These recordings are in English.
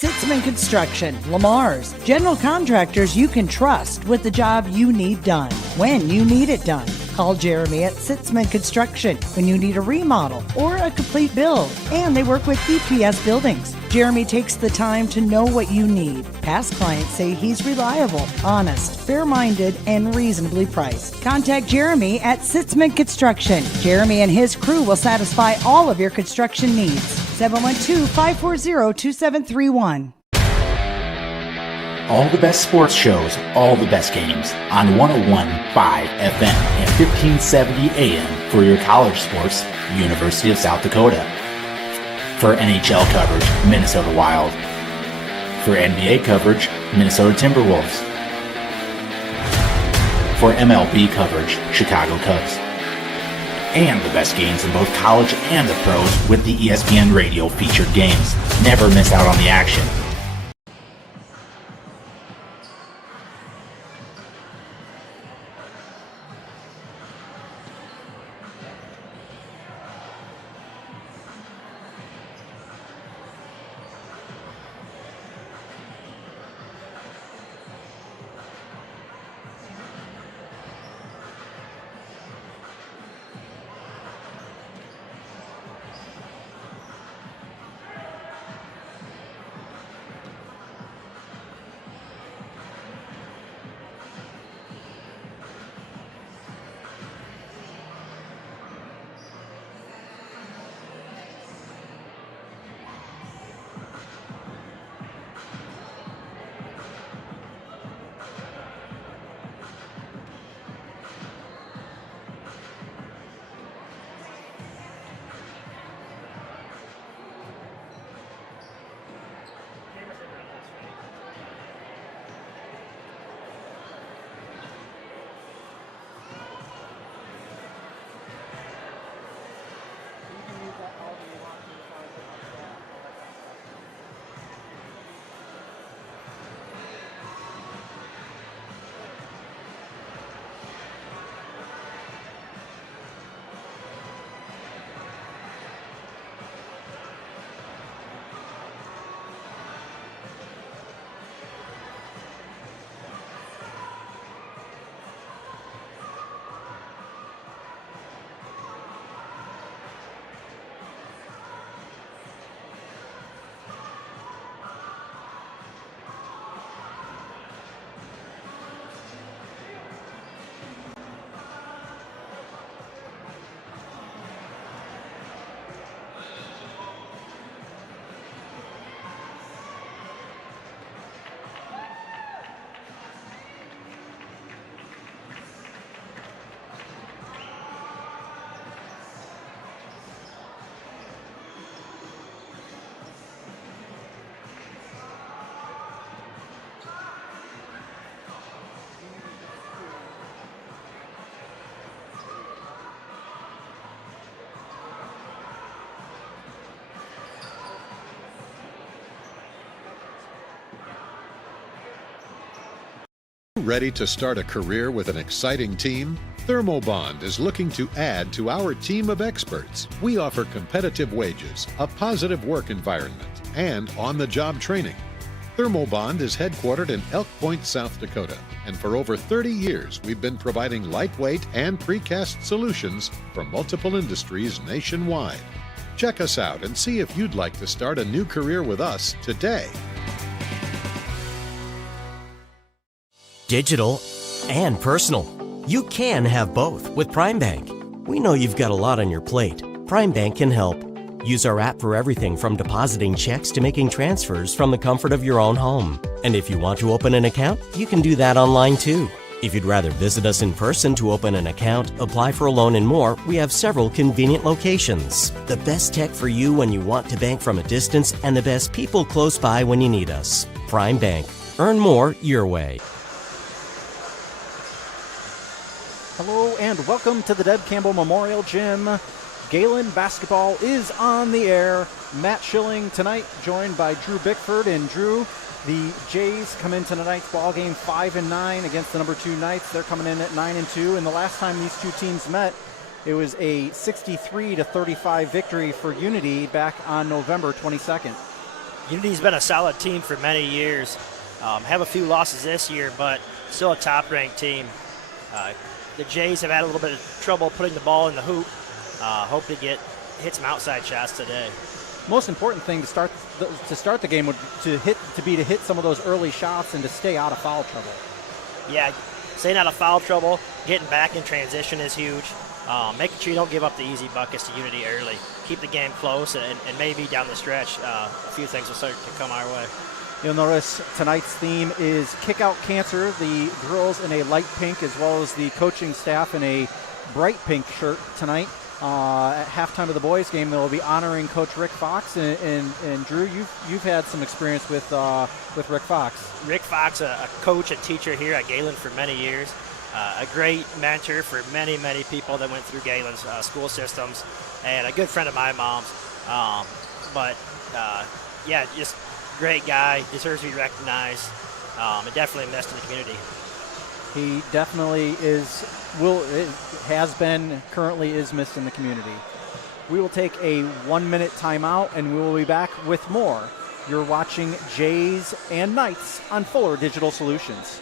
Sitzman Construction, Lamar's, general contractors you can trust with the job you need done, when you need it done. Call Jeremy at Sitzman Construction when you need a remodel or a complete build. And they work with EPS buildings. Jeremy takes the time to know what you need. Past clients say he's reliable, honest, fair-minded, and reasonably priced. Contact Jeremy at Sitzman Construction. Jeremy and his crew will satisfy all of your construction needs. 712-540-2731. All the best sports shows, all the best games on 101.5 FM and 1570 AM for your college sports, University of South Dakota. For NHL coverage, Minnesota Wild. For NBA coverage, Minnesota Timberwolves. For MLB coverage, Chicago Cubs. And the best games in both college and the pros with the ESPN Radio featured games. Never miss out on the action. Ready to start a career with an exciting team? ThermoBond is looking to add to our team of experts. We offer competitive wages, a positive work environment, and on-the-job training. ThermoBond is headquartered in Elk Point, South Dakota, and for over 30 years we've been providing lightweight and precast solutions for multiple industries nationwide. Check us out and see if you'd like to start a new career with us today. Digital and personal. You can have both with Prime Bank. We know you've got a lot on your plate. Prime Bank can help. Use our app for everything from depositing checks to making transfers from the comfort of your own home. And if you want to open an account, you can do that online too. If you'd rather visit us in person to open an account, apply for a loan and more, we have several convenient locations. The best tech for you when you want to bank from a distance and the best people close by when you need us. Prime Bank. Earn more your way. Hello and welcome to the Deb Campbell Memorial Gym. Gehlen basketball is on the air. Matt Schilling tonight, joined by Drew Bickford. And Drew, the Jays come into tonight's ball game 5-9 against the number 2 Knights. They're coming in at 9-2. And the last time these two teams met, it was a 63-35 victory for Unity back on November 22nd. Unity's been a solid team for many years. Have a few losses this year, but still a top-ranked team. The Jays have had a little bit of trouble putting the ball in the hoop. Hope to hit some outside shots today. Most important thing to start the game would to hit some of those early shots and to stay out of foul trouble. Yeah, staying out of foul trouble, getting back in transition is huge. Making sure you don't give up the easy buckets to Unity early. Keep the game close, and maybe down the stretch, a few things will start to come our way. You'll notice tonight's theme is Kick Out Cancer. The girls in a light pink, as well as the coaching staff in a bright pink shirt tonight. At halftime of the boys' game, they'll be honoring Coach Rick Fox. And Drew, you've had some experience with Rick Fox. Rick Fox, a coach and teacher here at Gehlen for many years. A great mentor for many, many people that went through Galen's school systems, and a good friend of my mom's. Yeah, just great guy, deserves to be recognized, and definitely missed in the community. He definitely has been, currently is missed in the community. We will take a 1-minute timeout, and we will be back with more. You're watching Jays and Knights on Fuller Digital Solutions.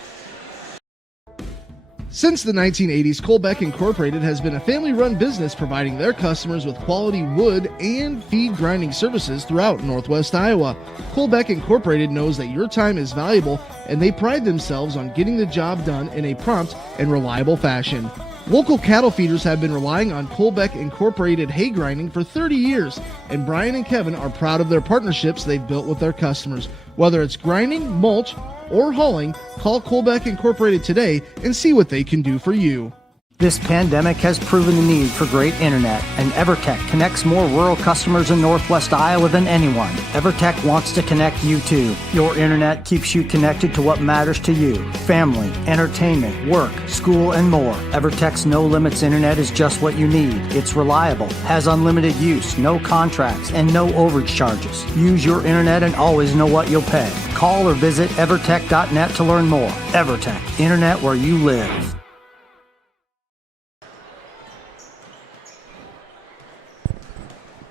Since the 1980s, Colbeck Incorporated has been a family-run business providing their customers with quality wood and feed grinding services throughout Northwest Iowa. Colbeck Incorporated knows that your time is valuable, and they pride themselves on getting the job done in a prompt and reliable fashion. Local cattle feeders have been relying on Colbeck Incorporated hay grinding for 30 years, and Brian and Kevin are proud of their partnerships they've built with their customers. Whether it's grinding, mulch, or hauling, call Colbeck Incorporated today and see what they can do for you. This pandemic has proven the need for great internet, and EverTech connects more rural customers in Northwest Iowa than anyone. EverTech wants to connect you too. Your internet keeps you connected to what matters to you: family, entertainment, work, school, and more. EverTech's no limits internet is just what you need. It's reliable, has unlimited use, no contracts, and no overage charges. Use your internet and always know what you'll pay. Call or visit evertech.net to learn more. EverTech, internet where you live.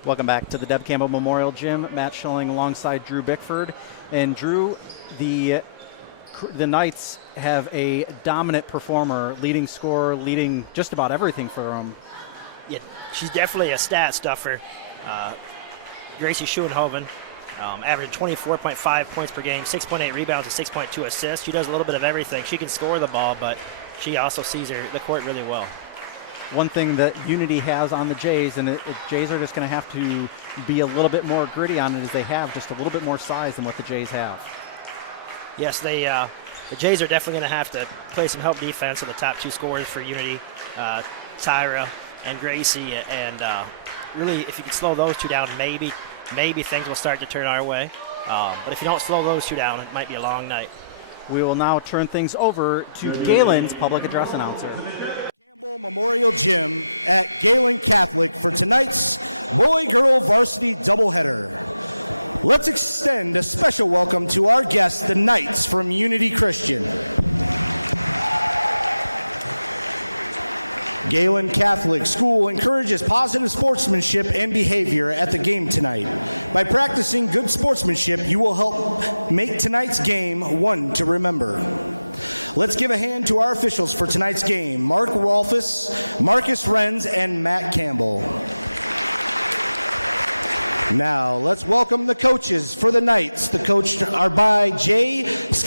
Welcome back to the Deb Campbell Memorial Gym. Matt Schilling alongside Drew Bickford. And Drew, the Knights have a dominant performer, leading scorer, leading just about everything for them. Yeah, she's definitely a stat stuffer. Gracie Schuenhoven, averaging 24.5 points per game, 6.8 rebounds, and 6.2 assists. She does a little bit of everything. She can score the ball, but she also sees the court really well. One thing that Unity has on the Jays, and Jays are just going to have to be a little bit more gritty on it, as they have just a little bit more size than what the Jays have. Yes, the Jays are definitely going to have to play some help defense on the top two scorers for Unity, Tyra and Gracie, and really, if you can slow those two down, maybe things will start to turn our way. But if you don't slow those two down, it might be a long night. We will now turn things over to Gehlen's public address announcer. Catholic for tonight's Willing Varsity doubleheader. Let's extend a special welcome to our guests, the Knights from Unity Christian. Gehlen Catholic School encourages positive sportsmanship and behavior at the game tonight. By practicing good sportsmanship, you will help make tonight's game one to remember. Let's give a hand to our officials for tonight's game: Mark Walfus, Marcus Lenz, and Matt Campbell. Now, let's welcome the coaches for the Knights. The coach by Jay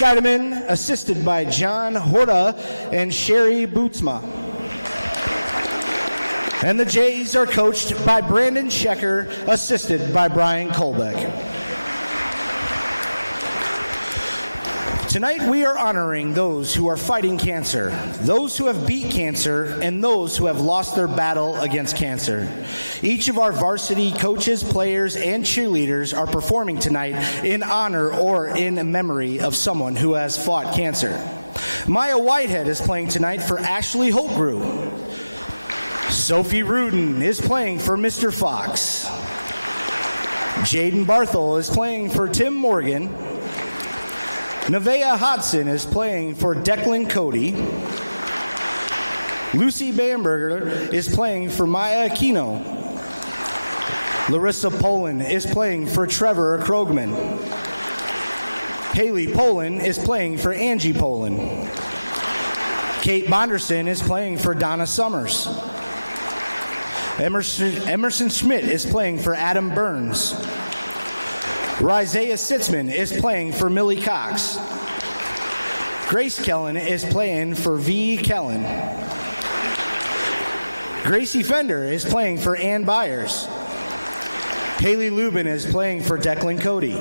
Salmon, assisted by John Huda and Sherry Bootsma. And the Jays are coached by Brandon Schlecker, assisted by Brian Colbeck. Tonight we are honoring those who are fighting cancer, those who have beat cancer, and those who have lost their battle against cancer. Each of our varsity coaches, players, and cheerleaders are performing tonight in honor or in memory of someone who has fought cancer. Maya Weigel is playing tonight for Ashley Hillgrew. Sophie Rudin is playing for Mr. Fox. Jaden Barthel is playing for Tim Morgan. Nevaeh Hodgson is playing for Declan Cody. Lucy Bamberger is playing for Maya Aquino. Larissa Pullman is playing for Trevor Troby. Haley Poland is playing for Angie Poland. Kate Moderson is playing for Donna Summers. Emerson Smith is playing for Adam Burns. Isaiah Sisson is playing for Millie Cox. Grace Kellen is playing for V. Kellen. Gracie Fender is playing for Ann Byers. Haley Lubin is playing for Declan Cody.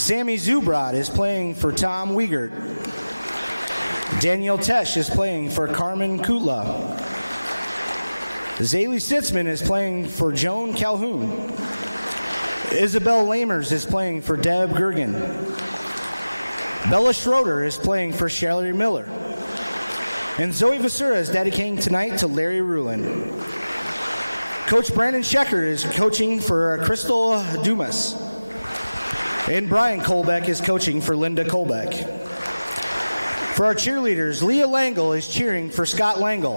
Sammy Zebra is playing for Tom Wiegert. Danielle Tesh is playing for Carmen Kula. Haley Sitzman is playing for Joan Calhoun. Isabel Lamers is playing for Deb Gergen. Bella Floater is playing for Shelley Miller. Troy Visser is heading tonight to Larry Rulett. Coach Brandon Schechter is coaching for Crystal Dumas. And Brian Colbeck is coaching for Linda Colbeck. For our cheerleaders, Leah Lango is cheering for Scott Lango.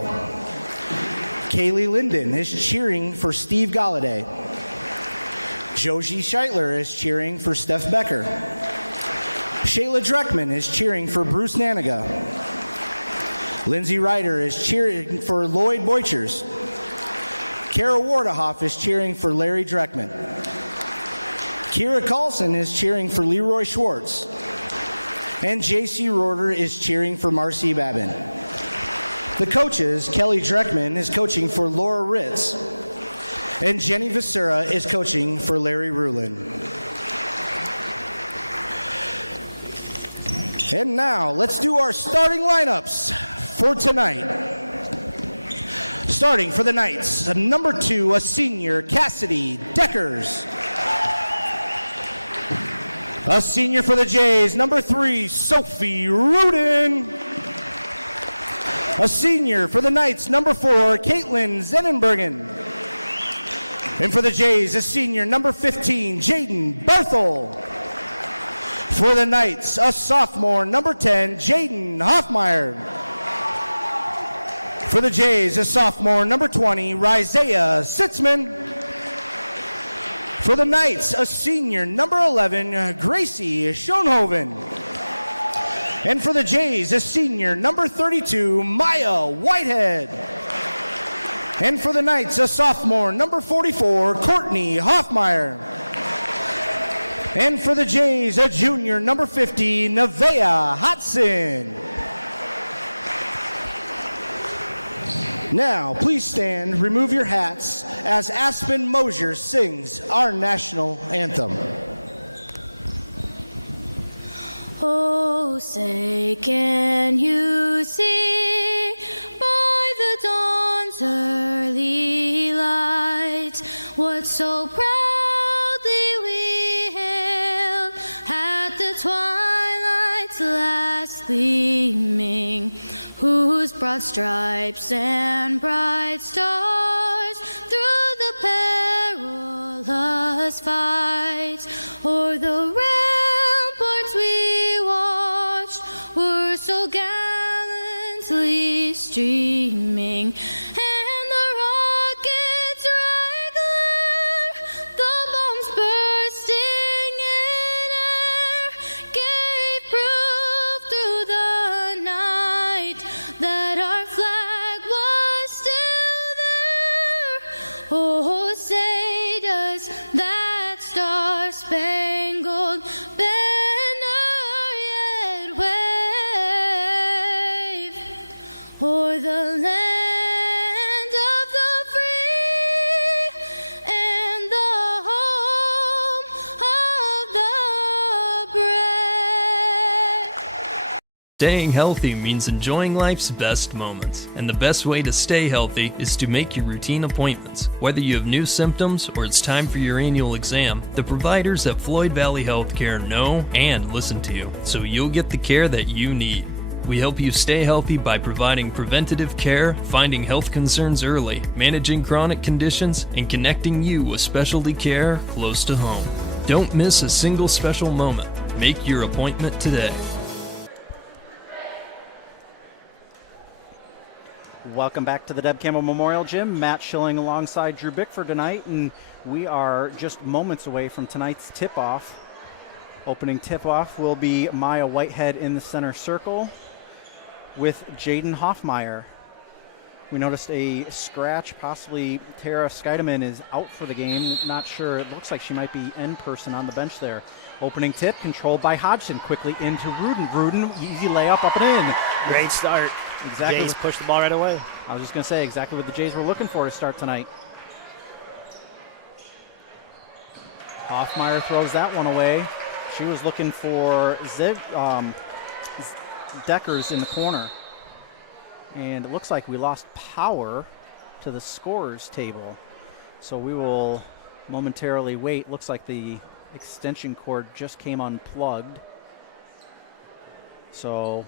Kaylee Linden is cheering for Steve Galladay. Josie Tyler is cheering for Steph Becker. Sheila Druckman is cheering for Bruce Hannigan. Lindsay Ryder is cheering for Lloyd Butchers. Kara Wardehoff is cheering for Larry Jetman. Kira Carlson is cheering for Leroy Forbes. And J.C. Roeder is cheering for Marcy Bennett. For coaches, Kelly Tretman is coaching for Laura Ritz. And Jenny Vistra is coaching for Larry Rulett. And now, let's do our starting lineups for tonight. Starting for the Knights, number 2, a senior, Cassidy Deckers. A senior for the Jazz, number 3, Sophie Rudin. A senior for the Knights, number 4, Caitlin Sonnenbergen. And for the Jays, a senior, number 15, Jaden Bethel. For the Knights, a sophomore, number 10, Jaden Hoffmeyer. For the Jays, a sophomore, number 20, Rosella Sitzman. For the Knights, a senior, number 11, Gracie Schoenhoven. And for the Jays, a senior, number 32, Maya Whitehead. And for the Knights, a sophomore, number 44, Courtney Hoffmeyer. And for the Jays, a junior, number 50, Nevada Hudson. Now, please stand and remove your hats as Aspen Mosier sings our national anthem. Oh, say, can you see by the dawn's early light what so proudly we hailed at the twilight's last gleaming, whose broad stripes and bright stars through the perilous fight o'er the ramparts we watched were so gallantly streaming, and the rockets right there, the bombs bursting in air, gave proof through the night that our flag was still there. Oh, say does that star-spangled banner yet wave o'er the land of the free and the home of the brave. Staying healthy means enjoying life's best moments, and the best way to stay healthy is to make your routine appointments. Whether you have new symptoms or it's time for your annual exam, the providers at Floyd Valley Healthcare know and listen to you, so you'll get the care that you need. We help you stay healthy by providing preventative care, finding health concerns early, managing chronic conditions, and connecting you with specialty care close to home. Don't miss a single special moment. Make your appointment today. Welcome back to the Deb Campbell Memorial Gym. Matt Schilling alongside Drew Bickford tonight, and we are just moments away from tonight's tip-off Opening tip-off will be Maya Whitehead in the center circle with Jaden Hoffmeyer. We noticed a scratch, possibly Tara Scheidemann is out for the game. Not sure. It looks like she might be in person on the bench there. Opening tip, controlled by Hodgson. Quickly into Rudin. Rudin, easy layup up and in. Great start. Exactly. Jays pushed the ball right away. I was just going to say exactly what the Jays were looking for to start tonight. Hoffmeyer throws that one away. She was looking for Deckers in the corner. And it looks like we lost power to the scorers table. So we will momentarily wait. Looks like the extension cord just came unplugged. So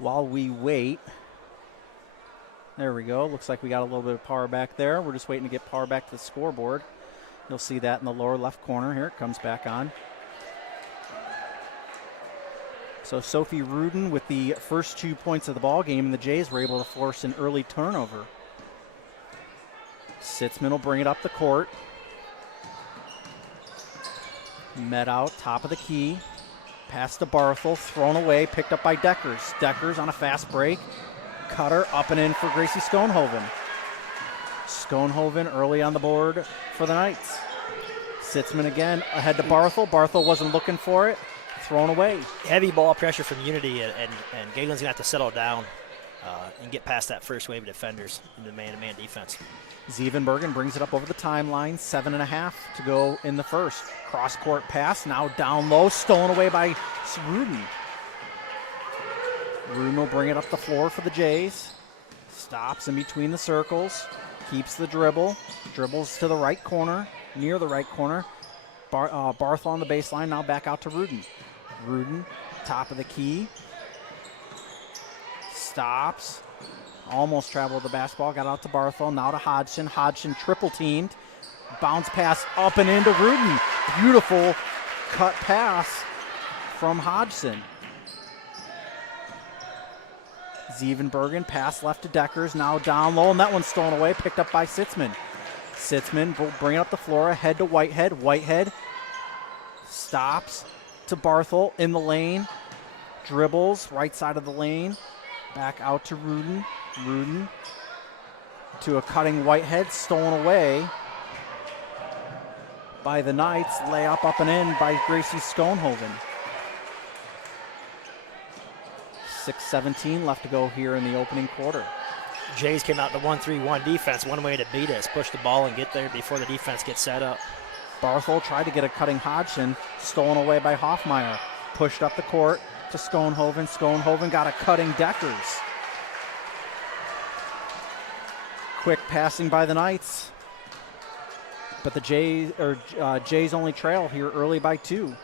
while we wait, there we go. Looks like we got a little bit of power back there. We're just waiting to get power back to the scoreboard. You'll see that in the lower left corner. Here it comes back on. So Sophie Rudin with the first 2 points of the ball game, and the Jays were able to force an early turnover. Sitzman will bring it up the court. Met out, top of the key. Pass to Barthel, thrown away, picked up by Deckers. Deckers on a fast break. Cutter up and in for Gracie Schoenhoven. Schoenhoven early on the board for the Knights. Sitzman again ahead to Barthel. Barthel wasn't looking for it. Thrown away. Heavy ball pressure from Unity, and Gehlen's going to have to settle down and get past that first wave of defenders into man-to-man defense. Zevenbergen brings it up over the timeline. 7.5 to go in the first. Cross-court pass, now down low, stolen away by Rudin. Rudin will bring it up the floor for the Jays. Stops in between the circles. Keeps the dribble. Dribbles to the right corner, near the right corner. Barthel on the baseline, now back out to Rudin. Rudin, top of the key. Stops. Almost traveled the basketball, got out to Barthel, now to Hodgson. Hodgson triple teamed. Bounce pass up and into Rudin. Beautiful cut pass from Hodgson. Zevenbergen, pass left to Deckers, now down low, and that one's stolen away, picked up by Sitzman. Sitzman will bring it up the floor, ahead to Whitehead. Whitehead stops to Barthel in the lane. Dribbles, right side of the lane. Back out to Rudin. Rudin to a cutting Whitehead, stolen away by the Knights. Layup up and in by Gracie Schoenhoven. 6:17 left to go here in the opening quarter. Jays came out to 1-3-1 defense. One way to beat us, push the ball and get there before the defense gets set up. Barthel tried to get a cutting Hodgson, stolen away by Hoffmeyer. Pushed up the court to Schoenhoven. Schoenhoven got a cutting Deckers. Quick passing by the Knights. But the Jays only trail here early by 2.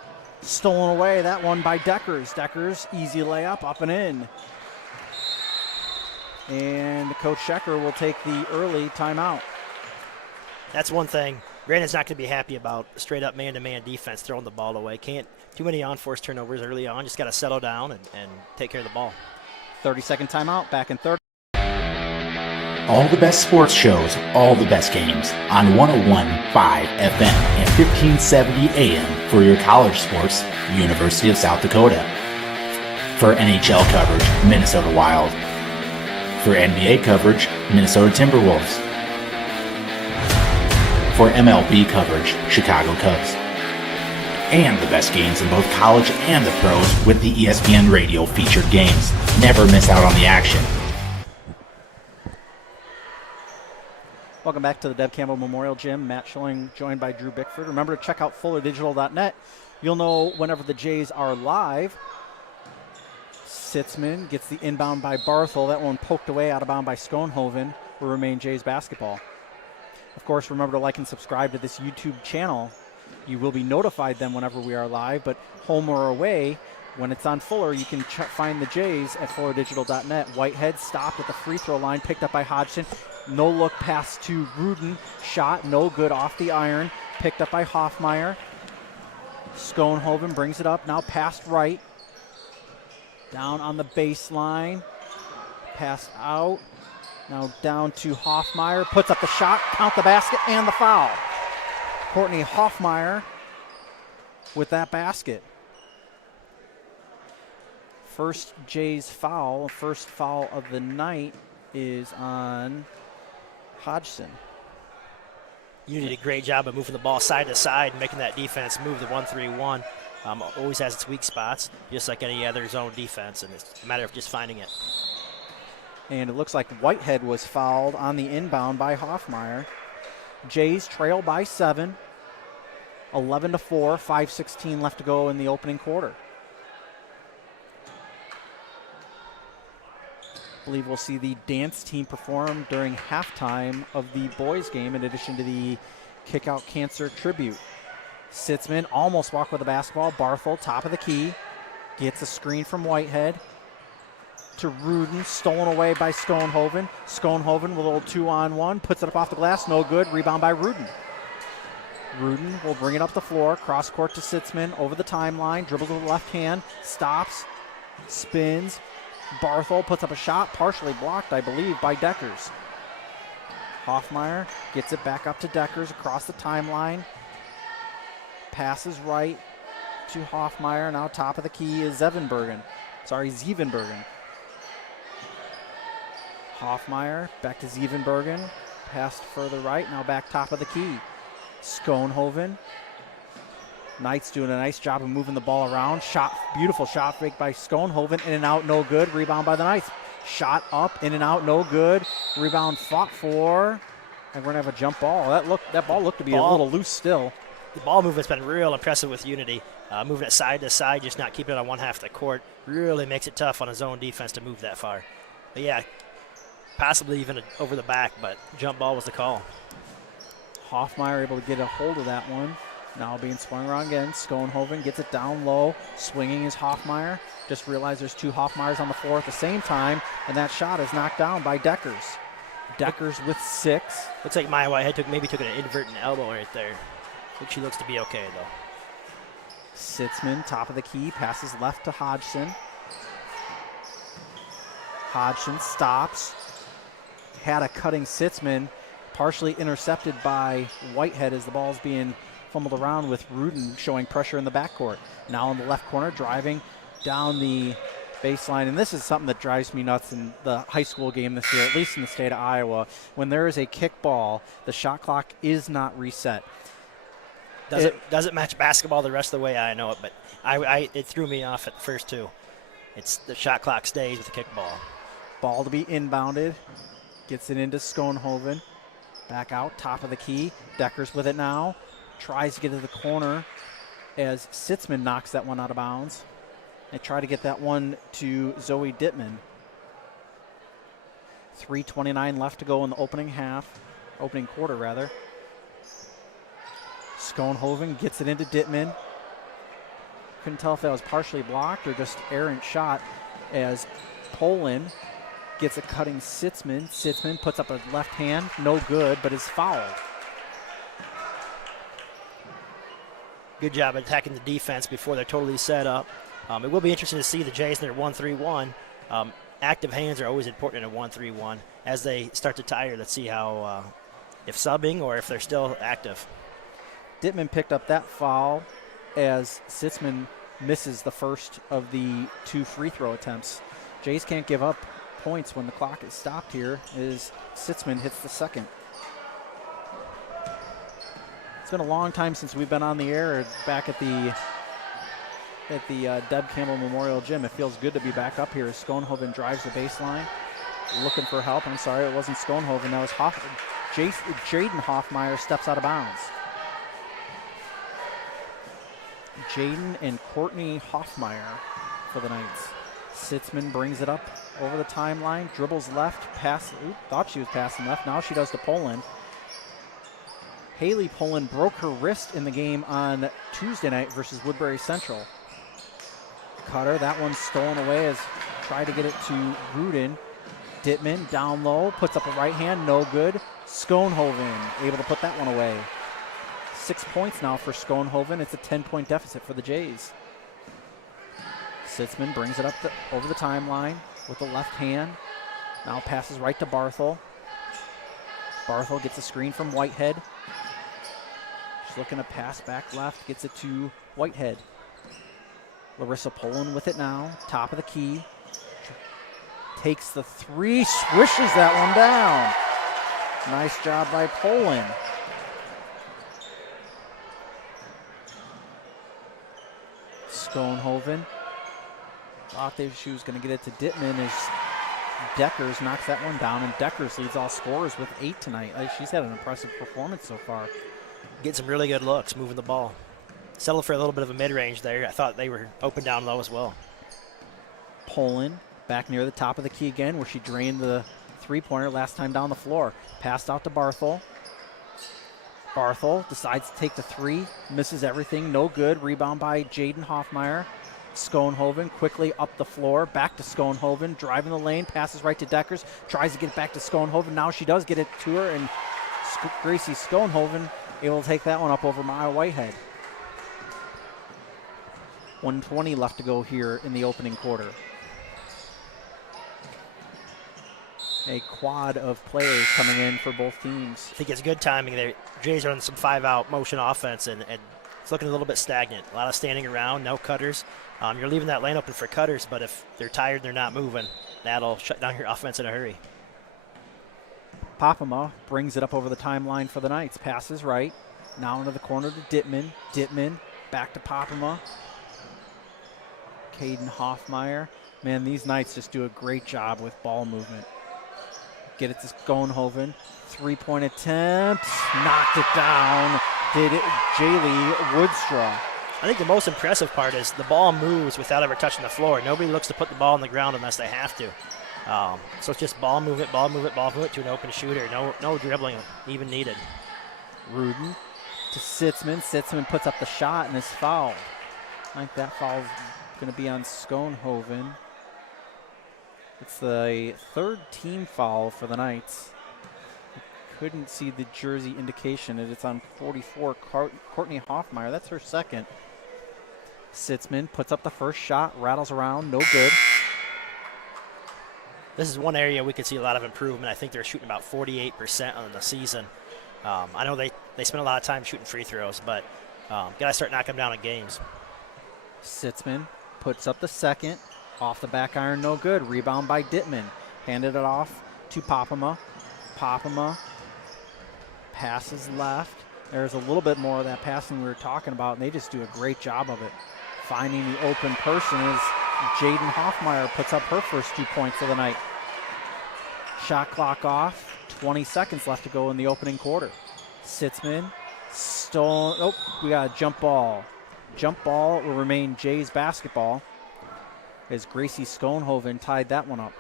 Stolen away, that one by Deckers. Deckers, easy layup, up and in. And Coach Schecker will take the early timeout. That's one thing Brandon's not going to be happy about, straight up man-to-man defense, throwing the ball away. Can't too many on-force turnovers early on. Just got to settle down and take care of the ball. 30-second timeout, back in 30. All the best sports shows, all the best games on 101.5 FM and 1570 AM for your college sports, University of South Dakota. For NHL coverage, Minnesota Wild. For NBA coverage, Minnesota Timberwolves. For MLB coverage, Chicago Cubs. And the best games in both college and the pros with the ESPN Radio featured games. Never miss out on the action. Welcome back to the Deb Campbell Memorial Gym. Matt Schilling joined by Drew Bickford. Remember to check out FullerDigital.net. You'll know whenever the Jays are live. Sitzman gets the inbound by Barthel. That one poked away out of bound by Schoenhoven. Will remain Jays basketball. Of course, remember to like and subscribe to this YouTube channel. You will be notified then whenever we are live, but home or away, when it's on Fuller, you can find the Jays at FullerDigital.net. Whitehead stopped at the free throw line, picked up by Hodgson. No look pass to Rudin. Shot no good off the iron. Picked up by Hoffmeyer. Schoenhoven brings it up. Now passed right. Down on the baseline. Passed out. Now down to Hoffmeyer. Puts up the shot. Count the basket and the foul. Courtney Hoffmeyer with that basket. First Jays foul, first foul of the night is on Hodgson. You did a great job of moving the ball side to side and making that defense move the 1-3-1. Always has its weak spots, just like any other zone defense, and it's a matter of just finding it. And it looks like Whitehead was fouled on the inbound by Hoffmeyer. Jays trail by 7, 11-4, 5:16 left to go in the opening quarter. I believe we'll see the dance team perform during halftime of the boys game in addition to the Kickout Cancer tribute. Sitzman almost walked with the basketball. Barthel, top of the key, gets a screen from Whitehead to Rudin, stolen away by Schoenhoven. Schoenhoven with a little 2-on-1, puts it up off the glass, no good. Rebound by Rudin. Rudin will bring it up the floor, cross court to Sitzman, over the timeline, dribbles with the left hand, stops, spins. Barthel puts up a shot, partially blocked, I believe, by Deckers. Hoffmeyer gets it back up to Deckers across the timeline. Passes right to Hoffmeyer. Now top of the key is Zevenbergen. Hoffmeyer back to Zevenbergen. Passed further right, now back top of the key. Schoenhoven. Knights doing a nice job of moving the ball around. Beautiful shot fake by Schoenhoven. In and out, no good. Rebound by the Knights. Shot up, in and out, no good. Rebound fought for. And we're going to have a jump ball. That ball looked to be a little loose still. The ball movement's been real impressive with Unity. Moving it side to side, just not keeping it on one half of the court. Really makes it tough on a zone defense to move that far. But yeah, possibly even over the back, but jump ball was the call. Hoffmeyer able to get a hold of that one. Now being swung around again. Schoenhoven gets it down low. Swinging is Hoffmeyer. Just realized there's two Hoffmeyers on the floor at the same time, and that shot is knocked down by Deckers. Deckers with 6. Looks like Maya Whitehead maybe took an inadvertent elbow right there. But she looks to be okay, though. Sitzman, top of the key, passes left to Hodgson. Hodgson stops. Had a cutting Sitzman, partially intercepted by Whitehead as the ball's being fumbled around with Rudin showing pressure in the backcourt. Now in the left corner, driving down the baseline. And this is something that drives me nuts in the high school game this year, at least in the state of Iowa. When there is a kick ball, the shot clock is not reset. Doesn't match basketball the rest of the way I know it, but it threw me off at the first two. It's the shot clock stays with the kick ball. Ball to be inbounded. Gets it into Schoenhoven. Back out, top of the key. Deckers with it now. Tries to get to the corner as Sitzman knocks that one out of bounds. And try to get that one to Zoe Dittman. 3:29 left to go in the opening quarter rather. Schoenhoven gets it into Dittman. Couldn't tell if that was partially blocked or just errant shot as Poland gets a cutting Sitzman. Sitzman puts up a left hand, no good, but is fouled. Good job attacking the defense before they're totally set up. It will be interesting to see the Jays in their 1-3-1. Active hands are always important in a 1-3-1. As they start to tire, let's see how, if subbing or if they're still active. Dittman picked up that foul as Sitzman misses the first of the 2 free throw attempts. Jays can't give up points when the clock is stopped here as Sitzman hits the second. It's been a long time since we've been on the air back at the Deb Campbell Memorial Gym. It feels good to be back up here as Schoenhoven drives the baseline, looking for help. I'm sorry, it wasn't Schoenhoven. That was Jaden Hoffmeyer steps out of bounds. Jaden and Courtney Hoffmeyer for the Knights. Sitzman brings it up over the timeline, dribbles left, thought she was passing left. Now she does to Poland. Haley Poland broke her wrist in the game on Tuesday night versus Woodbury Central. Cutter, that one's stolen away as tried to get it to Rudin. Dittman down low, puts up a right hand, no good. Schoenhoven able to put that one away. 6 points now for Schoenhoven. It's a 10-point deficit for the Jays. Sitzman brings it up over the timeline with the left hand. Now passes right to Barthel. Barthel gets a screen from Whitehead. She's looking to pass back left, gets it to Whitehead. Larissa Poland with it now, top of the key. Takes the three, swishes that one down. Nice job by Poland. Schoenhoven thought she was going to get it to Dittman as Deckers knocks that one down, and Deckers leads all scorers with 8 tonight. She's had an impressive performance so far. Getting some really good looks, moving the ball. Settled for a little bit of a mid-range there. I thought they were open down low as well. Poland back near the top of the key again, where she drained the three-pointer last time down the floor. Passed out to Barthel. Barthel decides to take the three, misses everything, no good. Rebound by Jaden Hoffmeyer. Schoenhoven quickly up the floor, back to Schoenhoven, driving the lane, passes right to Deckers, tries to get it back to Schoenhoven. Now she does get it to her, and Gracie Schoenhoven able to take that one up over Maya Whitehead. 1:20 left to go here in the opening quarter. A quad of players coming in for both teams. I think it's good timing there. Jays are on some 5-out motion offense, and it's looking a little bit stagnant. A lot of standing around, no cutters. You're leaving that lane open for cutters, but if they're tired, they're not moving, that'll shut down your offense in a hurry. Papama brings it up over the timeline for the Knights. Passes right. Now into the corner to Dittman. Dittman back to Papama. Caden Hoffmeyer. Man, these Knights just do a great job with ball movement. Get it to Schoenhoven. Three-point attempt. Knocked it down. Did it Jaylee Woodstraw. I think the most impressive part is the ball moves without ever touching the floor. Nobody looks to put the ball on the ground unless they have to. So it's just ball movement to an open shooter. No dribbling even needed. Rudin to Sitzman. Sitzman puts up the shot and is fouled. I think that foul is going to be on Schoenhoven. It's the third team foul for the Knights. Couldn't see the jersey indication. It's on 44, Courtney Hoffmeyer. That's her second. Sitzman puts up the first shot, rattles around, no good. This is one area we could see a lot of improvement. I think they're shooting about 48% on the season. I know they spend a lot of time shooting free throws, but got to start knocking them down in games. Sitzman puts up the second. Off the back iron, no good. Rebound by Dittman. Handed it off to Papama. Papama passes left. There's a little bit more of that passing we were talking about, and they just do a great job of it. Finding the open person is Jaden Hoffmeyer puts up her first 2 points of the night. Shot clock off. 20 seconds left to go in the opening quarter. Sitzman. Stolen. Oh, we got a jump ball. Jump ball will remain Jays basketball, as Gracie Schoenhoven tied that one up.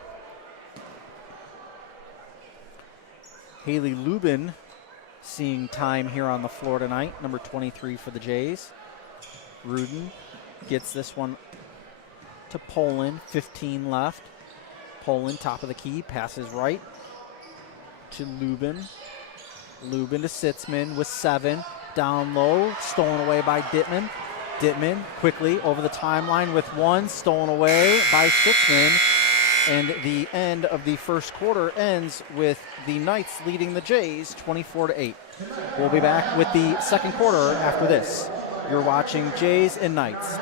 Haley Lubin seeing time here on the floor tonight, number 23 for the Jays. Rudin gets this one to Poland, 15 left. Poland, top of the key, passes right to Lubin. Lubin to Sitzman with 7. Down low, stolen away by Dittman. Dittman quickly over the timeline with 1, stolen away by Sitzman. And the end of the first quarter ends with the Knights leading the Jays 24-8. We'll be back with the second quarter after this. You're watching Jays and Knights.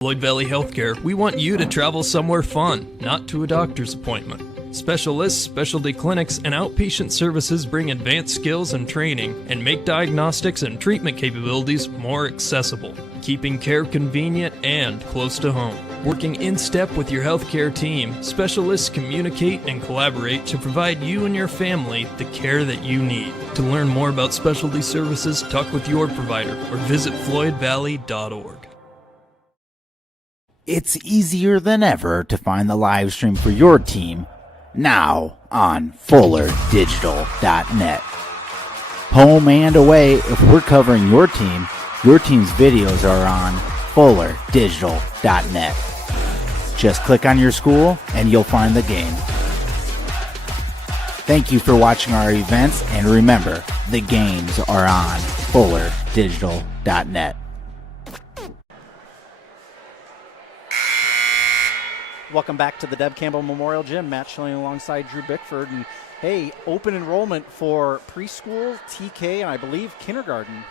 Floyd Valley Healthcare, we want you to travel somewhere fun, not to a doctor's appointment. Specialists, specialty clinics, and outpatient services bring advanced skills and training and make diagnostics and treatment capabilities more accessible, keeping care convenient and close to home. Working in step with your healthcare team, specialists communicate and collaborate to provide you and your family the care that you need. To learn more about specialty services, talk with your provider or visit floydvalley.org. It's easier than ever to find the live stream for your team now on FullerDigital.net. Home and away, if we're covering your team's videos are on FullerDigital.net. Just click on your school and you'll find the game. Thank you for watching our events, and remember, the games are on FullerDigital.net. Welcome back to the Deb Campbell Memorial Gym. Matt Schilling alongside Drew Bickford. And hey, open enrollment for preschool, TK, and I believe kindergarten.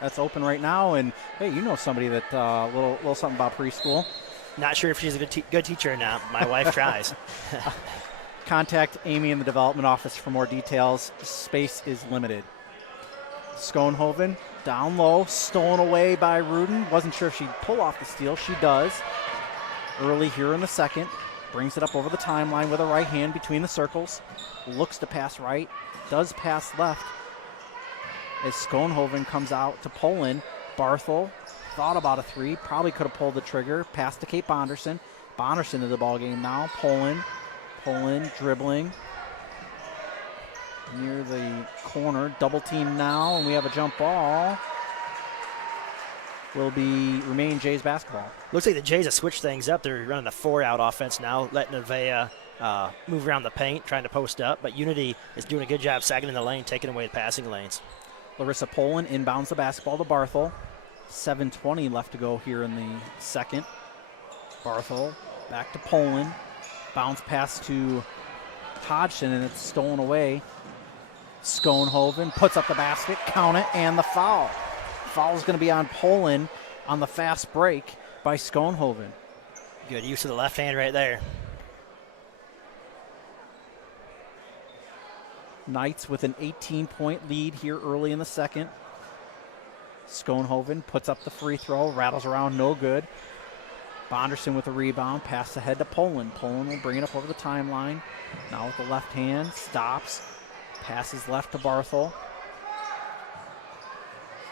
That's open right now. And hey, you know somebody that little something about preschool. Not sure if she's a good teacher or not. My wife tries. Contact Amy in the development office for more details. Space is limited. Schoenhoven down low, stolen away by Rudin. Wasn't sure if she'd pull off the steal. She does. Early here in the second. Brings it up over the timeline with a right hand between the circles. Looks to pass right. Does pass left. As Schoenhoven comes out to Poland. Barthel thought about a three. Probably could have pulled the trigger. Pass to Kate Bonderson. Bonderson to the ball game now. Poland dribbling near the corner. Double team now, and we have a jump ball. Will remain Jays basketball. Looks like the Jays have switched things up. They're running a 4-out offense now, letting Nevaeh move around the paint, trying to post up. But Unity is doing a good job sagging in the lane, taking away the passing lanes. Larissa Poland inbounds the basketball to Barthel. 7:20 left to go here in the second. Barthel back to Poland. Bounce pass to Hodgson, and it's stolen away. Schoenhoven puts up the basket, count it, and the foul. Foul is going to be on Poland on the fast break by Schoenhoven. Good use of the left hand right there. Knights with an 18-point lead here early in the second. Schoenhoven puts up the free throw, rattles around, no good. Bonderson with a rebound, pass ahead to Poland. Poland will bring it up over the timeline. Now with the left hand, stops, passes left to Barthel.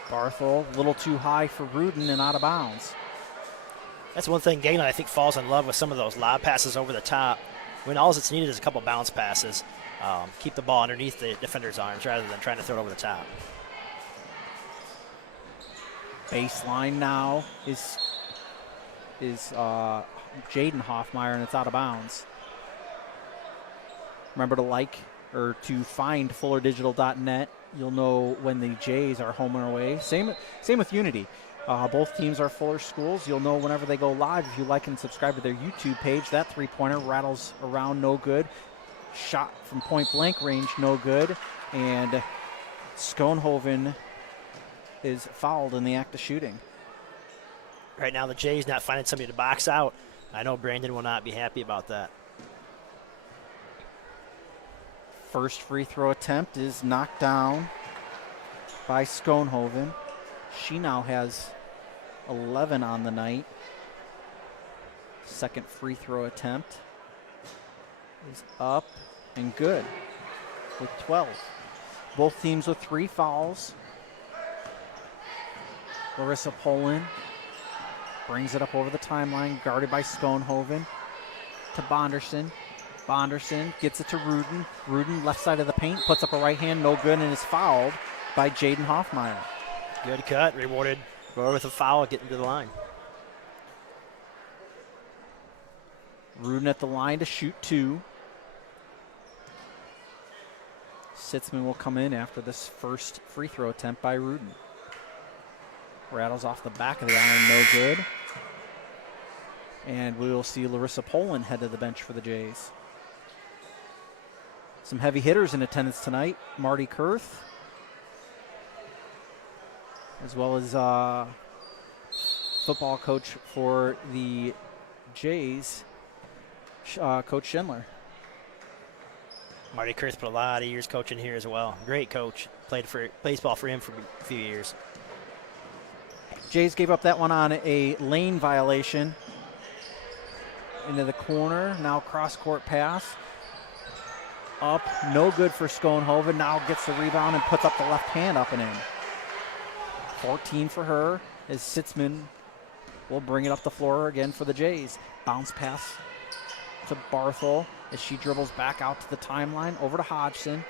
Barthel, a little too high for Rudin and out of bounds. That's one thing Gehlen, I think, falls in love with some of those lob passes over the top. When all that's needed is a couple bounce passes. Keep the ball underneath the defender's arms rather than trying to throw it over the top. Baseline now is Jaden Hoffmeyer, and it's out of bounds. Remember to like or to find FullerDigital.net. You'll know when the Jays are home and away. Same with Unity. Both teams are Fuller schools. You'll know whenever they go live if you like and subscribe to their YouTube page. That three-pointer rattles around, no good. Shot from point-blank range, no good. And Schoenhoven is fouled in the act of shooting. Right now the Jays not finding somebody to box out. I know Brandon will not be happy about that. First free throw attempt is knocked down by Schoenhoven. She now has 11 on the night. Second free throw attempt is up and good with 12. Both teams with 3 fouls. Larissa Poland brings it up over the timeline, guarded by Schoenhoven to Bonderson. Bonderson gets it to Rudin. Rudin, left side of the paint, puts up a right hand, no good, and is fouled by Jaden Hoffmeyer. Good cut, rewarded with a foul, getting to the line. Rudin at the line to shoot 2. Sitzman will come in after this first free throw attempt by Rudin. Rattles off the back of the iron, no good. And we will see Larissa Poland head to the bench for the Jays. Some heavy hitters in attendance tonight. Marty Kurth, as well as football coach for the Jays, Coach Schindler. Marty Kurth put a lot of years coaching here as well. Great coach. Played baseball for him for a few years. Jays gave up that one on a lane violation. Into the corner, now cross-court pass. Up, no good for Schoenhoven. Now gets the rebound and puts up the left hand up and in. 14 for her as Sitzman will bring it up the floor again for the Jays. Bounce pass to Barthel as she dribbles back out to the timeline, over to Hodgson.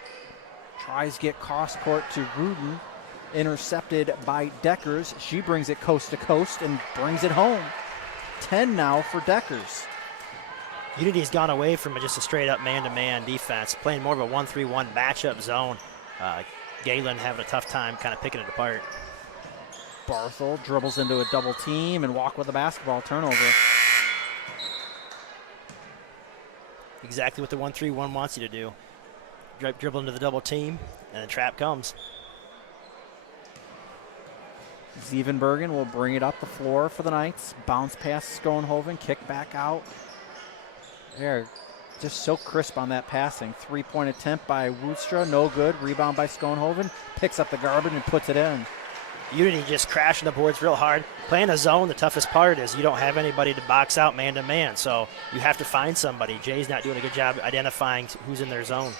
Tries to get cross-court to Rudin. Intercepted by Deckers. She brings it coast to coast and brings it home. 10 now for Deckers. Unity's gone away from just a straight-up man-to-man defense, playing more of a 1-3-1 matchup zone. Gehlen having a tough time kind of picking it apart. Barthel dribbles into a double team and walk with the basketball, turnover. Exactly what the 1-3-1 wants you to do. Dribble into the double team, and the trap comes. Zevenbergen will bring it up the floor for the Knights. Bounce past Schoenhoven, kick back out. They're just so crisp on that passing. 3-point attempt by Woodstra, no good. Rebound by Schoenhoven, picks up the garbage and puts it in. Unity just crashing the boards real hard. Playing a zone, the toughest part is you don't have anybody to box out man-to-man, so you have to find somebody. Jay's not doing a good job identifying who's in their zone.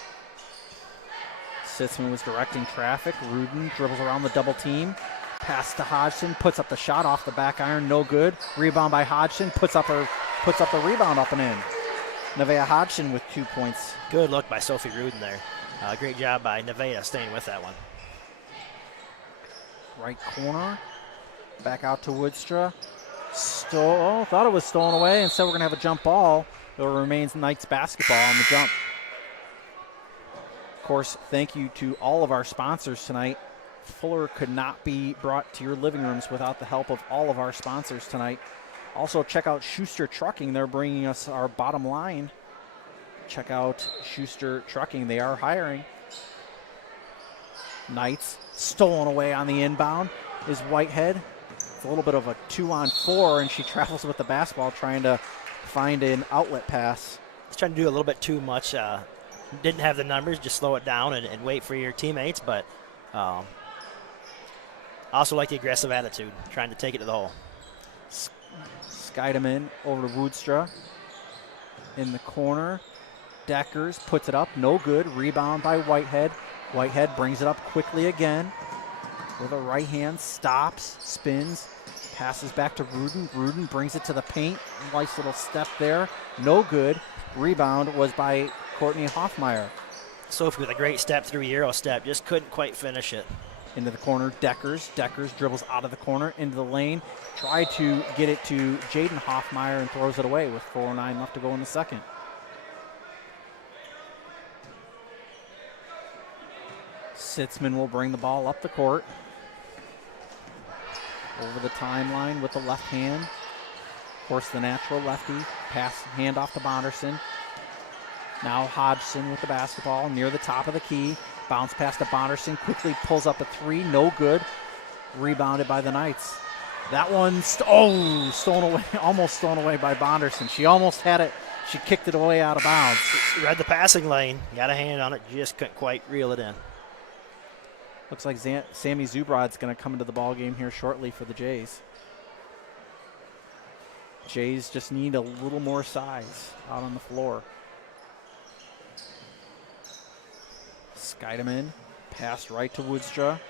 Sitzman was directing traffic. Rudin dribbles around the double team. Pass to Hodgson, puts up the shot off the back iron, no good. Rebound by Hodgson, puts up the rebound up and in. Nevaeh Hodgson with 2 points. Good look by Sophie Rudin there. Great job by Nevaeh staying with that one. Right corner, back out to Woodstra. Thought it was stolen away. Instead, we're going to have a jump ball. It remains Knights basketball on the jump. Of course, thank you to all of our sponsors tonight. Fuller could not be brought to your living rooms without the help of all of our sponsors tonight. Also, check out Schuster Trucking. They're bringing us our bottom line. Check out Schuster Trucking. They are hiring. Knights stolen away on the inbound is Whitehead. It's a little bit of a 2-on-4, and she travels with the basketball trying to find an outlet pass. He's trying to do a little bit too much. Didn't have the numbers, just slow it down and wait for your teammates, but also like the aggressive attitude, trying to take it to the hole. Scheidemann over to Woodstra. In the corner, Deckers puts it up, no good. Rebound by Whitehead. Whitehead brings it up quickly again with a right hand, stops, spins, passes back to Rudin. Rudin brings it to the paint. Nice little step there, no good. Rebound was by Courtney Hoffmeyer. Sophie with a great step through Euro step, just couldn't quite finish it. Into the corner, Deckers. Deckers dribbles out of the corner into the lane. Tried to get it to Jaden Hoffmeyer and throws it away with 4:09 left to go in the second. Sitzman will bring the ball up the court. Over the timeline with the left hand. Of course, the natural lefty. Pass, hand off to Bonderson. Now Hodgson with the basketball near the top of the key. Bounce pass to Bonderson. Quickly pulls up a three. No good. Rebounded by the Knights. That one, stolen away. Almost stolen away by Bonderson. She almost had it. She kicked it away out of bounds. Read the passing lane. Got a hand on it. Just couldn't quite reel it in. Looks like Sammy Zubrod's going to come into the ball game here shortly for the Jays. Jays just need a little more size out on the floor. Scheidemann, pass right to Woodstra.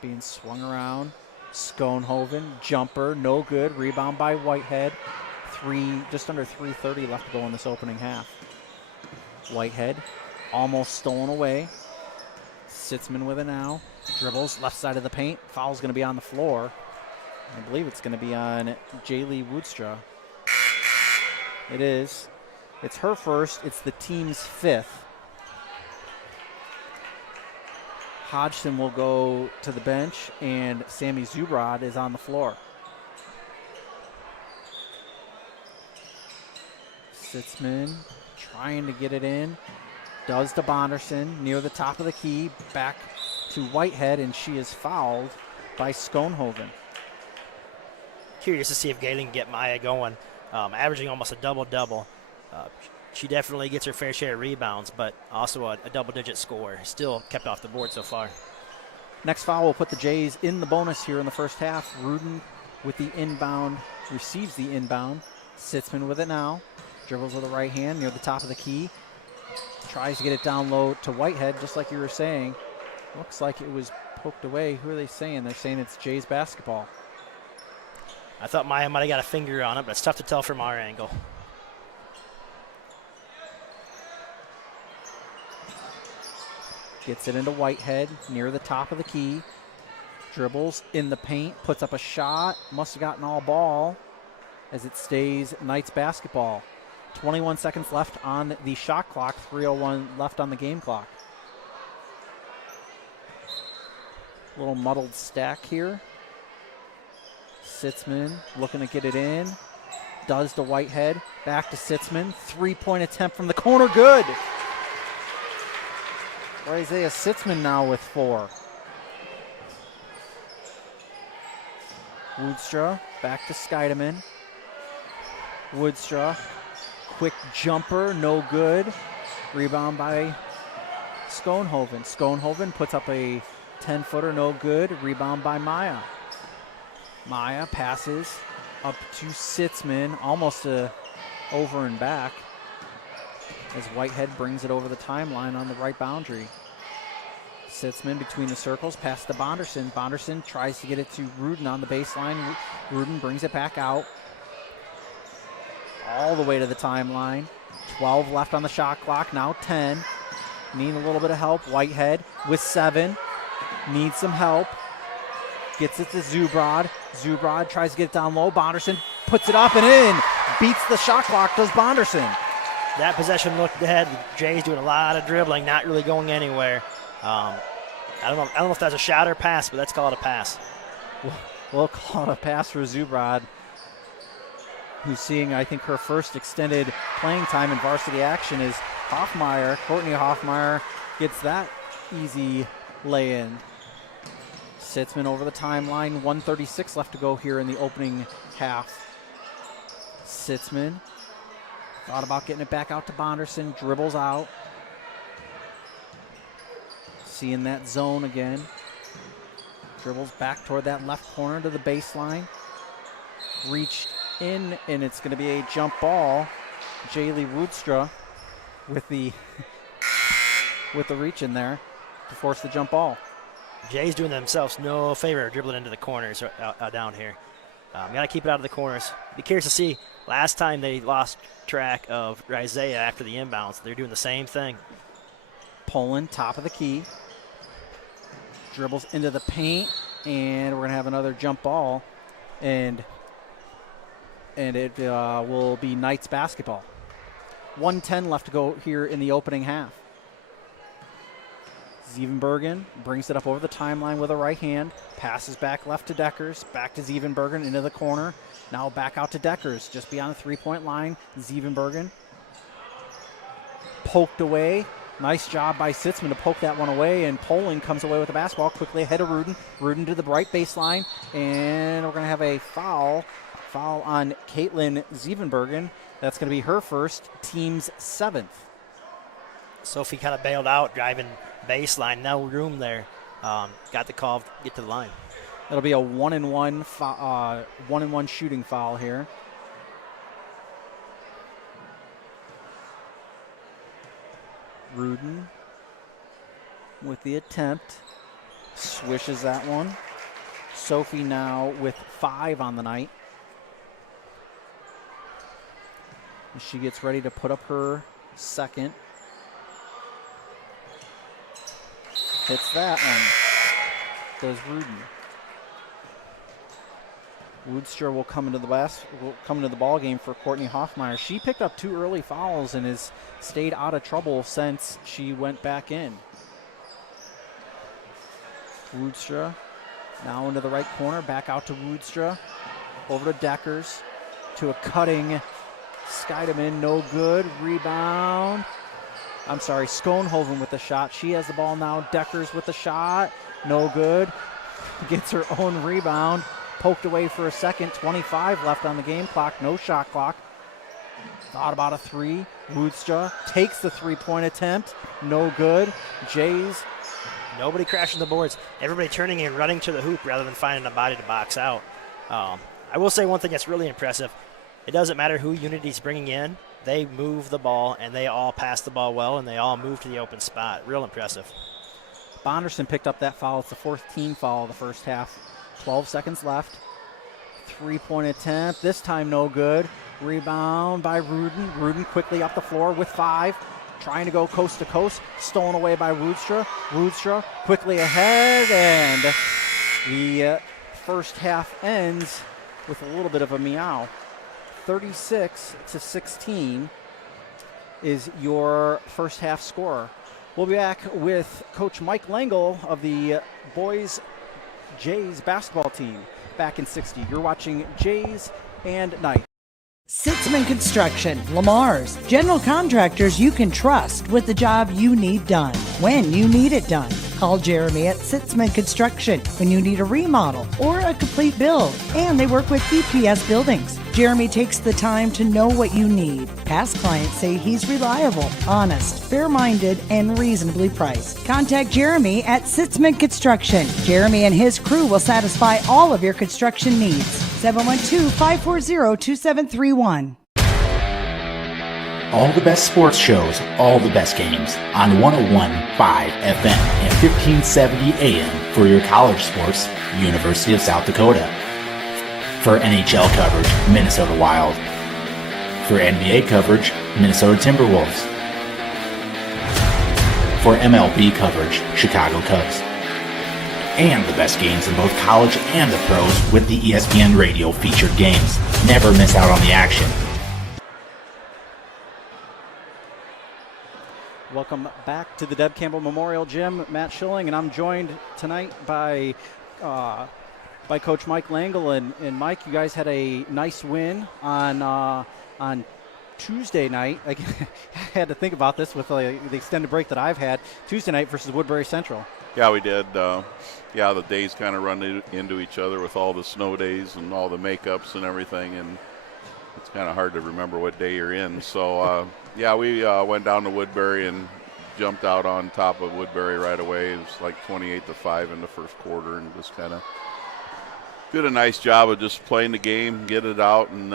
Being swung around. Schoenhoven, jumper, no good. Rebound by Whitehead. Just under 3:30 left to go in this opening half. Whitehead, almost stolen away. Sitzman with it now. Dribbles left side of the paint. Foul's going to be on the floor. I believe it's going to be on Jaylee Woodstra. It is. It's her first. It's the team's fifth. Hodgson will go to the bench, and Sammy Zubrod is on the floor. Sitzman trying to get it in. Does to Bonderson near the top of the key. Back to Whitehead, and she is fouled by Schoenhoven. Curious to see if Gehlen can get Maya going. Averaging almost a double-double. She definitely gets her fair share of rebounds, but also a double-digit score. Still kept off the board so far. Next foul will put the Jays in the bonus here in the first half. Rudin with the inbound, receives the inbound. Sitzman with it now. Dribbles with the right hand near the top of the key. Tries to get it down low to Whitehead, just like you were saying. Looks like it was poked away. Who are they saying? They're saying it's Jays basketball. I thought Maya might have got a finger on it, but it's tough to tell from our angle. Gets it into Whitehead near the top of the key. Dribbles in the paint, puts up a shot. Must have gotten all ball as it stays Knights basketball. 21 seconds left on the shot clock, 3:01 left on the game clock. Little muddled stack here. Sitzman looking to get it in. Does to Whitehead. Back to Sitzman. 3-point attempt from the corner. Good. For Isaiah Sitzman now with 4. Woodstra back to Scheidemann. Woodstra, quick jumper, no good. Rebound by Schoenhoven. Schoenhoven puts up a 10-footer, no good. Rebound by Maya. Maya passes up to Sitzman, almost over and back, as Whitehead brings it over the timeline on the right boundary. Sitzman between the circles, pass to Bonderson. Bonderson tries to get it to Rudin on the baseline. Rudin brings it back out. All the way to the timeline. 12 left on the shot clock, now 10. Need a little bit of help. Whitehead with 7. Needs some help. Gets it to Zubrod. Zubrod tries to get it down low. Bonderson puts it up and in. Beats the shot clock, does Bonderson. That possession looked dead. Jay's doing a lot of dribbling, not really going anywhere. I don't know if that's a shot or pass, but let's call it a pass. We'll call it a pass for Zubrod, who's seeing, I think, her first extended playing time in varsity action is Hoffmeyer. Courtney Hoffmeyer gets that easy lay-in. Sitzman over the timeline, 1:36 left to go here in the opening half. Sitzman thought about getting it back out to Bonderson, dribbles out. Seeing that zone again. Dribbles back toward that left corner to the baseline. Reached in, and it's going to be a jump ball. Jaylee Woodstra with the reach in there to force the jump ball. Jay's doing themselves no favor dribbling into the corners down here. Got to keep it out of the corners. Be curious to see. Last time they lost track of Isaiah after the inbounds. They're doing the same thing. Poland, top of the key. Dribbles into the paint, and we're going to have another jump ball. And it will be Knights basketball. 1:10 left to go here in the opening half. Zevenbergen brings it up over the timeline with a right hand. Passes back left to Deckers. Back to Zevenbergen into the corner. Now back out to Deckers just beyond the three-point line. Zevenbergen poked away. Nice job by Sitzman to poke that one away, and Poling comes away with the basketball quickly ahead of Rudin. Rudin to the right baseline, and we're going to have a foul on Caitlin Zevenbergen. That's going to be her first, team's 7th. Sophie kind of bailed out, driving baseline, no room there. Got the call, get to the line. It'll be a 1-and-1 shooting foul here. Rudin with the attempt, swishes that one. Sophie now with 5 on the night. And she gets ready to put up her second. Hits that one. Does Rudin. Woodstra will come into the ball game for Courtney Hoffmeyer. She picked up 2 early fouls and has stayed out of trouble since she went back in. Woodstra now into the right corner, back out to Woodstra, over to Deckers, to a cutting Scheidemann, no good. Rebound. I'm sorry, Schoenhoven with the shot. She has the ball now. Deckers with the shot, no good. Gets her own rebound. Poked away for a second, 25 left on the game clock, no shot clock. Thought about a 3. Woodstra takes the 3-point attempt, no good. Jays. Nobody crashing the boards. Everybody turning and running to the hoop rather than finding a body to box out. I will say one thing that's really impressive. It doesn't matter who Unity's bringing in. They move the ball, and they all pass the ball well, and they all move to the open spot. Real impressive. Bonderson picked up that foul. It's the 4th team foul of the first half. 12 seconds left. 3-point attempt. This time no good. Rebound by Rudin. Rudin quickly up the floor with 5. Trying to go coast to coast. Stolen away by Woodstra. Woodstra quickly ahead. And the first half ends with a little bit of a meow. 36-16 is your first half score. We'll be back with Coach Mike Langle of the boys Jays basketball team back in 60. You're watching Jays and Knight. Sitzman Construction, Lamar's, general contractors you can trust with the job you need done, when you need it done. Call Jeremy at Sitzman Construction when you need a remodel or a complete build. And they work with DPS buildings. Jeremy takes the time to know what you need. Past clients say he's reliable, honest, fair-minded, and reasonably priced. Contact Jeremy at Sitzman Construction. Jeremy and his crew will satisfy all of your construction needs. 712-540-2731. All the best sports shows, all the best games on 101.5 FM and 1570 AM for your college sports, University of South Dakota. For NHL coverage, Minnesota Wild. For NBA coverage, Minnesota Timberwolves. For MLB coverage, Chicago Cubs. And the best games in both college and the pros with the ESPN Radio featured games. Never miss out on the action. Welcome back to the Deb Campbell Memorial Gym. Matt Schilling, and I'm joined tonight by Coach Mike Langle. And Mike, you guys had a nice win on Tuesday night. I had to think about this with the extended break that I've had. Tuesday night versus Woodbury Central. Yeah, we did. The days kind of run into each other with all the snow days and all the makeups and everything, and it's kind of hard to remember what day you're in. So, we went down to Woodbury and jumped out on top of Woodbury right away. It was like 28-5 in the first quarter, and just kind of did a nice job of just playing the game, get it out, and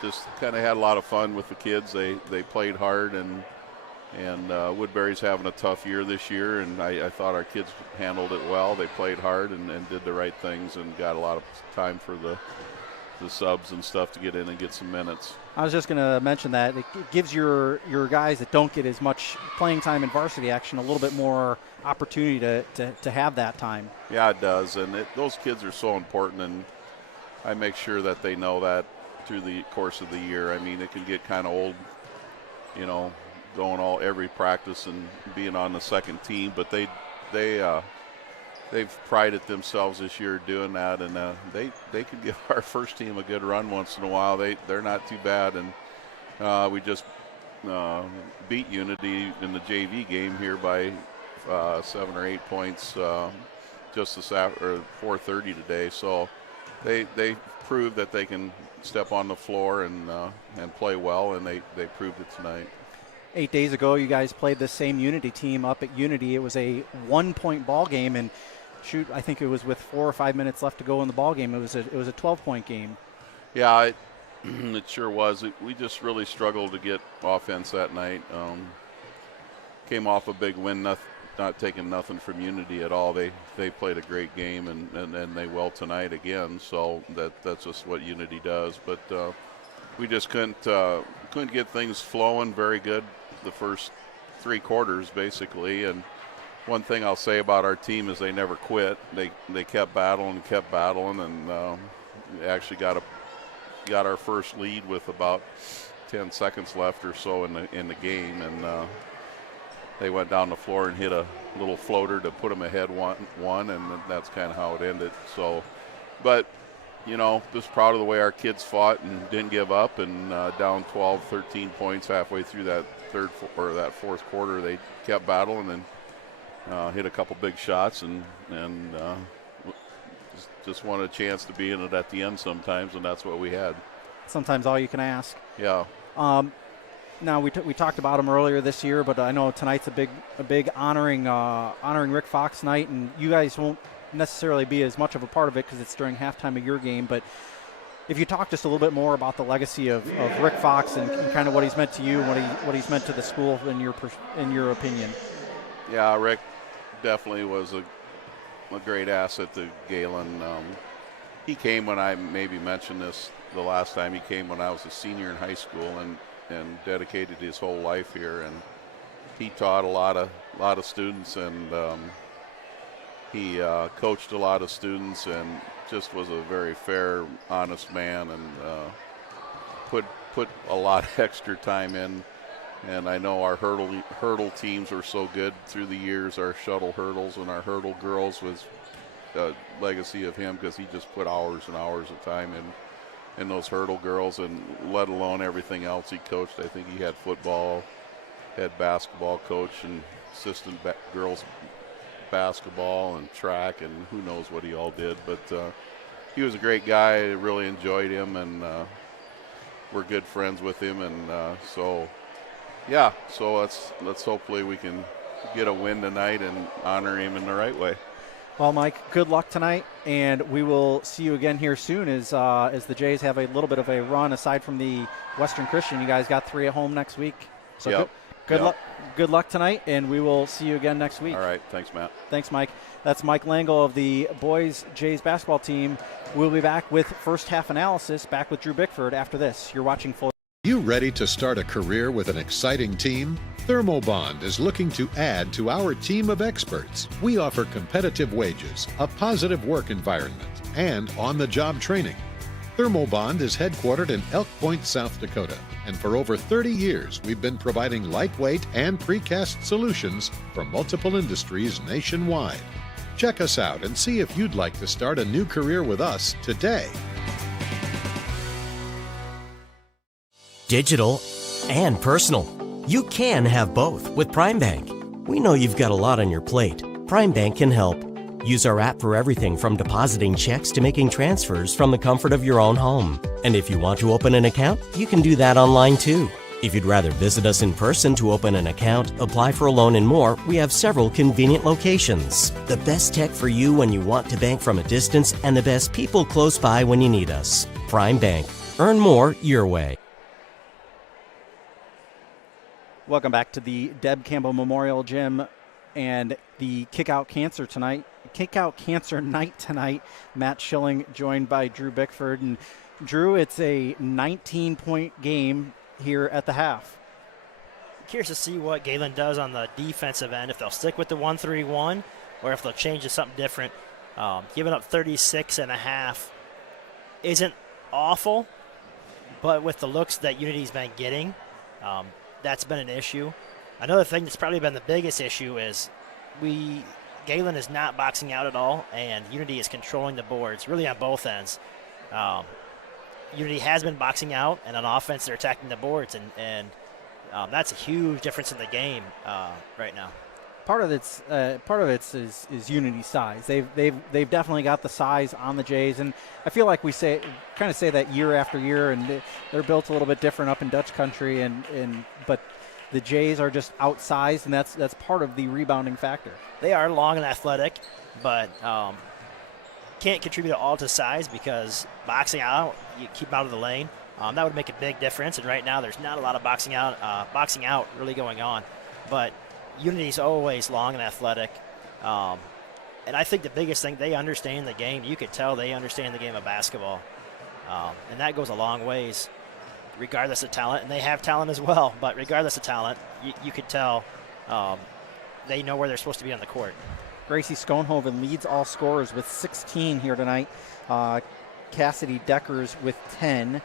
just kind of had a lot of fun with the kids. They played hard, and Woodbury's having a tough year this year, and I thought our kids handled it well. They played hard and did the right things and got a lot of time for the subs and stuff to get in and get some minutes. I was just going to mention that it gives your guys that don't get as much playing time in varsity action a little bit more opportunity to have that time. Yeah, it does, and those kids are so important, and I make sure that they know that through the course of the year. I mean, it can get kind of old, going every practice and being on the second team, but they've prided themselves this year doing that, and they could give our first team a good run once in a while. They're not too bad, and we just beat Unity in the JV game here by 7 or 8 points just this after 4:30 today. So they proved that they can step on the floor and play well, and they proved it tonight. 8 days ago, you guys played the same Unity team up at Unity. It was a 1-point ball game, and I think it was with 4 or 5 minutes left to go in the ball game. It was a 12-point game. Yeah, it sure was. We just really struggled to get offense that night. Came off a big win, not taking nothing from Unity at all. They played a great game, and they will tonight again. So that's just what Unity does. But we just couldn't get things flowing very good the first 3 quarters, basically. And one thing I'll say about our team is they never quit. They kept battling, and actually got our first lead with about 10 seconds left or so in the game, and they went down the floor and hit a little floater to put them ahead one, and that's kind of how it ended. So, but just proud of the way our kids fought and didn't give up, and down 12, 13 points halfway through that fourth quarter, they kept battling and hit a couple big shots, and just wanted a chance to be in it at the end sometimes, and that's what we had. Sometimes all you can ask. Yeah. Now we talked about him earlier this year, but I know tonight's a big honoring Rick Fox night, and you guys won't necessarily be as much of a part of it because it's during halftime of your game. But if you talk just a little bit more about the legacy of Rick Fox and kind of what he's meant to you and what he's meant to the school in your opinion. Yeah, Rick definitely was a great asset to Gehlen. He came when I maybe mentioned this the last time. He came when I was a senior in high school and dedicated his whole life here, and he taught a lot of students, and he coached a lot of students, and just was a very fair, honest man, and put a lot of extra time in. And I know our hurdle teams were so good through the years. Our shuttle hurdles and our hurdle girls was a legacy of him, because he just put hours and hours of time in those hurdle girls, and let alone everything else he coached. I think he had football, had basketball coach, and assistant girls basketball and track, and who knows what he all did. But he was a great guy. I really enjoyed him, and we're good friends with him. And so let's hopefully we can get a win tonight and honor him in the right way. Well, Mike, good luck tonight, and we will see you again here soon as the Jays have a little bit of a run. Aside from the Western Christian, you guys got 3 at home next week. So good luck tonight, and we will see you again next week. All right. Thanks, Matt. Thanks, Mike. That's Mike Langle of the boys Jays basketball team. We'll be back with first half analysis, back with Drew Bickford after this. You're watching Full. You ready to start a career with an exciting team? Thermobond is looking to add to our team of experts. We offer competitive wages, a positive work environment, and on-the-job training. Thermobond is headquartered in Elk Point, South Dakota, and for over 30 years we've been providing lightweight and precast solutions for multiple industries nationwide. Check us out and see if you'd like to start a new career with us today. Digital and personal. You can have both with Prime Bank. We know you've got a lot on your plate. Prime Bank can help. Use our app for everything from depositing checks to making transfers from the comfort of your own home. And if you want to open an account, you can do that online too. If you'd rather visit us in person to open an account, apply for a loan and more, we have several convenient locations. The best tech for you when you want to bank from a distance, and the best people close by when you need us. Prime Bank. Earn more your way. Welcome back to the Deb Campbell Memorial Gym and the Kickout Cancer Night tonight. Matt Schilling joined by Drew Bickford. And Drew, it's a 19-point game here at the half. Curious to see what Gehlen does on the defensive end, if they'll stick with the 1-3-1 or if they'll change to something different. Giving up 36.5 isn't awful, but with the looks that Unity's been getting, that's been an issue. Another thing that's probably been the biggest issue is Gehlen is not boxing out at all, and Unity is controlling the boards, really on both ends. Unity has been boxing out, and on offense they're attacking the boards, and that's a huge difference in the game right now. Part of it's is Unity's size. They've definitely got the size on the Jays, and I feel like we say that year after year, and they're built a little bit different up in Dutch country, but the Jays are just outsized, and that's part of the rebounding factor. They are long and athletic, but can't contribute all to size because boxing out, you keep them out of the lane. That would make a big difference, and right now there's not a lot of boxing out really going on, but Unity's always long and athletic, and I think the biggest thing, they understand the game. You could tell they understand the game of basketball, and that goes a long ways, regardless of talent. And they have talent as well, but regardless of talent, you could tell they know where they're supposed to be on the court. Gracie Schoenhoven leads all scorers with 16 here tonight. Cassidy Deckers with 10.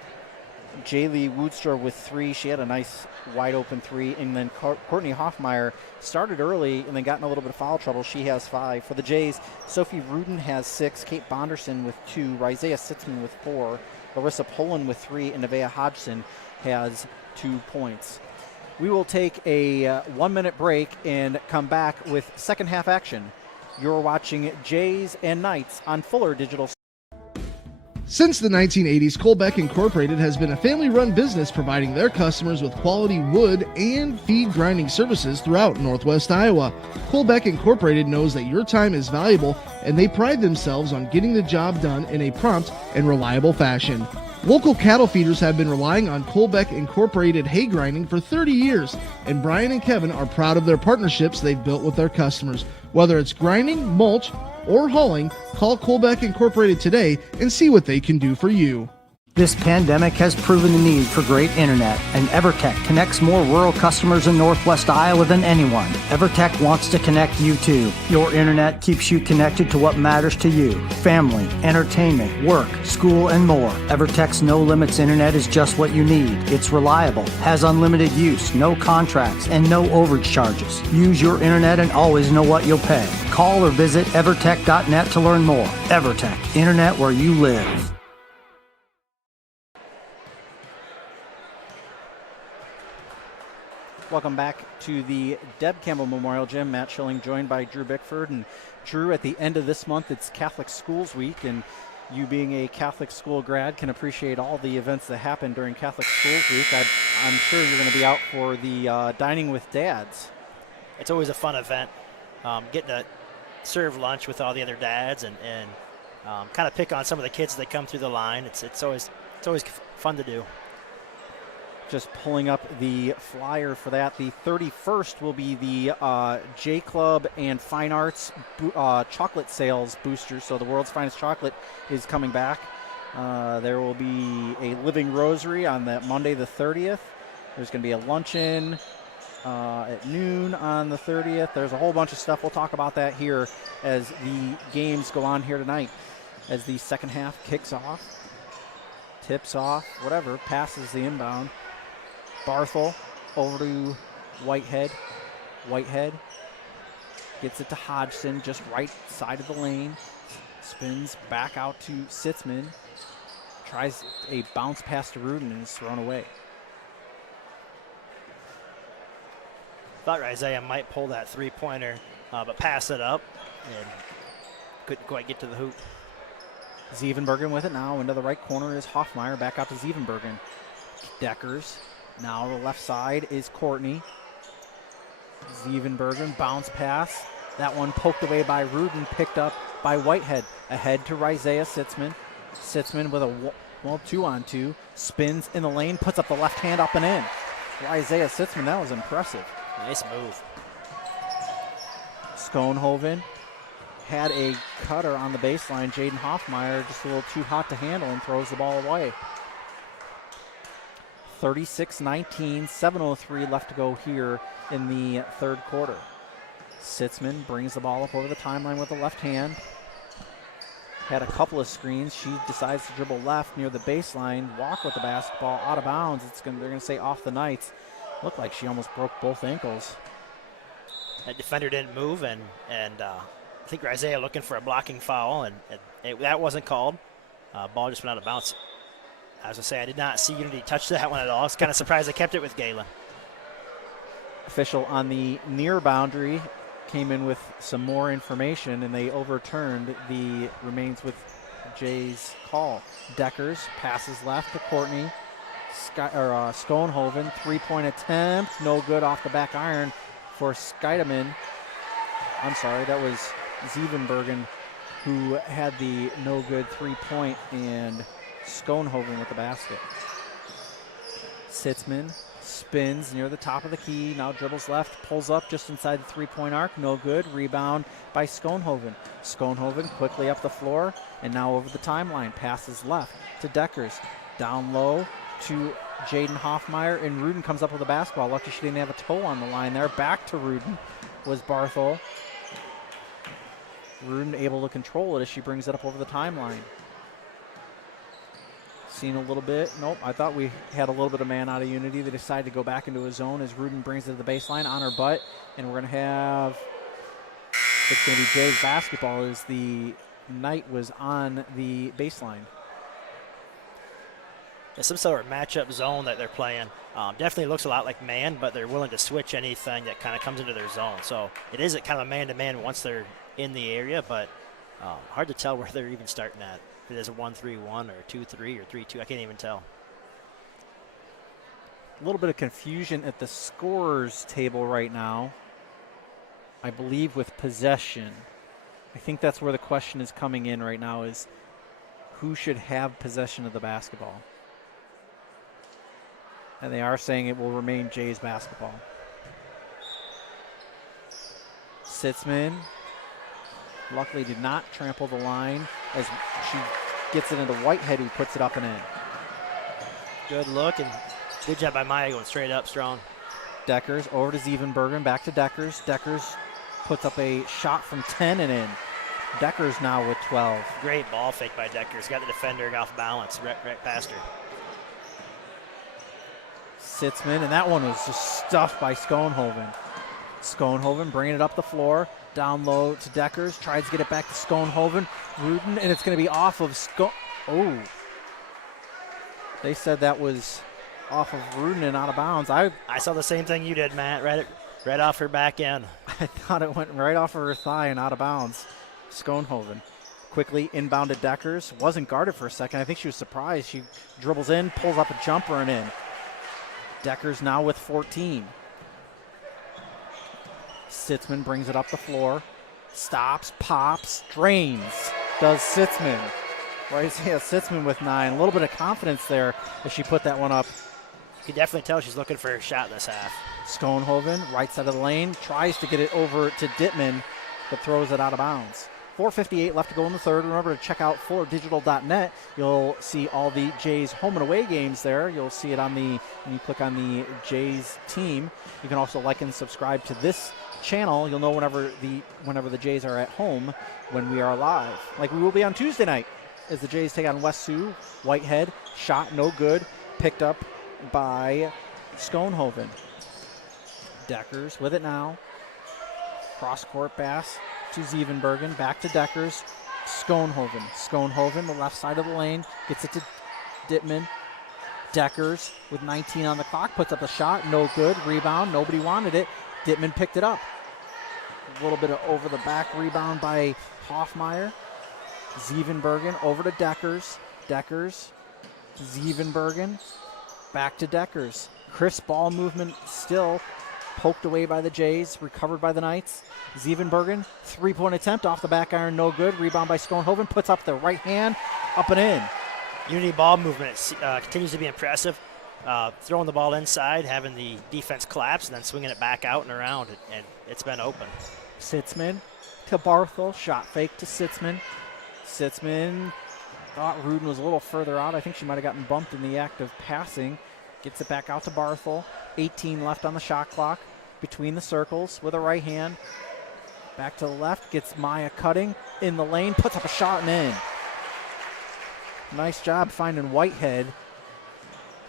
Jaylee Woodstra with 3. She had a nice wide open 3. And then Courtney Hoffmeyer started early and then got in a little bit of foul trouble. She has 5. For the Jays, Sophie Rudin has 6. Kate Bonderson with 2. Isaiah Sitzman with 4. Larissa Poland with 3. And Nevaeh Hodgson has 2 points. We will take a 1-minute break and come back with second half action. You're watching Jays and Knights on Fuller Digital. Since the 1980s, Colbeck Incorporated has been a family-run business providing their customers with quality wood and feed grinding services throughout Northwest Iowa. Colbeck Incorporated knows that your time is valuable, and they pride themselves on getting the job done in a prompt and reliable fashion. Local cattle feeders have been relying on Colbeck Incorporated hay grinding for 30 years, and Brian and Kevin are proud of their partnerships they've built with their customers. Whether it's grinding, mulch, or hauling, call Colbeck Incorporated today and see what they can do for you. This pandemic has proven the need for great internet, and EverTech connects more rural customers in Northwest Iowa than anyone. EverTech wants to connect you too. Your internet keeps you connected to what matters to you: family, entertainment, work, school, and more. EverTech's no limits internet is just what you need. It's reliable, has unlimited use, no contracts, and no overage charges. Use your internet and always know what you'll pay. Call or visit evertech.net to learn more. EverTech, internet where you live. Welcome back to the Deb Campbell Memorial Gym. Matt Schilling joined by Drew Bickford. And Drew, at the end of this month, it's Catholic Schools Week, and you being a Catholic school grad can appreciate all the events that happen during Catholic Schools Week. I'm sure you're going to be out for the Dining with Dads. It's always a fun event, getting to serve lunch with all the other dads and kind of pick on some of the kids that come through the line. It's always fun to do. Just pulling up the flyer for that. The 31st will be the J Club and Fine Arts chocolate sales booster. So the world's finest chocolate is coming back. There will be a living rosary on that Monday the 30th. There's going to be a luncheon at noon on the 30th. There's a whole bunch of stuff. We'll talk about that here as the games go on here tonight. As the second half kicks off, tips off, whatever, passes the inbound. Barthel over to Whitehead. Whitehead gets it to Hodgson, just right side of the lane. Spins back out to Sitzman. Tries a bounce pass to Rudin and is thrown away. Thought Isaiah might pull that three-pointer, but pass it up and couldn't quite get to the hoop. Zevenbergen with it now. Into the right corner is Hoffmeyer. Back out to Zevenbergen. Deckers. Now the left side is Courtney. Zevenbergen, bounce pass. That one poked away by Rudin, picked up by Whitehead. Ahead to Isaiah Sitzman. Sitzman with a 2-on-2. Spins in the lane, puts up the left hand up and in. Isaiah Sitzman, that was impressive. Nice move. Schoenhoven had a cutter on the baseline. Jaden Hoffmeyer just a little too hot to handle and throws the ball away. 36-19, 7:03 left to go here in the third quarter. Sitzman brings the ball up over the timeline with the left hand. Had a couple of screens. She decides to dribble left near the baseline, walk with the basketball out of bounds. They're going to say off the Knights. Looked like she almost broke both ankles. That defender didn't move, and I think Isaiah looking for a blocking foul, and that wasn't called. Ball just went out of bounds. I was going to say, I did not see Unity touch that one at all. I was kind of surprised they kept it with Gehlen. Official on the near boundary came in with some more information, and they overturned the remains with Jay's call. Deckers passes left to Courtney. Schoenhoven, three-point attempt. No good off the back iron for Scheidemann. I'm sorry, that was Zevenbergen who had the no good three-point, and Schoenhoven with the basket. Sitzman spins near the top of the key, now dribbles left, pulls up just inside the three-point arc, no good. Rebound by Schoenhoven. Schoenhoven quickly up the floor, and now over the timeline, passes left to Deckers. Down low to Jaden Hoffmeyer, and Rudin comes up with the basketball. Lucky she didn't have a toe on the line there. Back to Rudin was Barthel. Rudin able to control it as she brings it up over the timeline. Seen a little bit. Nope, I thought we had a little bit of man out of Unity. They decided to go back into a zone as Rudin brings it to the baseline on her butt, and we're going to have, it's going to be Jay's basketball as the Knight was on the baseline. Some sort of matchup zone that they're playing. Definitely looks a lot like man, but they're willing to switch anything that kind of comes into their zone. So it is kind of a man-to-man once they're in the area, but hard to tell where they're even starting at. If it is a 1-3-1 or 2-3 or 3-2, I can't even tell. A little bit of confusion at the scorers table right now, I believe, with possession. I think that's where the question is coming in right now, is who should have possession of the basketball. And they are saying it will remain Jay's basketball. Sitzman luckily did not trample the line as she gets it into Whitehead, who puts it up and in. Good look, and good job by Maya going straight up strong. Deckers over to Zevenbergen, back to Deckers. Deckers puts up a shot from 10 and in. Deckers now with 12. Great ball fake by Deckers. Got the defender off balance, right past her. Sitzman, and that one was just stuffed by Schoenhoven. Schoenhoven bringing it up the floor. Down low to Deckers. Tries to get it back to Schoenhoven. Rudin, and it's going to be off of Oh. They said that was off of Rudin and out of bounds. I saw the same thing you did, Matt, right off her back end. I thought it went right off of her thigh and out of bounds. Schoenhoven quickly inbounded Deckers. Wasn't guarded for a second. I think she was surprised. She dribbles in, pulls up a jumper and in. Deckers now with 14. Sitzman brings it up the floor. Stops, pops, drains. Does Sitzman. Isaiah Sitzman with 9. A little bit of confidence there as she put that one up. You can definitely tell she's looking for a shot this half. Schoenhoven, right side of the lane, tries to get it over to Dittman, but throws it out of bounds. 4:58 left to go in the third. Remember to check out FloorDigital.net. You'll see all the Jays home and away games there. You'll see it on when you click on the Jays team. You can also like and subscribe to this channel. You'll know whenever the Jays are at home when we are live. Like we will be on Tuesday night as the Jays take on West Sioux. Whitehead, shot no good, picked up by Schoenhoven. Deckers with it now. Cross-court pass to Zevenbergen, back to Deckers. Schoenhoven, the left side of the lane, gets it to Dittman. Deckers with 19 on the clock, puts up a shot, no good. Rebound, nobody wanted it. Dittman picked it up. A little bit of over-the-back rebound by Hoffmeyer. Zevenbergen over to Deckers. Zevenbergen, back to Deckers. Crisp ball movement still. Poked away by the Jays, recovered by the Knights. Zevenbergen, three-point attempt off the back iron, no good. Rebound by Schoenhoven, puts up the right hand, up and in. Unity ball movement continues to be impressive. Throwing the ball inside, having the defense collapse, and then swinging it back out and around, and it's been open. Sitzman to Barthel, shot fake to Sitzman. Sitzman thought Rudin was a little further out. I think she might have gotten bumped in the act of passing. Gets it back out to Barthel. 18 left on the shot clock. Between the circles with a right hand. Back to the left. Gets Maya cutting in the lane. Puts up a shot and in. Nice job finding Whitehead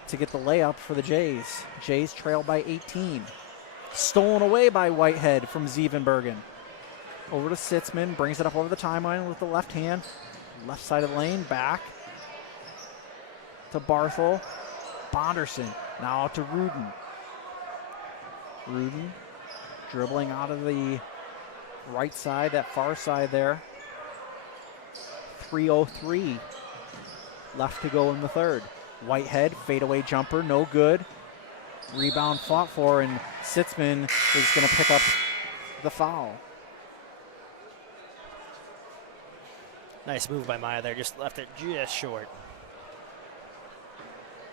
to get the layup for the Jays. Jays trail by 18. Stolen away by Whitehead from Zevenbergen. Over to Sitzman. Brings it up over the timeline with the left hand. Left side of the lane. Back to Barthel. Bonderson now out to Rudin. Rudin dribbling out of the right side, that far side there. 3:03 left to go in the third. Whitehead, fadeaway jumper, no good. Rebound fought for, and Sitzman is going to pick up the foul. Nice move by Maya there, just left it just short.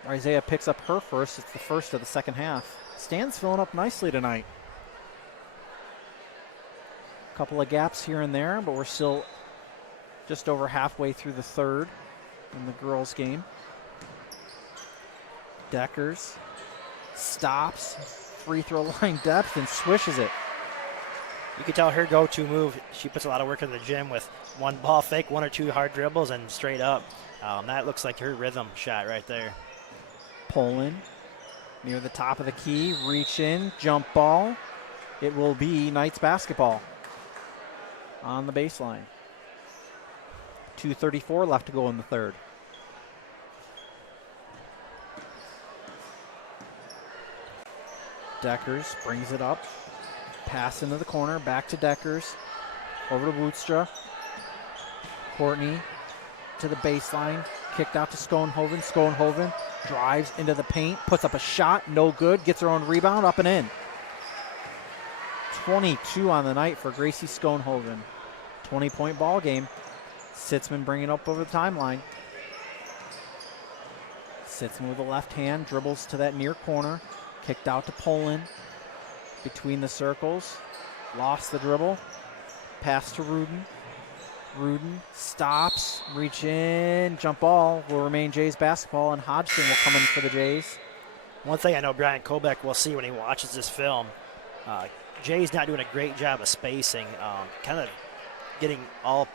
Isaiah picks up her first. It's the first of the second half. Stands filling up nicely tonight. A couple of gaps here and there, but we're still just over halfway through the third in the girls' game. Deckers stops, free throw line depth, and swishes it. You can tell her go-to move, she puts a lot of work in the gym with one ball fake, one or two hard dribbles, and straight up. That looks like her rhythm shot right there. Poland near the top of the key, reach in, jump ball. It will be Knights basketball on the baseline. 2:34 left to go in the third. Deckers brings it up. Pass into the corner, back to Deckers. Over to Woodstra. Courtney to the baseline. Kicked out to Schoenhoven. Schoenhoven drives into the paint, puts up a shot, no good. Gets her own rebound, up and in. 22 on the night for Gracie Schoenhoven. 20-point ball game. Sitzman bringing it up over the timeline. Sitzman with the left hand, dribbles to that near corner. Kicked out to Poland. Between the circles. Lost the dribble. Pass to Rudin. Rudin stops, reach in, jump ball will remain Jays basketball, and Hodgson will come in for the Jays. One thing I know Brian Kolbeck will see when he watches this film, Jay's not doing a great job of spacing, kind of getting all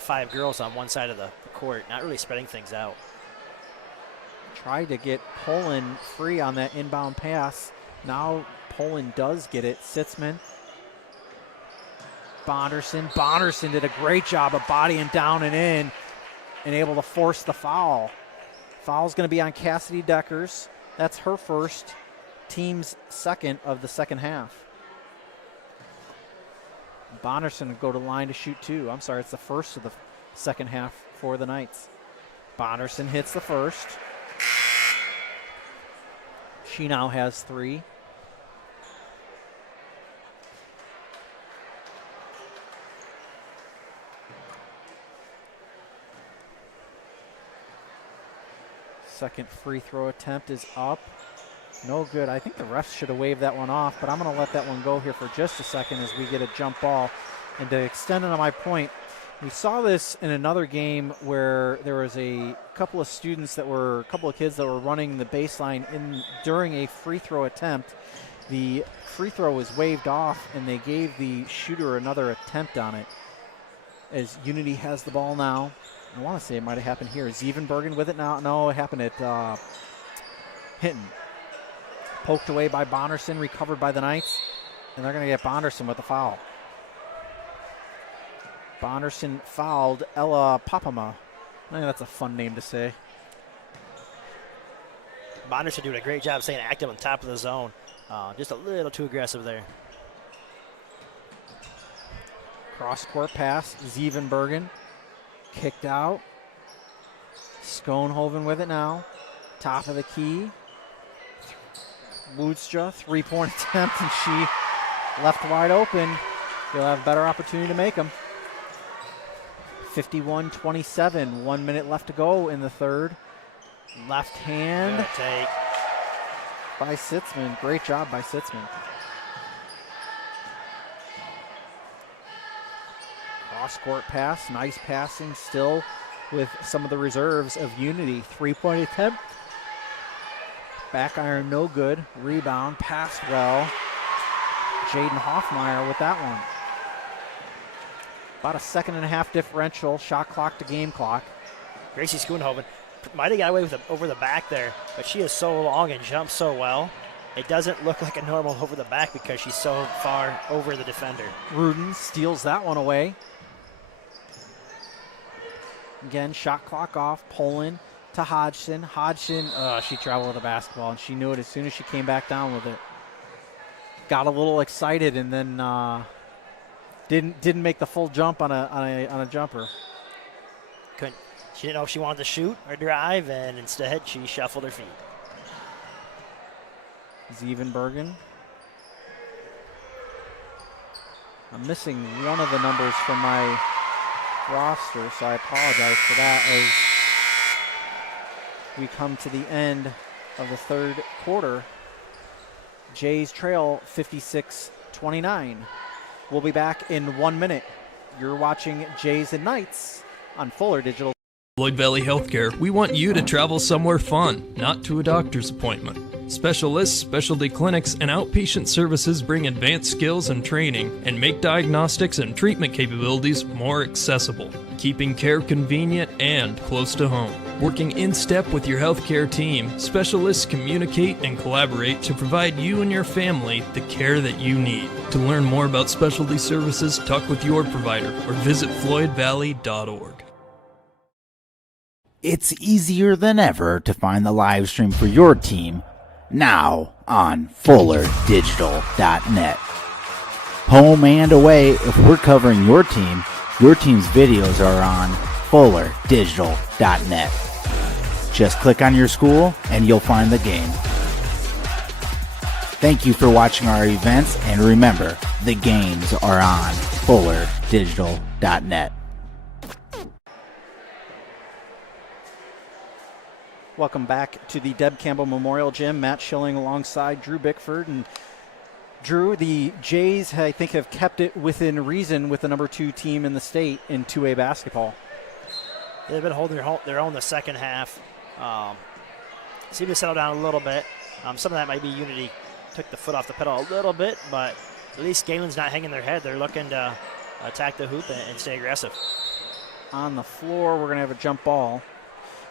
five girls on one side of the court, not really spreading things out. Tried to get Poland free on that inbound pass. Now Poland does get it. Sitzman. Bonderson did a great job of bodying down and in and able to force the foul. Foul's going to be on Cassidy Deckers. That's her first, team's second of the second half. Bonnerson would go to the line to shoot two. I'm sorry, it's the first of the second half for the Knights. Bonnerson hits the first. She now has three. Second free throw attempt is up. No good. I think the refs should have waved that one off, but I'm going to let that one go here for just a second as we get a jump ball. And to extend on my point, we saw this in another game where there was a couple of kids that were running the baseline during a free throw attempt. The free throw was waved off, and they gave the shooter another attempt on it. As Unity has the ball now. I want to say it might have happened here. Zevenbergen with it now. No, it happened at Hinton. Poked away by Bonnerson, recovered by the Knights, and they're going to get Bonnerson with the foul. Bonnerson fouled Ella Papama. I think that's a fun name to say. Bonnerson doing a great job staying active on top of the zone. Just a little too aggressive there. Cross-court pass, Zevenbergen. Kicked out. Schoenhoven with it now. Top of the key. Woodstra, three-point attempt, and she left wide open. She'll have a better opportunity to make them. 51-27, 1 minute left to go in the third. Left hand take by Sitzman. Great job by Sitzman. Cross-court pass, nice passing still with some of the reserves of Unity. Three-point attempt. Back iron, no good. Rebound, passed well. Jaden Hoffmeyer with that one. About a 1.5 differential, shot clock to game clock. Gracie Schoenhoven might have got away with over the back there, but she is so long and jumps so well. It doesn't look like a normal over the back because she's so far over the defender. Rudin steals that one away. Again, shot clock off. Poland to Hodgson. Hodgson, she traveled with the basketball, and she knew it as soon as she came back down with it. Got a little excited, and then didn't make the full jump on a jumper. She didn't know if she wanted to shoot or drive, and instead she shuffled her feet. Zevenbergen. I'm missing one of the numbers from my roster, so I apologize for that as we come to the end of the third quarter. Jays trail 56-29. We'll be back in 1 minute. You're watching Jays and Knights on Fuller Digital. Floyd Valley Healthcare, we want you to travel somewhere fun, not to a doctor's appointment. Specialists, specialty clinics, and outpatient services bring advanced skills and training and make diagnostics and treatment capabilities more accessible, keeping care convenient and close to home. Working in step with your healthcare team, specialists communicate and collaborate to provide you and your family the care that you need. To learn more about specialty services, talk with your provider or visit floydvalley.org. It's easier than ever to find the live stream for your team now on FullerDigital.net. Home and away, if we're covering your team's videos are on FullerDigital.net. Just click on your school and you'll find the game. Thank you for watching our events, and remember, the games are on FullerDigital.net. Welcome back to the Deb Campbell Memorial Gym. Matt Schilling alongside Drew Bickford. And Drew, the Jays, I think, have kept it within reason with the number 2 team in the state in 2A basketball. They've been holding their own the second half. Seem to settle down a little bit. Some of that might be Unity took the foot off the pedal a little bit, but at least Gehlen's not hanging their head. They're looking to attack the hoop and stay aggressive. On the floor, we're going to have a jump ball.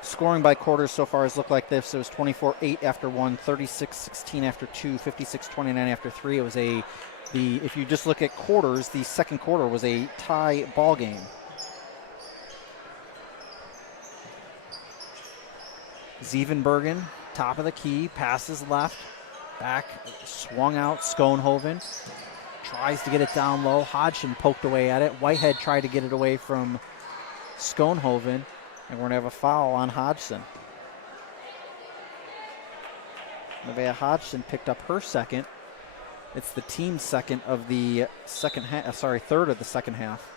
Scoring by quarters so far has looked like this. It was 24-8 after 1, 36-16 after 2, 56-29 after 3. It was if you just look at quarters, the second quarter was a tie ball game. Zevenbergen top of the key, passes left, back, swung out, Schoenhoven tries to get it down low. Hodgson poked away at it. Whitehead tried to get it away from Schoenhoven, and we're going to have a foul on Hodgson. Nevaeh Hodgson picked up her second. It's the team's second of the second half, third of the second half.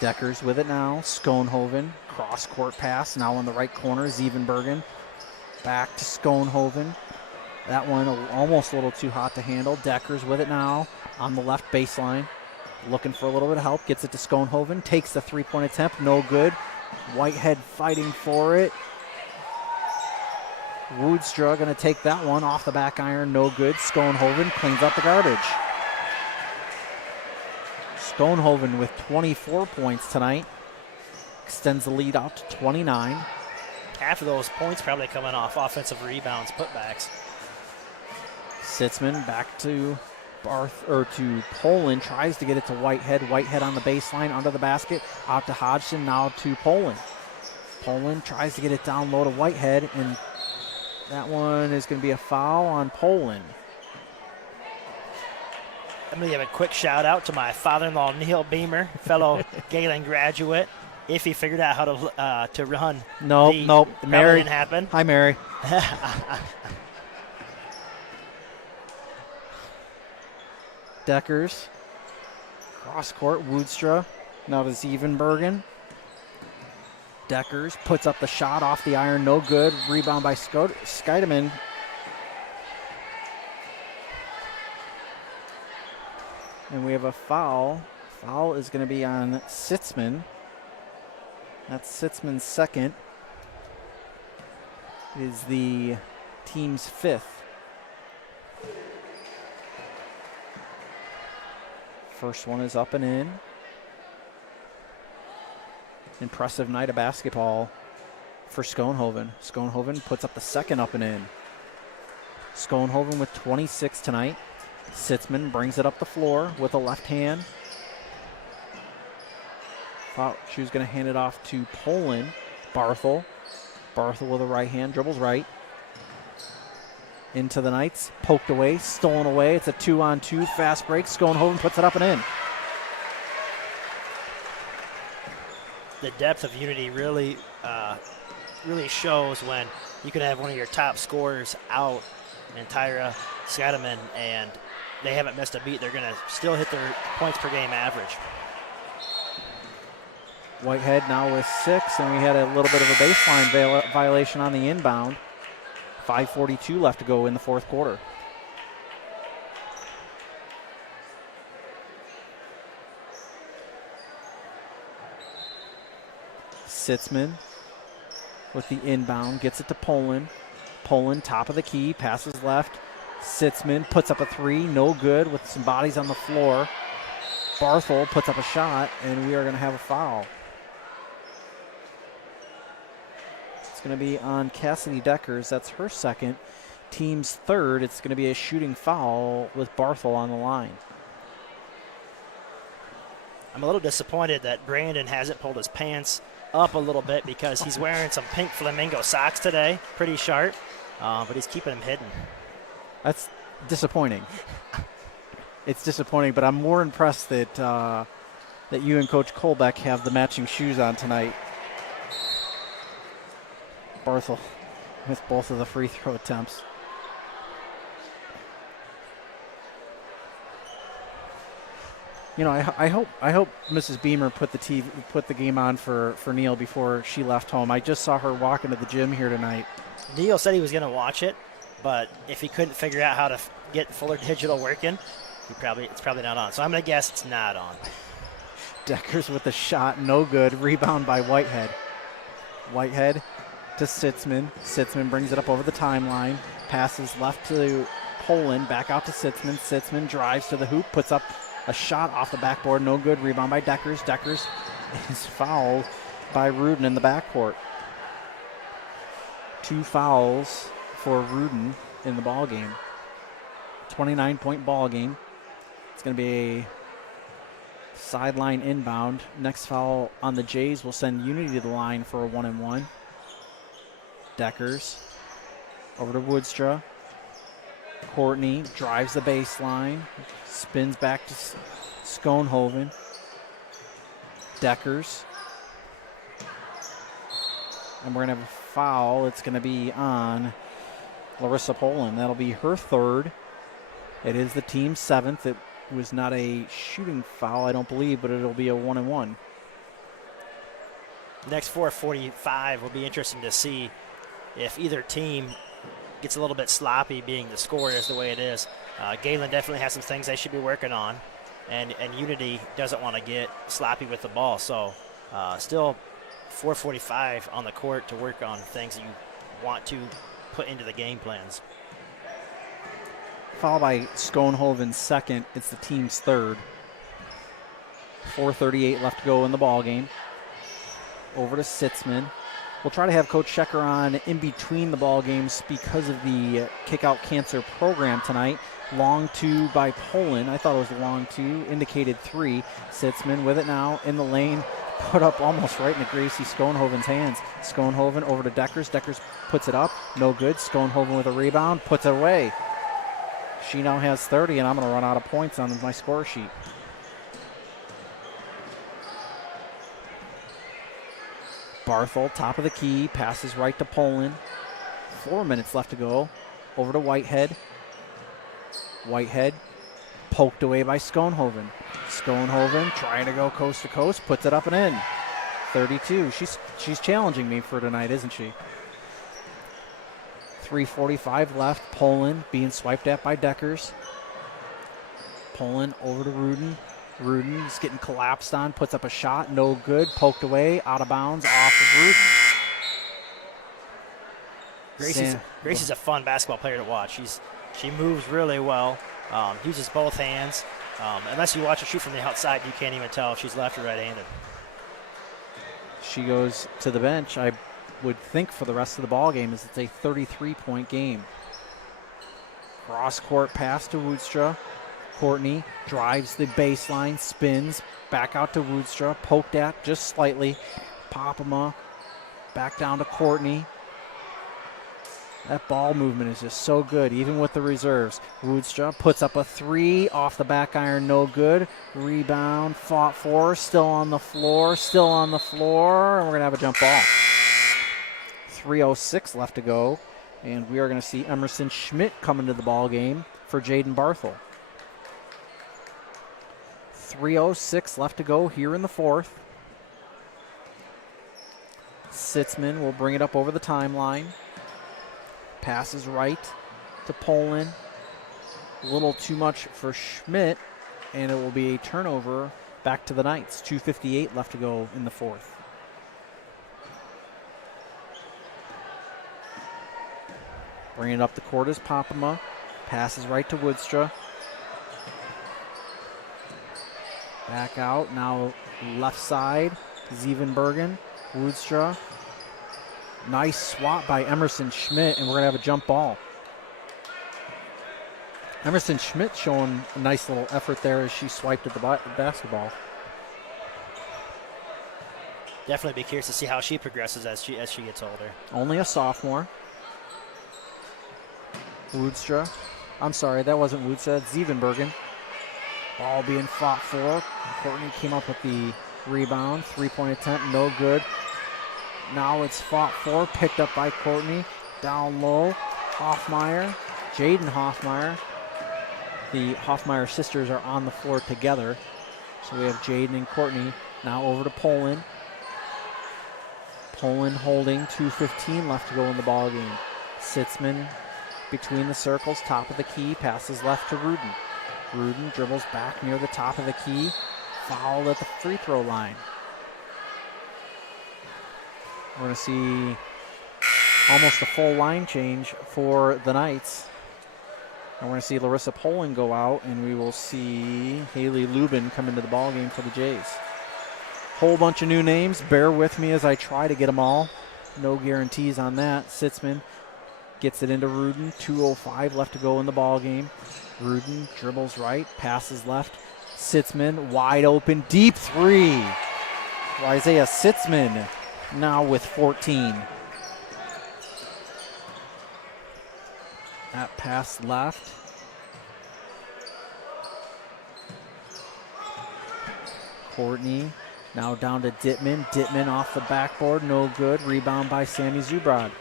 Deckers with it now. Schoenhoven, cross-court pass, now in the right corner. Zevenbergen back to Schoenhoven. That one almost a little too hot to handle. Deckers with it now on the left baseline. Looking for a little bit of help. Gets it to Schoenhoven. Takes the three-point attempt. No good. Whitehead fighting for it. Woodstra going to take that one off the back iron. No good. Schoenhoven cleans up the garbage. Schoenhoven with 24 points tonight. Extends the lead out to 29. Half of those points probably coming off offensive rebounds, putbacks. Sitzman back to Poland, tries to get it to Whitehead. Whitehead on the baseline, under the basket, out to Hodgson, now to Poland. Poland tries to get it down low to Whitehead, and that one is going to be a foul on Poland. I'm going to give a quick shout out to my father-in-law, Neil Beamer, fellow Gehlen graduate. If he figured out how to run. Nope. Mary didn't happen. Hi, Mary. Deckers. Cross court, Woodstra. Now to Zevenbergen. Deckers puts up the shot off the iron, no good. Rebound by Scheidemann. And we have a foul. Foul is going to be on Sitzman. That's Sitzman's second. It is the team's fifth. First one is up and in. Impressive night of basketball for Schoenhoven. Schoenhoven puts up the second up and in. Schoenhoven with 26 tonight. Sitzman brings it up the floor with a left hand. She was going to hand it off to Poland. Barthel with a right hand, dribbles right. Into the Knights, poked away, stolen away. It's a 2-on-2 fast break. Schoenhoven puts it up and in. The depth of Unity really shows when you can have one of your top scorers out, and Tyra Scheidemann, and they haven't missed a beat. They're going to still hit their points per game average. Whitehead now with 6, and we had a little bit of a baseline violation on the inbound. 5:42 left to go in the fourth quarter. Sitzman with the inbound, gets it to Poland. Poland, top of the key, passes left. Sitzman puts up a three, no good, with some bodies on the floor. Barthel puts up a shot, and we are going to have a foul. It's going to be on Cassidy Deckers. That's her second. Team's third. It's going to be a shooting foul with Barthel on the line. I'm a little disappointed that Brandon hasn't pulled his pants up a little bit because he's wearing some pink flamingo socks today. Pretty sharp, but he's keeping them hidden. That's disappointing. It's disappointing, but I'm more impressed that that you and Coach Colbeck have the matching shoes on tonight. Barthel with both of the free throw attempts. You know, I hope Mrs. Beamer put the game on for Neil before she left home. I just saw her walk into the gym here tonight. Neil said he was going to watch it, but if he couldn't figure out how to get Fuller Digital working, it's probably not on. So I'm going to guess it's not on. Deckers with the shot, no good. Rebound by Whitehead. Whitehead to Sitzman. Sitzman brings it up over the timeline. Passes left to Poland, back out to Sitzman. Sitzman drives to the hoop, puts up a shot off the backboard, no good. Rebound by Deckers. Deckers is fouled by Rudin in the backcourt. 2 fouls for Rudin in the ball game. 29-point ball game. It's going to be a Sideline inbound. Next foul on the Jays will send Unity to the line for a 1-and-1. Deckers over to Woodstra. Courtney drives the baseline, spins back to Schoenhoven. Deckers. And we're going to have a foul. It's going to be on Larissa Poland. That'll be her third. It is the team's 7th. It was not a shooting foul, I don't believe, but it'll be a 1-and-1. Next 4:45 will be interesting to see if either team gets a little bit sloppy, being the score is the way it is. Gehlen definitely has some things they should be working on, and Unity doesn't want to get sloppy with the ball. So still 4:45 on the court to work on things that you want to put into the game plans. Foul by Schoenhoven's second. It's the team's third. 4:38 left to go in the ball game. Over to Sitzman. We'll try to have Coach Schecker on in between the ball games because of the kick-out cancer program tonight. Long 2 by Poland. I thought it was a long 2. Indicated 3. Sitzman with it now in the lane. Put up almost right into Gracie Schoenhoven's hands. Schoenhoven over to Deckers. Deckers puts it up. No good. Schoenhoven with a rebound. Puts it away. She now has 30, and I'm going to run out of points on my score sheet. Barthel, top of the key, passes right to Poland. 4 minutes left to go. Over to Whitehead. Whitehead poked away by Schoenhoven. Schoenhoven trying to go coast to coast, puts it up and in. 32. She's challenging me for tonight, isn't she? 3:45 left. Poland being swiped at by Deckers. Poland over to Rudin. Rudin is getting collapsed on, puts up a shot, no good, poked away, out of bounds, off of Rudin. Gracie's a fun basketball player to watch. She moves really well, uses both hands. Unless you watch her shoot from the outside, you can't even tell if she's left or right-handed. She goes to the bench. I would think for the rest of the ball game is it's a 33-point game. Cross-court pass to Woodstra. Courtney drives the baseline, spins, back out to Woodstra, poked at just slightly. Popema back down to Courtney. That ball movement is just so good, even with the reserves. Woodstra puts up a 3 off the back iron, no good. Rebound, fought for, still on the floor, and we're going to have a jump ball. 3:06 left to go, and we are going to see Emerson Schmidt come into the ball game for Jaden Barthel. 3:06 left to go here in the fourth. Sitzman will bring it up over the timeline. Passes right to Poland. A little too much for Schmidt, and it will be a turnover back to the Knights. 2:58 left to go in the fourth. Bringing it up the court is Popema. Passes right to Woodstra. Back out, now left side, Zievenbergen, Woodstra. Nice swat by Emerson Schmidt, and we're going to have a jump ball. Emerson Schmidt showing a nice little effort there as she swiped at the basketball. Definitely be curious to see how she progresses as she gets older. Only a sophomore. Woodstra. I'm sorry, that wasn't Woodstra, Zievenbergen. Ball being fought for. Courtney came up with the rebound. 3-point attempt, no good. Now it's fought for, picked up by Courtney. Down low, Hoffmeyer, Jaden Hoffmeyer. The Hoffmeyer sisters are on the floor together. So we have Jaden and Courtney. Now over to Poland. Poland holding, 2:15 left to go in the ball game. Sitzman between the circles, top of the key, passes left to Rudin. Rudin dribbles back near the top of the key, fouled at the free throw line. We're going to see almost a full line change for the Knights. And we're going to see Larissa Poland go out, and we will see Haley Lubin come into the ballgame for the Jays. Whole bunch of new names. Bear with me as I try to get them all. No guarantees on that. Sitzman gets it into Rudin. 2:05 left to go in the ballgame. Rudin dribbles right, passes left. Sitzman wide open, deep three. Isaiah Sitzman now with 14. That pass left. Courtney now down to Dittman. Dittman off the backboard, no good. Rebound by Sammy Zubrod.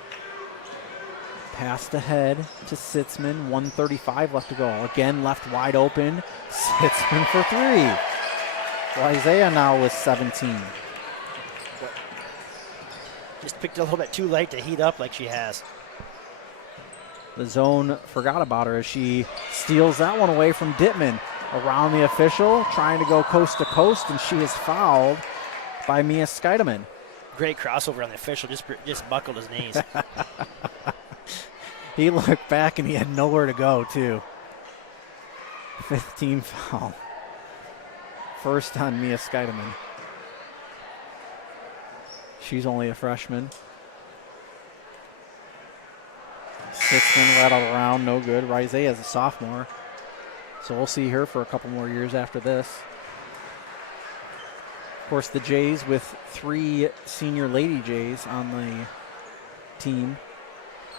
Passed ahead to Sitzman, 1:35 left to go. Again, left wide open. Sitzman for three. Isaiah now with 17. Just picked it a little bit too late to heat up like she has. The zone forgot about her as she steals that one away from Dittman. Around the official, trying to go coast to coast, and she is fouled by Mia Skeideman. Great crossover on the official, just buckled his knees. He looked back and he had nowhere to go, too. 15 foul. First on Mia Skeideman. She's only a freshman. Sitzman rattled around, no good. Isaiah is a sophomore. So we'll see her for a couple more years after this. Of course, the Jays with 3 senior Lady Jays on the team.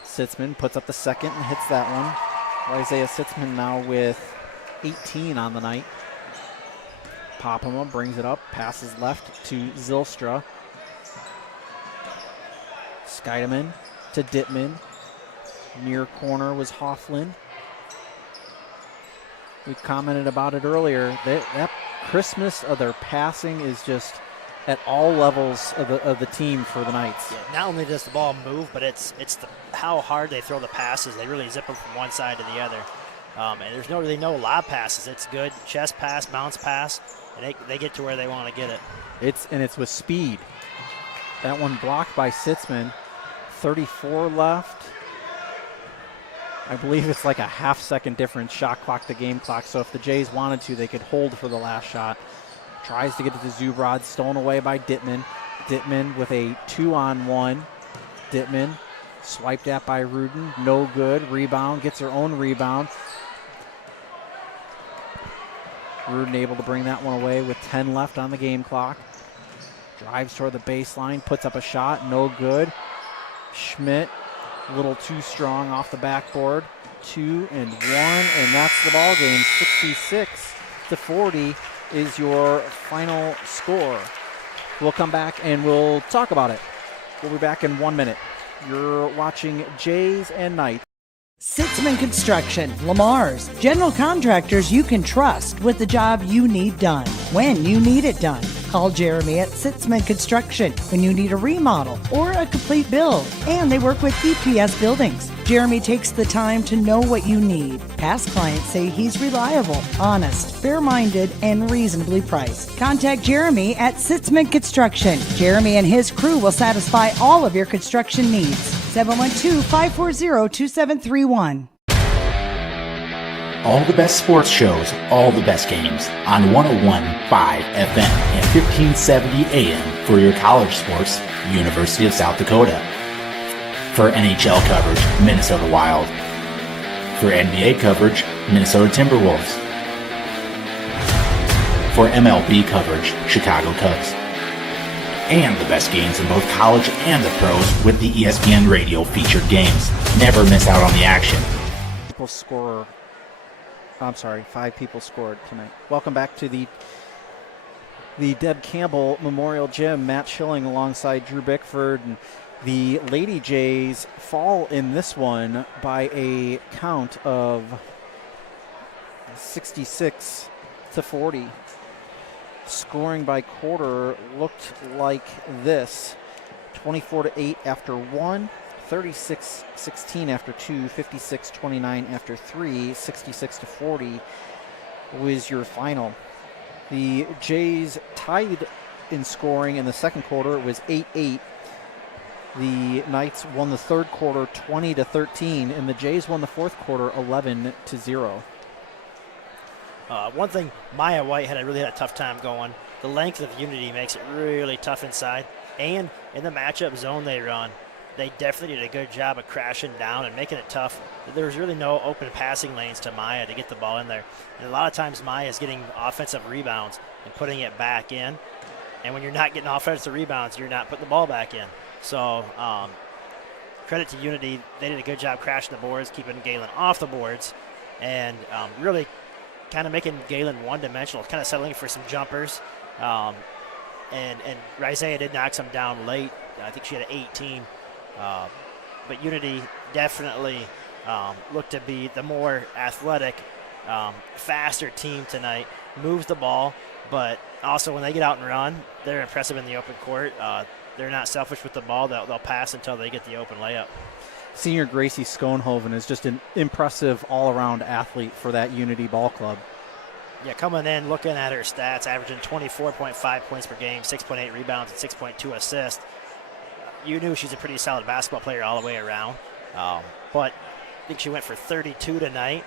Sitzman puts up the second and hits that one. Isaiah Sitzman now with 18 on the night. Popema brings it up, passes left to Zylstra. Skeideman to Dittman. Near corner was Hofflin. We commented about it earlier. That Christmas of their passing is just at all levels of the team for the Knights. Yeah, not only does the ball move, but it's how hard they throw the passes. They really zip them from one side to the other. And there's really no lob passes. It's good chest pass, bounce pass, and they get to where they want to get it. It's with speed. That one blocked by Sitzman. 34 left. I believe it's like a half-second difference, shot clock to game clock. So if the Jays wanted to, they could hold for the last shot. Tries to get it to Zubrod, stolen away by Dittman. Dittman with a 2-on-1. Dittman swiped at by Rudin, no good. Rebound, gets her own rebound. Rudin able to bring that one away with 10 left on the game clock. Drives toward the baseline, puts up a shot, no good. Schmidt, a little too strong off the backboard. 2-1, and that's the ball game. 66-40 is your final score. We'll come back and we'll talk about it. We'll be back in 1 minute. You're watching Jays and Knights. Sitzman Construction, Lamar's, general contractors you can trust with the job you need done, when you need it done. Call Jeremy at Sitzman Construction when you need a remodel or a complete build. And they work with EPS buildings. Jeremy takes the time to know what you need. Past clients say he's reliable, honest, fair-minded, and reasonably priced. Contact Jeremy at Sitzman Construction. Jeremy and his crew will satisfy all of your construction needs. 712-540-2731. All the best sports shows, all the best games on 101.5 FM and 1570 AM for your college sports, University of South Dakota. For NHL coverage, Minnesota Wild. For NBA coverage, Minnesota Timberwolves. For MLB coverage, Chicago Cubs. And the best games in both college and the pros with the ESPN Radio featured games. Never miss out on the action. Five people scored tonight. Welcome back to the Deb Campbell Memorial Gym. Matt Schilling alongside Drew Bickford. And the Lady Jays fall in this one by a count of 66-40. Scoring by quarter looked like this: 24-8 after 1, 36-16 after 2, 56-29 after 3, 66-40 was your final. The Jays tied in scoring in the second quarter. It was 8-8. The Knights won the third quarter 20-13, and the Jays won the fourth quarter 11-0. One thing Maya White really had a tough time going. The length of Unity makes it really tough inside. And in the matchup zone they run, they definitely did a good job of crashing down and making it tough. There was really no open passing lanes to Maya to get the ball in there. And a lot of times Maya is getting offensive rebounds and putting it back in. And when you're not getting offensive rebounds, you're not putting the ball back in. So credit to Unity. They did a good job crashing the boards, keeping Gehlen off the boards, and really kind of making Gehlen one-dimensional, kind of settling for some jumpers. And Isaiah did knock some down late. I think she had an 18. But Unity definitely looked to be the more athletic, faster team tonight. Moves the ball, but also when they get out and run, they're impressive in the open court. They're not selfish with the ball. They'll pass until they get the open layup. Senior Gracie Schoenhoven is just an impressive all-around athlete for that Unity ball club. Yeah, coming in, looking at her stats, averaging 24.5 points per game, 6.8 rebounds, and 6.2 assists. You knew she's a pretty solid basketball player all the way around. But I think she went for 32 tonight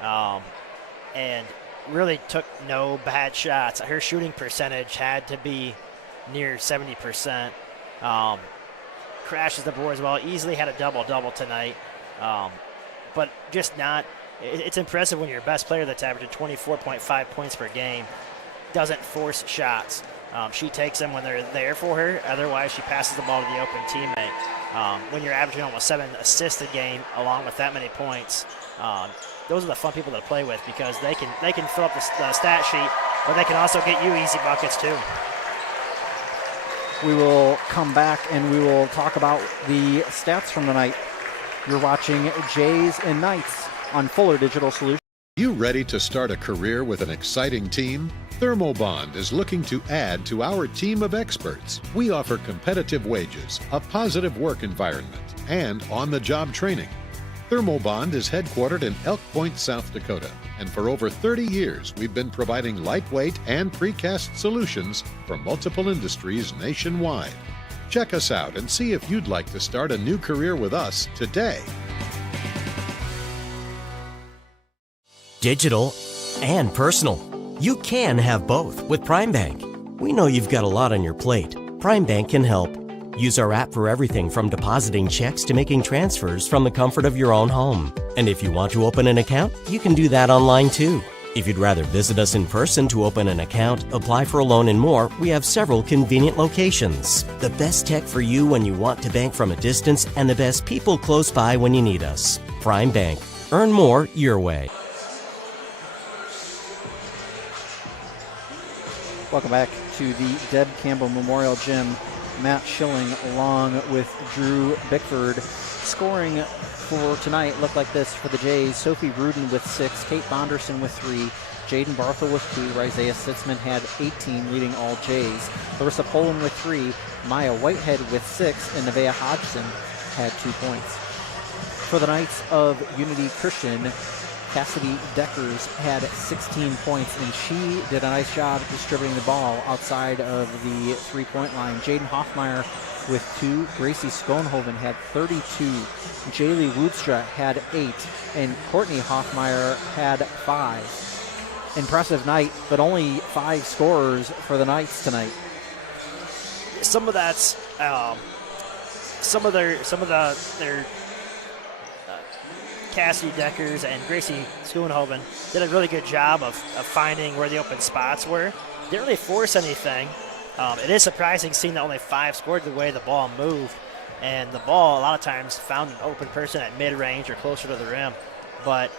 and really took no bad shots. Her shooting percentage had to be near 70%. Crashes the board as well. Easily had a double-double tonight. But just not – it's impressive when your best player that's averaging 24.5 points per game doesn't force shots. She takes them when they're there for her. Otherwise, she passes the ball to the open teammate. When you're averaging almost 7 assists a game along with that many points, those are the fun people to play with because they can fill up the stat sheet, but they can also get you easy buckets too. We will come back and we will talk about the stats from the night. You're watching Jays and Knights on Fuller Digital Solutions. You ready to start a career with an exciting team? Thermobond is looking to add to our team of experts. We offer competitive wages, a positive work environment, and on-the-job training. Thermobond is headquartered in Elk Point, South Dakota, and for over 30 years we've been providing lightweight and precast solutions for multiple industries nationwide. Check us out and see if you'd like to start a new career with us today. Digital and personal. You can have both with Prime Bank. We know you've got a lot on your plate. Prime Bank can help. Use our app for everything from depositing checks to making transfers from the comfort of your own home. And if you want to open an account, you can do that online too. If you'd rather visit us in person to open an account, apply for a loan and more, we have several convenient locations. The best tech for you when you want to bank from a distance and the best people close by when you need us. Prime Bank. Earn more your way. Welcome back to the Deb Campbell Memorial Gym. Matt Schilling along with Drew Bickford. Scoring for tonight looked like this for the Jays. Sophie Rudin with 6, Kate Bonderson with 3, Jaden Barthel with 2, Isaiah Sitzman had 18, leading all Jays. Larissa Poland with 3, Maya Whitehead with 6, and Nevaeh Hodgson had 2 points. For the Knights of Unity Christian, Cassidy Deckers had 16 points, and she did a nice job distributing the ball outside of the three-point line. Jaden Hoffmeyer with 2. Gracie Schoenhoven had 32. Jaylee Woodstra had 8. And Courtney Hoffmeyer had 5. Impressive night, but only 5 scorers for the Knights tonight. Some of that's some of their Cassidy Deckers and Gracie Schoenhoven did a really good job of finding where the open spots were. Didn't really force anything. It is surprising seeing that only 5 scored the way the ball moved. And the ball, a lot of times, found an open person at mid-range or closer to the rim. But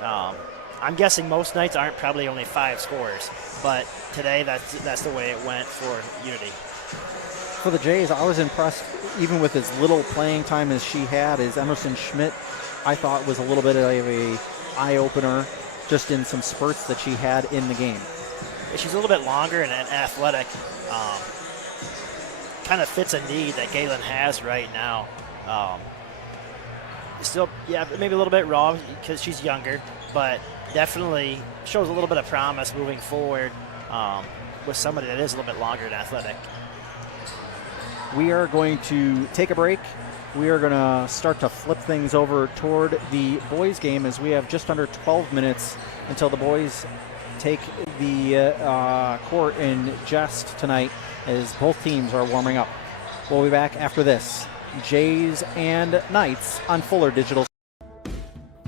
I'm guessing most nights aren't probably only 5 scores. But today, that's the way it went for Unity. For the Jays, I was impressed, even with as little playing time as she had, as Emerson Schmidt, I thought, was a little bit of a eye-opener just in some spurts that she had in the game. She's a little bit longer and athletic. Kind of fits a need that Gehlen has right now. Still, yeah, maybe a little bit raw because she's younger, but definitely shows a little bit of promise moving forward with somebody that is a little bit longer and athletic. We are going to take a break. We are going to start to flip things over toward the boys' game as we have just under 12 minutes until the boys take the court in Jest tonight as both teams are warming up. We'll be back after this Jays and Knights on Fuller Digital.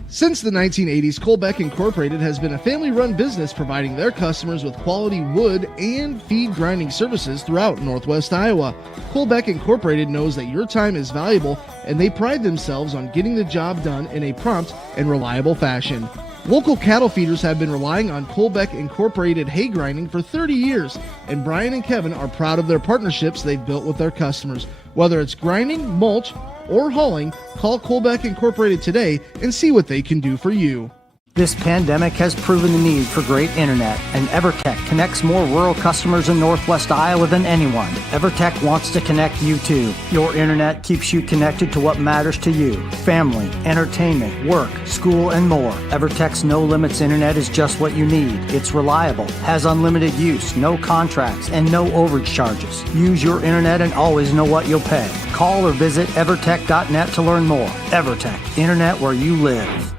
Since the 1980s, Colbeck Incorporated has been a family-run business providing their customers with quality wood and feed grinding services throughout Northwest Iowa. Colbeck Incorporated knows that your time is valuable, and they pride themselves on getting the job done in a prompt and reliable fashion. Local cattle feeders have been relying on Colbeck Incorporated hay grinding for 30 years, and Brian and Kevin are proud of their partnerships they've built with their customers. Whether it's grinding, mulch, or hauling, call Colbeck Incorporated today and see what they can do for you. This pandemic has proven the need for great internet, and EverTech connects more rural customers in Northwest Iowa than anyone. EverTech wants to connect you too. Your internet keeps you connected to what matters to you: family, entertainment, work, school, and more. EverTech's no limits internet is just what you need. It's reliable, has unlimited use, no contracts, and no overage charges. Use your internet and always know what you'll pay. Call or visit evertech.net to learn more. EverTech, internet where you live.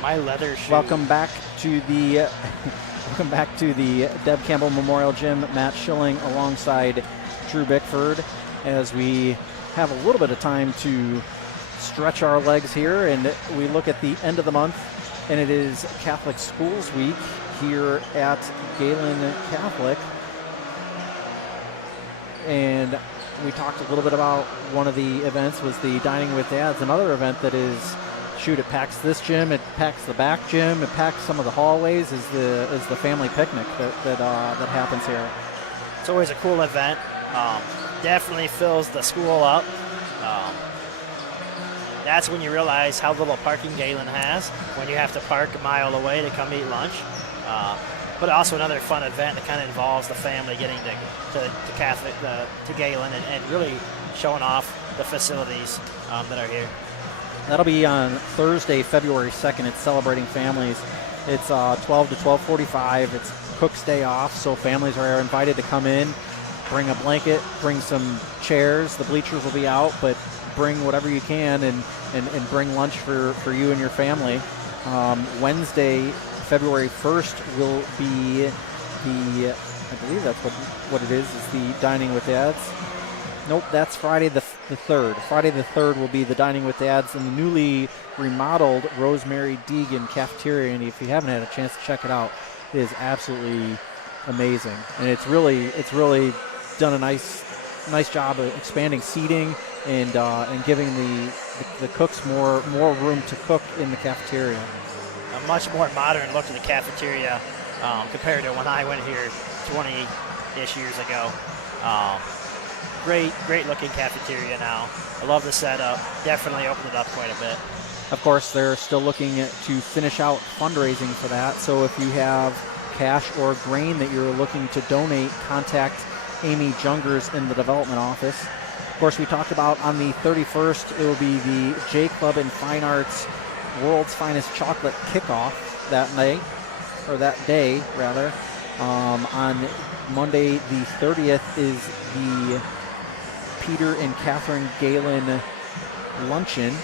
My leather shoe. Welcome back to the Deb Campbell Memorial Gym. Matt Schilling alongside Drew Bickford as we have a little bit of time to stretch our legs here, and we look at the end of the month, and it is Catholic Schools Week here at Gehlen Catholic. And we talked a little bit about one of the events was the Dining with Dads. Another event that is, shoot, it packs this gym, it packs the back gym, it packs some of the hallways, is the family picnic that happens here. It's always a cool event. Definitely fills the school up. That's when you realize how little parking Gehlen has, when you have to park a mile away to come eat lunch. But also another fun event that kind of involves the family getting to Gehlen and really showing off the facilities that are here. That'll be on Thursday, February 2nd. It's Celebrating Families. It's 12 to 12:45. It's Cook's Day off, so families are invited to come in, bring a blanket, bring some chairs. The bleachers will be out, but bring whatever you can and bring lunch for you and your family. Wednesday, February 1st will be I believe that's what it is the Dining with Dads. Nope, that's Friday the 3rd. Friday the 3rd will be the Dining with Dads in the newly remodeled Rosemary Deegan cafeteria, and if you haven't had a chance to check it out, it is absolutely amazing. And it's really done a nice job of expanding seating and giving the cooks more room to cook in the cafeteria. A much more modern look to the cafeteria compared to when I went here 20-ish years ago. Great looking cafeteria now. I love the setup. Definitely opened it up quite a bit. Of course, they're still looking to finish out fundraising for that. So if you have cash or grain that you're looking to donate, contact Amy Jungers in the development office. Of course, we talked about on the 31st, it will be the J Club and Fine Arts World's Finest Chocolate Kickoff that night, or that day, rather. On Monday, the 30th, is the Peter and Catherine Gehlen luncheon.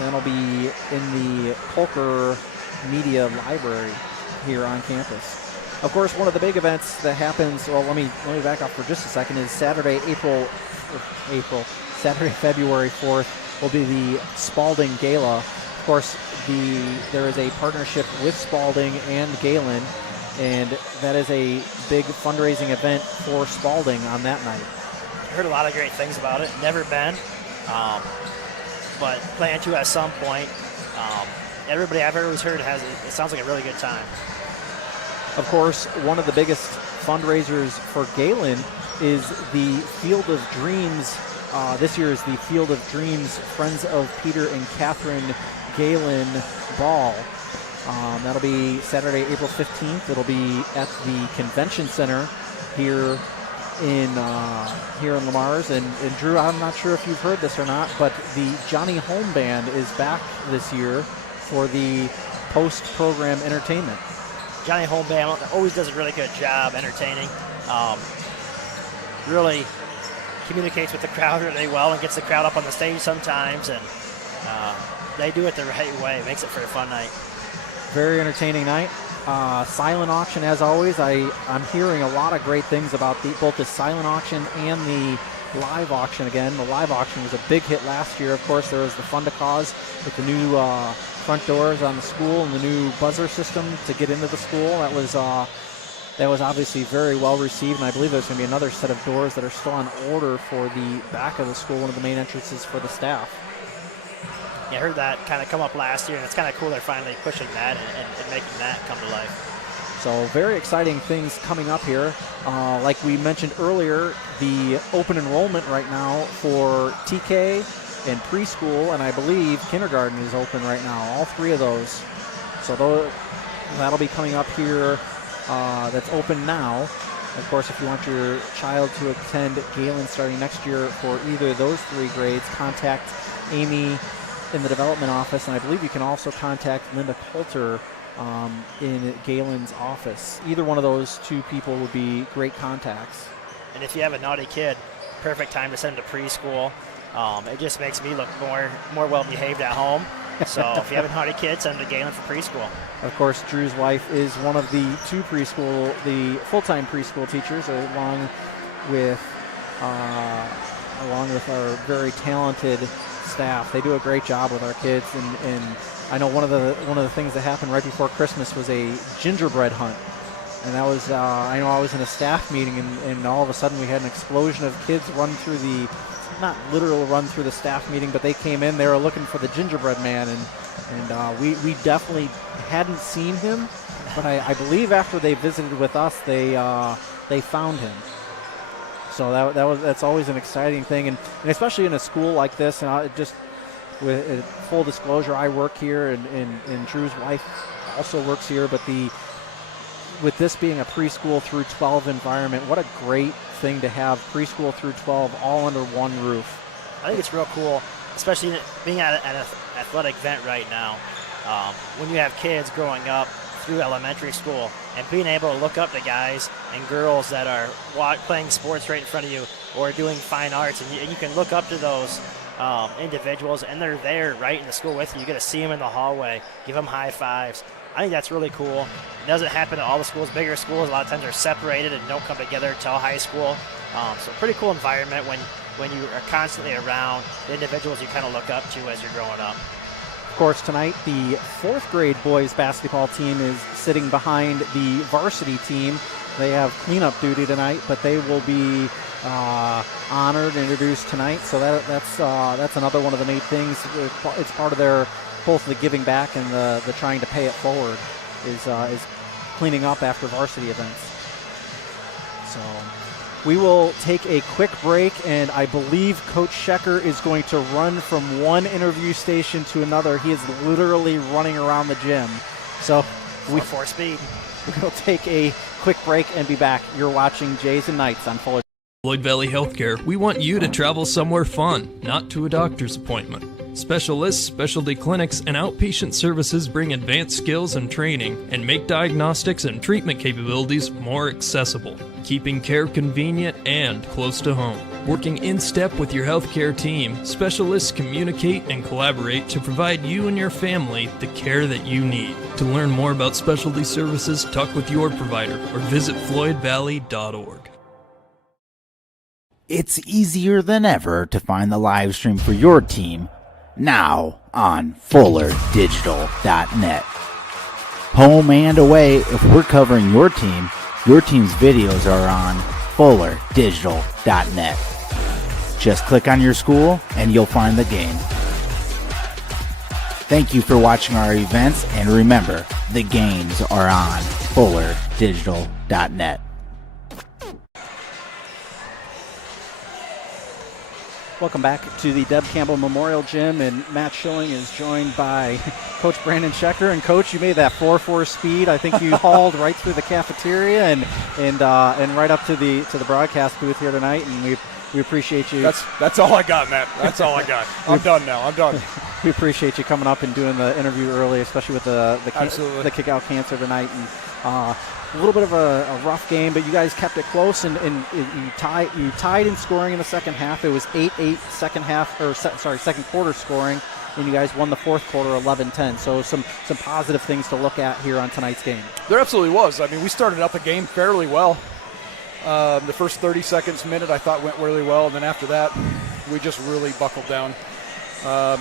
That'll be in the Polker Media Library here on campus. Of course, one of the big events that happens, well, let me back up for just a second, is Saturday, February 4th will be the Spalding Gala. Of course, there is a partnership with Spalding and Gehlen, and that is a big fundraising event for Spalding on that night. I heard a lot of great things about it. Never been, but plan to at some point. Everybody I've always heard it sounds like a really good time. Of course, one of the biggest fundraisers for Gehlen is the Field of Dreams. This year is the Field of Dreams Friends of Peter and Catherine Gehlen Ball. That'll be Saturday, April 15th. It'll be at the Convention Center here in Lamar's. And Drew, I'm not sure if you've heard this or not, but the Johnny Home Band is back this year for the post-program entertainment. Johnny Home Band always does a really good job entertaining. Really communicates with the crowd really well and gets the crowd up on the stage sometimes, and they do it the right way. It makes it for a fun night. Very entertaining night. Silent auction, as always. I'm hearing a lot of great things about both the silent auction and the live auction again. The live auction was a big hit last year. Of course, there was the Fund a Cause with the new front doors on the school and the new buzzer system to get into the school. That was obviously very well received, and I believe there's going to be another set of doors that are still on order for the back of the school, one of the main entrances for the staff. Yeah, I heard that kind of come up last year, and it's kind of cool they're finally pushing that and making that come to life. So very exciting things coming up here. Like we mentioned earlier, the open enrollment right now for TK and preschool, and I believe kindergarten is open right now, all three of those. So that'll be coming up here. That's open now. Of course, if you want your child to attend Gehlen starting next year for either of those three grades, contact Amy in the development office, and I believe you can also contact Linda Coulter in Gehlen's office. Either one of those two people would be great contacts. And if you have a naughty kid, perfect time to send them to preschool. It just makes me look more well-behaved at home. So if you have a naughty kid, send them to Gehlen for preschool. Of course, Drew's wife is one of the the full-time preschool teachers, along with our very talented staff. They do a great job with our kids, and I know one of the things that happened right before Christmas was a gingerbread hunt, and that was I know I was in a staff meeting, and all of a sudden we had an explosion of kids run through not literal run through the staff meeting, but they came in, they were looking for the gingerbread man, and we definitely hadn't seen him, but I believe after they visited with us, they found him. So that's always an exciting thing, and especially in a school like this. And just with full disclosure, I work here, and Drew's wife also works here. But with this being a preschool through 12 environment, what a great thing to have preschool through 12 all under one roof. I think it's real cool, especially being at an athletic event right now. When you have kids growing up through elementary school and being able to look up to guys and girls that are playing sports right in front of you or doing fine arts, and you can look up to those individuals, and they're there right in the school with you. You get to see them in the hallway, give them high fives. I think that's really cool. It doesn't happen at all the schools. Bigger schools, a lot of times, are separated and don't come together until high school. So pretty cool environment when you are constantly around the individuals you kind of look up to as you're growing up. Of course, tonight the 4th grade boys basketball team is sitting behind the varsity team. They have cleanup duty tonight, but they will be honored and introduced tonight. So that's another one of the neat things. It's part of their both the giving back and the trying to pay it forward is cleaning up after varsity events. So we will take a quick break, and I believe Coach Schecker is going to run from one interview station to another. He is literally running around the gym. So for speed. We'll take a quick break and be back. You're watching Jays and Knights on Fuller. Floyd Valley Healthcare, we want you to travel somewhere fun, not to a doctor's appointment. Specialists, specialty clinics, and outpatient services bring advanced skills and training and make diagnostics and treatment capabilities more accessible, keeping care convenient and close to home. Working in step with your healthcare team, specialists communicate and collaborate to provide you and your family the care that you need. To learn more about specialty services, talk with your provider or visit floydvalley.org. It's easier than ever to find the live stream for your team now on FullerDigital.net. Home and away, if we're covering your team's videos are on FullerDigital.net. Just click on your school and you'll find the game. Thank you for watching our events, and remember, the games are on FullerDigital.net. Welcome back to the Deb Campbell Memorial Gym, and Matt Schilling is joined by Coach Brandon Schecker. And Coach, you made that 4.4 speed. I think you hauled right through the cafeteria and right up to the broadcast booth here tonight. And we appreciate you. That's all I got, Matt. That's all I got. I'm done now. I'm done. We appreciate you coming up and doing the interview early, especially with the kick-out cancer tonight. And a little bit of a rough game, but you guys kept it close, and you tied in scoring in the second half. It was 8-8 second quarter scoring. and you guys won the fourth quarter 11-10. So some positive things to look at here on tonight's game. There absolutely was. I mean, we started out the game fairly well. The first 30 seconds, minute, I thought went really well, and then after that, we just really buckled down.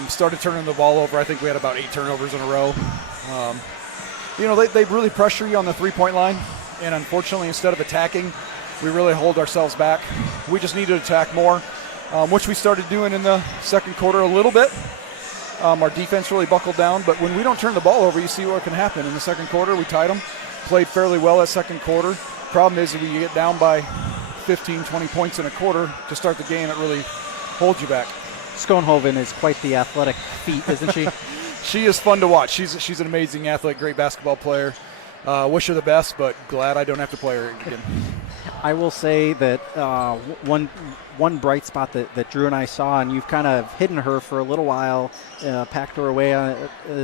Started turning the ball over. I think we had about 8 turnovers in a row. They really pressure you on the three-point line, and unfortunately, instead of attacking, we really hold ourselves back. We just need to attack more, which we started doing in the second quarter a little bit. Our defense really buckled down, but when we don't turn the ball over, you see what can happen. In the second quarter, we tied them, played fairly well that second quarter. Problem is, if you get down by 15, 20 points in a quarter to start the game, it really holds you back. Schoenhoven is quite the athletic feat, isn't she? She is fun to watch. She's an amazing athlete, great basketball player. Wish her the best, but glad I don't have to play her again. I will say that one bright spot that Drew and I saw, and you've kind of hidden her for a little while, packed her away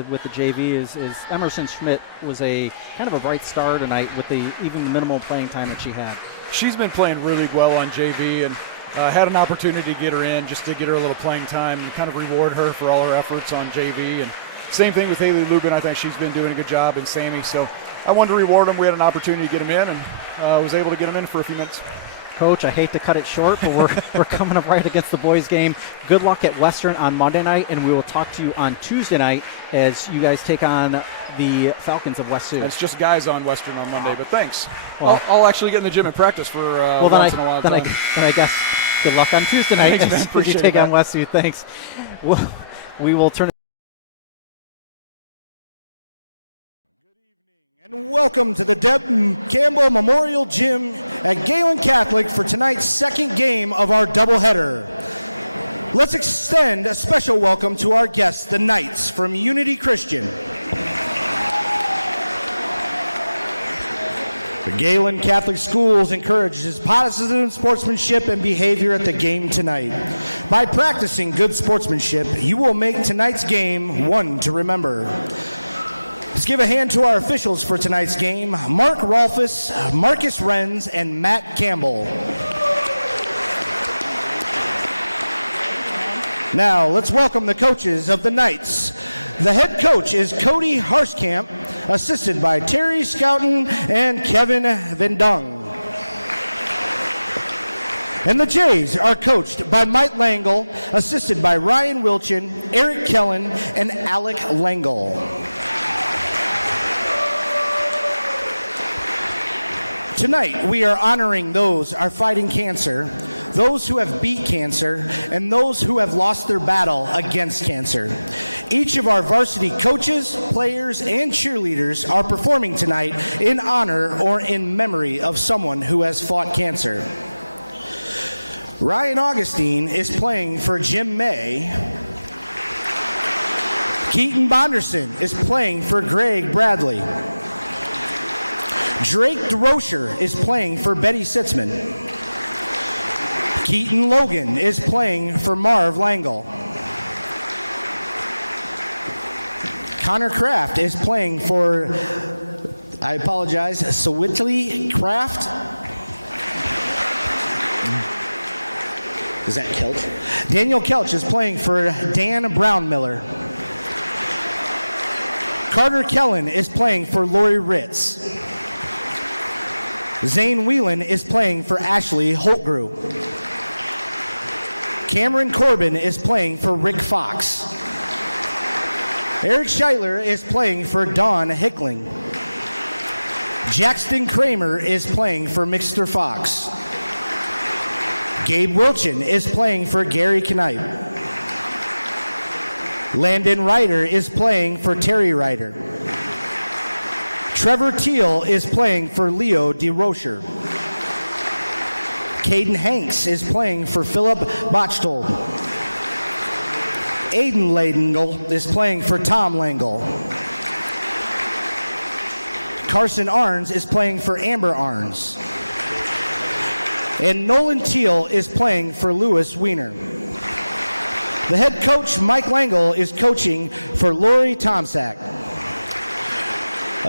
with the JV, is Emerson Schmidt was a kind of a bright star tonight with even the minimal playing time that she had. She's been playing really well on JV, and had an opportunity to get her in just to get her a little playing time and kind of reward her for all her efforts on JV. And same thing with Haley Lubin. I think she's been doing a good job, and Sammy. So I wanted to reward them. We had an opportunity to get them in, and was able to get them in for a few minutes. Coach, I hate to cut it short, but we're coming up right against the boys' game. Good luck at Western on Monday night, and we will talk to you on Tuesday night as you guys take on the Falcons of West Sioux. It's just guys on Western on Monday, but thanks. Well, I'll actually get in the gym and practice for once in a while. Then I guess good luck on Tuesday night as you take on West Sioux. Thanks. We will turn. Welcome to the Barton Campbell Memorial Gym at Gehlen Catholic for tonight's second game of our doubleheader. Let's extend a special welcome to our guests, the Knights from Unity Christian. Gehlen Catholic School has encouraged positive sportsmanship and behavior in the game tonight. By practicing good sportsmanship, you will make tonight's game one to remember. Let's give a hand to our officials for tonight's game, Mark Rothis, Marcus Lenz, and Matt Campbell. Now, let's welcome the coaches of the Knights. The head coach is Tony Hoskamp, assisted by Terry Stoughton and Kevin Vindon. And the boys are coached by Matt Langle, assisted by Ryan Wilson, Eric Kellen, and Alec Wangle. Tonight, we are honoring those fighting cancer, those who have beat cancer, and those who have lost their battle against cancer. Each of our varsity coaches, players, and cheerleaders are performing tonight in honor or in memory of someone who has fought cancer. Wyatt Augustine is playing for Jim May. Keaton Anderson is playing for Greg Bradley. Drake DeRosa is playing for Benny Sitzman. Keaton Logan is playing for Marv Langle. Connor Kraft is playing for, I apologize, Switley Kraft. Daniel Kelch is playing for Deanna Brownmiller. Carter Kellen is playing for Lori Ritz. Zane Whelan is playing for Ashley Hopgrove. Cameron Corbin is playing for Rick Fox. George Taylor is playing for Don Hepburn. Justin Kramer is playing for Mr. Fox. Gabe Wilson is playing for Gary Knight. Landon Ryder is playing for Terry Ryder. Trevor Teal is playing for Leo DeRosa. Caden Hanks is playing for Philip Oxford. Aiden Layden is playing for Tom Langle. Carson Arns is playing for Amber Arns. And Nolan Teal is playing for Lewis Wiener. The head coach, Mike Langle, is coaching for Lori Concept.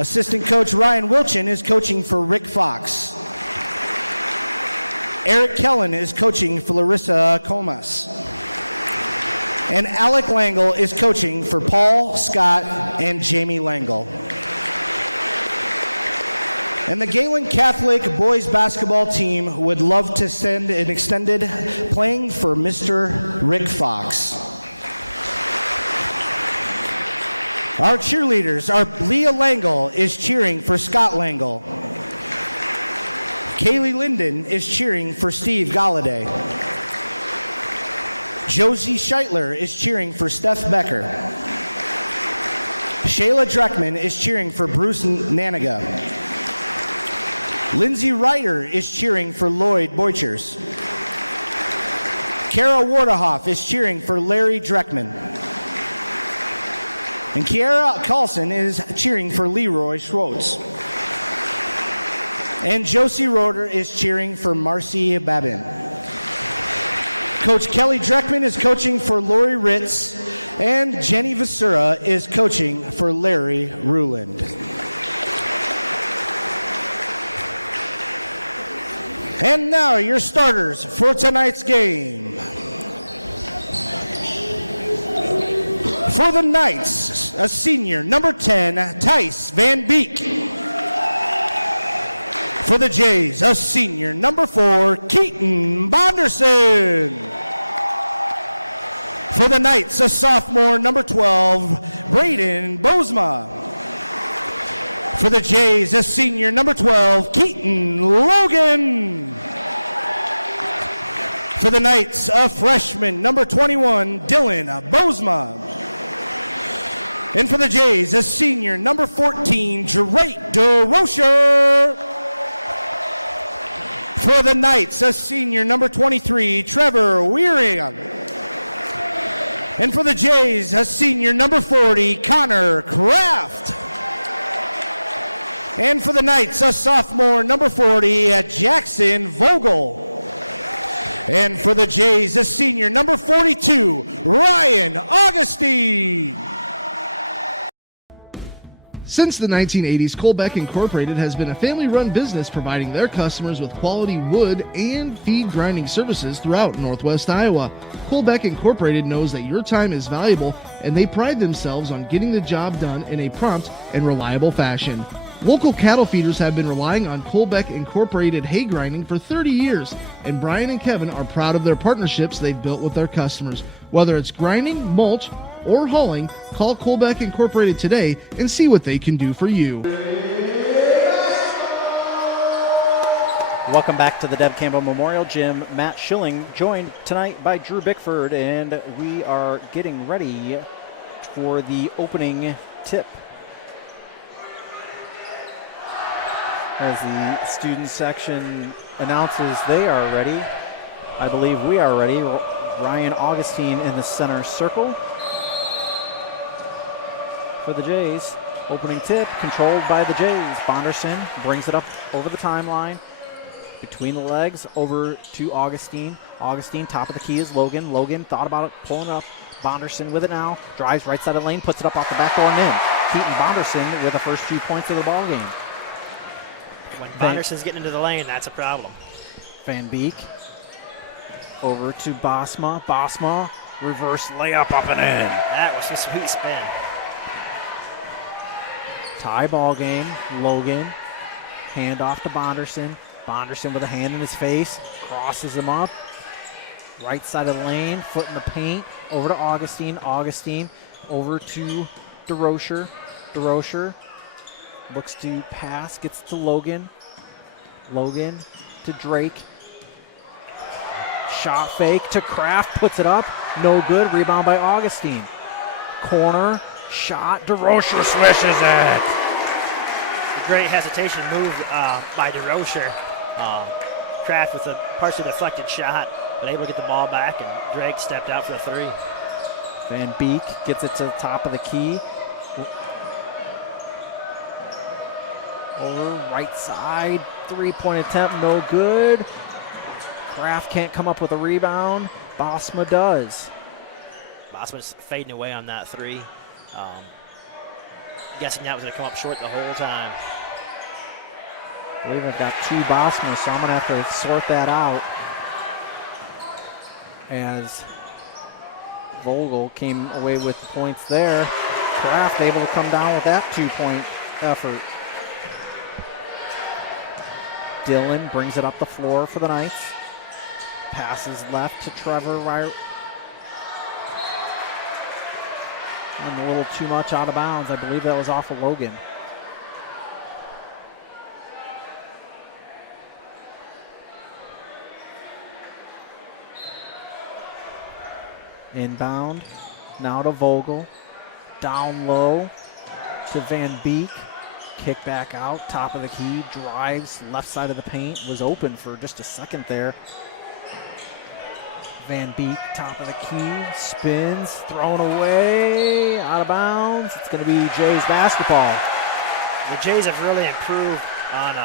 Assistant coach Ryan Wilson is coaching for Rick Fox. Eric Kellen is coaching for Larissa Comas. And Alec Langle is coaching for Paul, Scott, and Jamie Langle. The Gehlen Catholic boys basketball team would love to send an extended playing for Mr. Rick Fox. Our cheerleaders, Leah Langle is cheering for Scott Langle. Kaylee Linden is cheering for Steve Galladay. Chelsea Seidler is cheering for Steph Becker. Sarah Dreckman is cheering for Lucy Nanaville. Lindsay Ryder is cheering for Lori Borchers. Kara Wardehoff is cheering for Larry Dreckman. And Kiara Paulson is cheering for Leroy Schwartz. And Chelsea Roder is cheering for Marcia Babin. Coach Kelly Dreckman is coaching for Lori Ritz. And Jenny Vasilla is coaching for Larry Ruler. And now, your starters for tonight's game. For the Knights, a senior, number 10, Pace and Bink. For the Jays, a senior, number 4, Peyton Anderson. For the Knights, a sophomore, number 12, Brayden Bozna. For the Jays, a senior, number 12, Peyton Logan. For the Knights, a freshman, number 21, Dylan Bozma. And for the Jays, a senior, number 14, Victor Wilson. For the Knights, a senior, number 23, Trevor Williams. And for the Jays, a senior, number 40, Tanner Kraft. And for the Knights, a sophomore, number 40, Jackson Vogel. And for the Jays, a senior, number 42, Ryan Augustine. Since the 1980s, Colbeck Incorporated has been a family-run business providing their customers with quality wood and feed grinding services throughout Northwest Iowa. Colbeck Incorporated knows that your time is valuable, and they pride themselves on getting the job done in a prompt and reliable fashion. Local cattle feeders have been relying on Colbeck Incorporated hay grinding for 30 years, and Brian and Kevin are proud of their partnerships they've built with their customers. Whether it's grinding, mulch, or hauling, call Colbeck Incorporated today and see what they can do for you. Welcome back to the Deb Campbell Memorial Gym. Matt Schilling joined tonight by Drew Bickford, and we are getting ready for the opening tip. As the student section announces they are ready, I believe we are ready. Ryan Augustine in the center circle. For the Jays, opening tip controlled by the Jays. Bonderson brings it up over the timeline, between the legs, over to Augustine. Augustine, top of the key is Logan. Logan thought about it, pulling up. Bonderson with it now, drives right side of the lane, puts it up off the back door and in. Keaton Bonderson with the first 2 points of the ball game. When Bonderson's getting into the lane, that's a problem. Van Beek over to Bosma. Bosma, reverse layup up and in. That was a sweet spin. Tie ball game. Logan, hand off to Bonderson. Bonderson with a hand in his face, crosses him up. Right side of the lane, foot in the paint, over to Augustine. Augustine over to DeRocher. DeRocher looks to pass, gets to Logan. Logan to Drake. Shot fake to Kraft, puts it up. No good, rebound by Augustine. Corner, shot, DeRocher swishes it. A great hesitation move by DeRocher. Kraft with a partially deflected shot, but able to get the ball back, and Drake stepped out for the three. Van Beek gets it to the top of the key. Over right side, three-point attempt, no good. Kraft can't come up with a rebound. Bosma does. Bosma just fading away on that three. Guessing that was going to come up short the whole time. I believe I've got two Bosma, so I'm going to have to sort that out. As Vogel came away with the points there. Kraft able to come down with that 2-point effort. Dillon brings it up the floor for the Knights. Passes left to Trevor Wright. And a little too much out of bounds. I believe that was off of Logan. Inbound. Now to Vogel. Down low to Van Beek. Kick back out. Top of the key. Drives. Left side of the paint. Was open for just a second there. Van Beek, top of the key. Spins. Thrown away. Out of bounds. It's going to be Jays basketball. The Jays have really improved on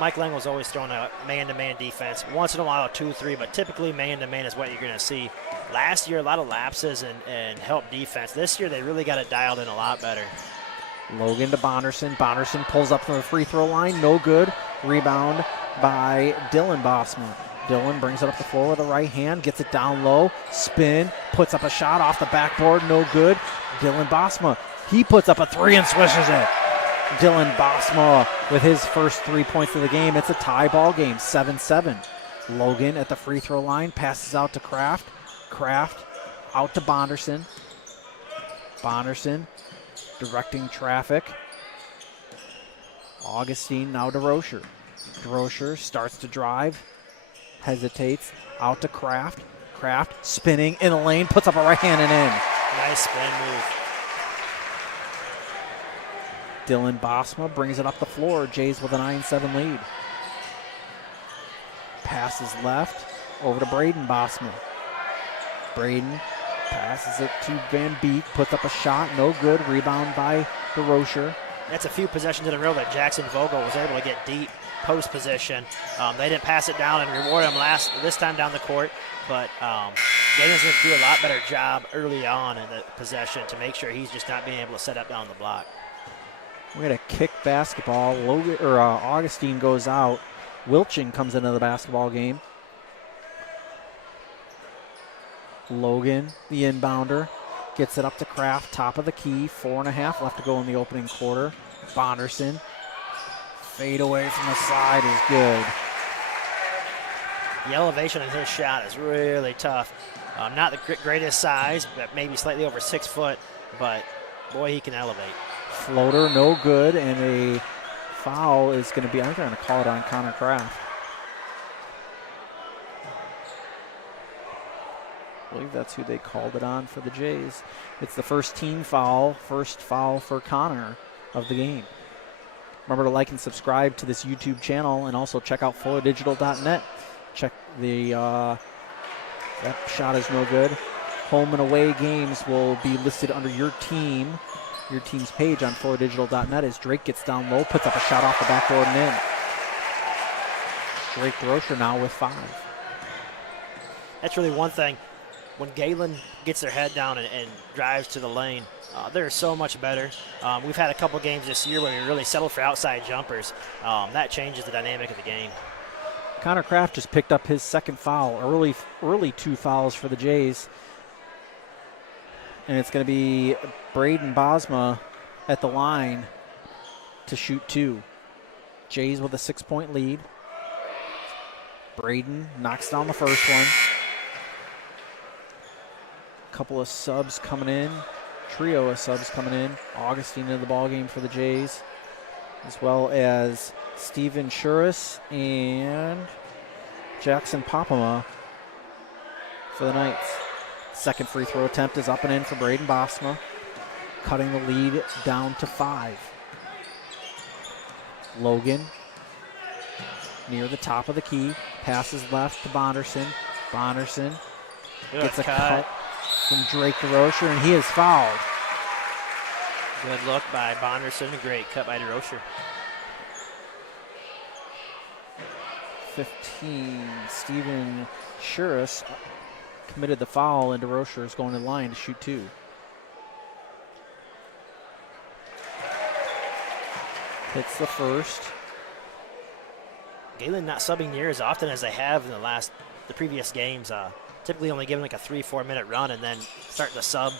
Mike Langle's always throwing a man-to-man defense. Once in a while, 2-3, but typically man-to-man is what you're going to see. Last year, a lot of lapses and help defense. This year, they really got it dialed in a lot better. Logan to Bonderson. Bonderson pulls up from the free throw line. No good. Rebound by Dylan Bosma. Dylan brings it up the floor with the right hand. Gets it down low. Spin. Puts up a shot off the backboard. No good. Dylan Bosma. He puts up a three and swishes it. Dylan Bosma with his first 3 points of the game. It's a tie ball game, 7-7. Logan at the free throw line, passes out to Kraft. Kraft out to Bonderson. Bonderson directing traffic. Augustine now to Rocher. Rocher starts to drive, hesitates, out to Kraft. Kraft spinning in the lane, puts up a right hand and in. Nice spin move. Dylan Bosma brings it up the floor. Jays with a 9-7 lead. Passes left over to Braden Bosma. Braden passes it to Van Beek. Puts up a shot. No good. Rebound by DeRocher. That's a few possessions in a row that Jackson Vogel was able to get deep post position. They didn't pass it down and reward him this time down the court, but Galen's going to do a lot better job early on in the possession to make sure he's just not being able to set up down the block. We're going to kick basketball. Augustine goes out. Wilching comes into the basketball game. Logan, the inbounder, gets it up to Kraft, top of the key. 4.5 left to go in the opening quarter. Bonderson, fade away from the side is good. The elevation in his shot is really tough. Not the greatest size, but maybe slightly over 6 foot, but boy, he can elevate. Floater, no good, and a foul is going to be, I think they're going to call it on Connor Kraft. I believe that's who they called it on for the Jays. It's the first team foul, first foul for Connor of the game. Remember to like and subscribe to this YouTube channel and also check out FloridaDigital.net. Check the, that shot is no good. Home and away games will be listed under your team's page on FloridaDigital.net as Drake gets down low, puts up a shot off the backboard and in. Drake DeRocher now with 5. That's really one thing. When Gehlen gets their head down and drives to the lane, they're so much better. We've had a couple games this year where we really settled for outside jumpers. That changes the dynamic of the game. Connor Kraft just picked up his second foul, early 2 fouls for the Jays. And it's going to be Braden Bosma at the line to shoot 2. Jays with a 6-point lead. Braden knocks down the first one. Couple of subs coming in. Trio of subs coming in. Augustine into the ballgame for the Jays, as well as Steven Shuris and Jackson Popama for the Knights. Second free throw attempt is up and in for Braden Bosma, cutting the lead down to 5. Logan near the top of the key, passes left to Bonderson. Bonderson gets a cut from Drake DeRocher, and he is fouled. Good look by Bonderson. Great cut by DeRocher. 15, Steven Shuris committed the foul, and DeRocher is going to the line to shoot 2. Hits the first. Gehlen not subbing near as often as they have in the previous games. typically only giving like a 3-4 minute run and then starting to sub.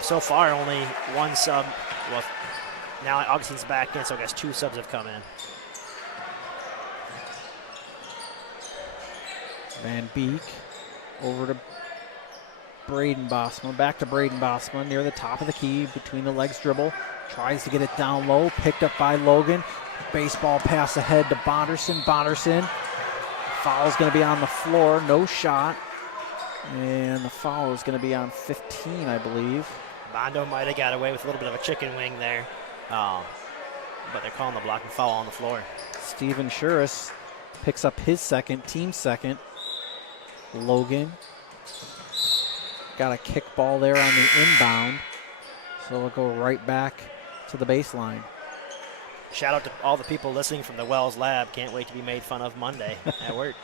So far, only one sub. Well, now Augustine's back in, so I guess 2 subs have come in. Van Beek over to Braden Bosma. Back to Braden Bosma near the top of the key, between the legs dribble. Tries to get it down low, picked up by Logan. Baseball pass ahead to Bonderson. Bonderson. Foul's going to be on the floor, no shot. And the foul is going to be on 15, I believe. Bondo might have got away with a little bit of a chicken wing there. But they're calling the blocking foul on the floor. Steven Shuris picks up his second, team second. Logan got a kick ball there on the inbound. So it'll go right back to the baseline. Shout out to all the people listening from the Wells Lab. Can't wait to be made fun of Monday at work.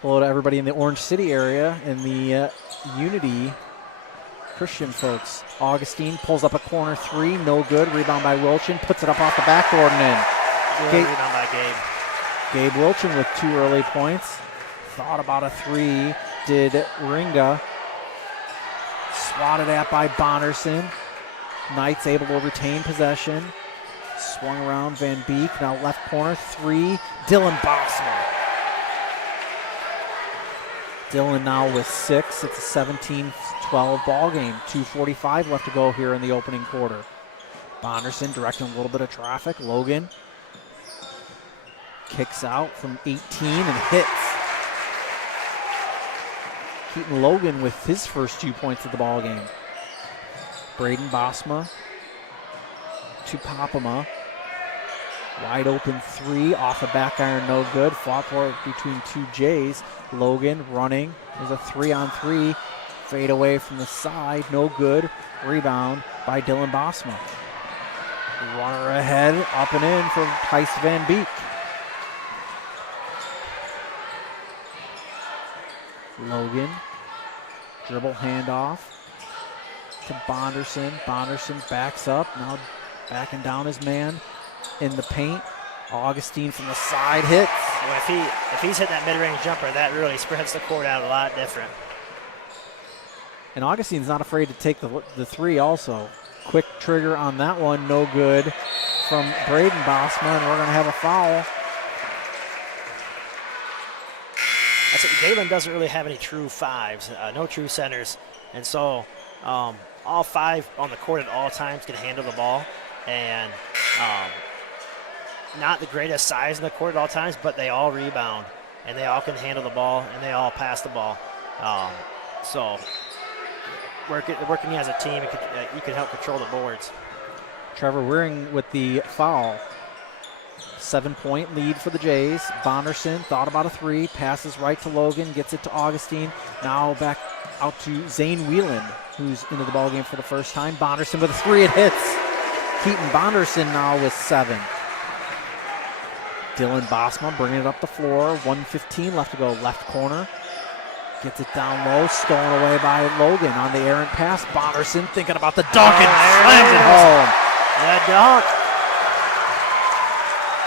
Hello to everybody in the Orange City area and the Unity Christian folks. Augustine pulls up a corner 3, no good. Rebound by Wilchin, puts it up off the backboard and in. Rebound by Gabe. Gabe Wilchin with 2 early points. Thought about a 3, did Ringa. Swatted at by Bonderson. Knights able to retain possession. Swung around Van Beek, now left corner 3, Dylan Bosma. Dylan now with 6. It's a 17-12 ball game. 2:45 left to go here in the opening quarter. Bonderson directing a little bit of traffic. Logan kicks out from 18 and hits. Keaton Logan with his first 2 points of the ball game. Braden Bosma to Popema. Wide open 3 off the back iron, no good. Fought for it between 2 Jays. Logan running. There's a 3-on-3. Fade away from the side, no good. Rebound by Dylan Bosma. Runner ahead, up and in from Tice Van Beek. Logan, dribble handoff to Bonderson. Bonderson backs up, now backing down his man in the paint. Augustine from the side hits. Well, if he's hitting that mid-range jumper, that really spreads the court out a lot different. And Augustine's not afraid to take the 3 also. Quick trigger on that one, no good from Braden Bosma, and we're going to have a foul. Gehlen doesn't really have any true 5s, no true centers, and so all 5 on the court at all times can handle the ball, and not the greatest size in the court at all times, but they all rebound, and they all can handle the ball, and they all pass the ball. So working as a team, you can help control the boards. Trevor Wearing with the foul. 7-point lead for the Jays. Bonderson thought about a 3, passes right to Logan, gets it to Augustine. Now back out to Zane Whelan, who's into the ballgame for the first time. Bonderson with a 3, it hits. Keaton Bonderson now with 7. Dylan Bosma bringing it up the floor. 1:15 left to go, left corner. Gets it down low, stolen away by Logan on the errant pass. Bonderson thinking about the dunk and slams it home. That dunk.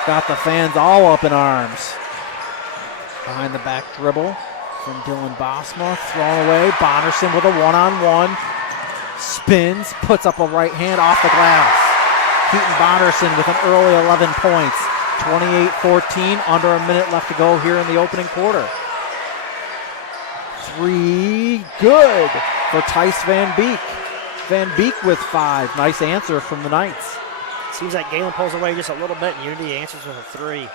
Got the fans all up in arms. Behind the back dribble from Dylan Bosma. Thrown away. Bonderson with a 1-on-1. Spins, puts up a right hand off the glass. Keaton Bonderson with an early 11 points. 28-14, under a minute left to go here in the opening quarter. 3, good for Tice Van Beek. Van Beek with 5. Nice answer from the Knights. Seems like Gehlen pulls away just a little bit, and Unity answers with a 3.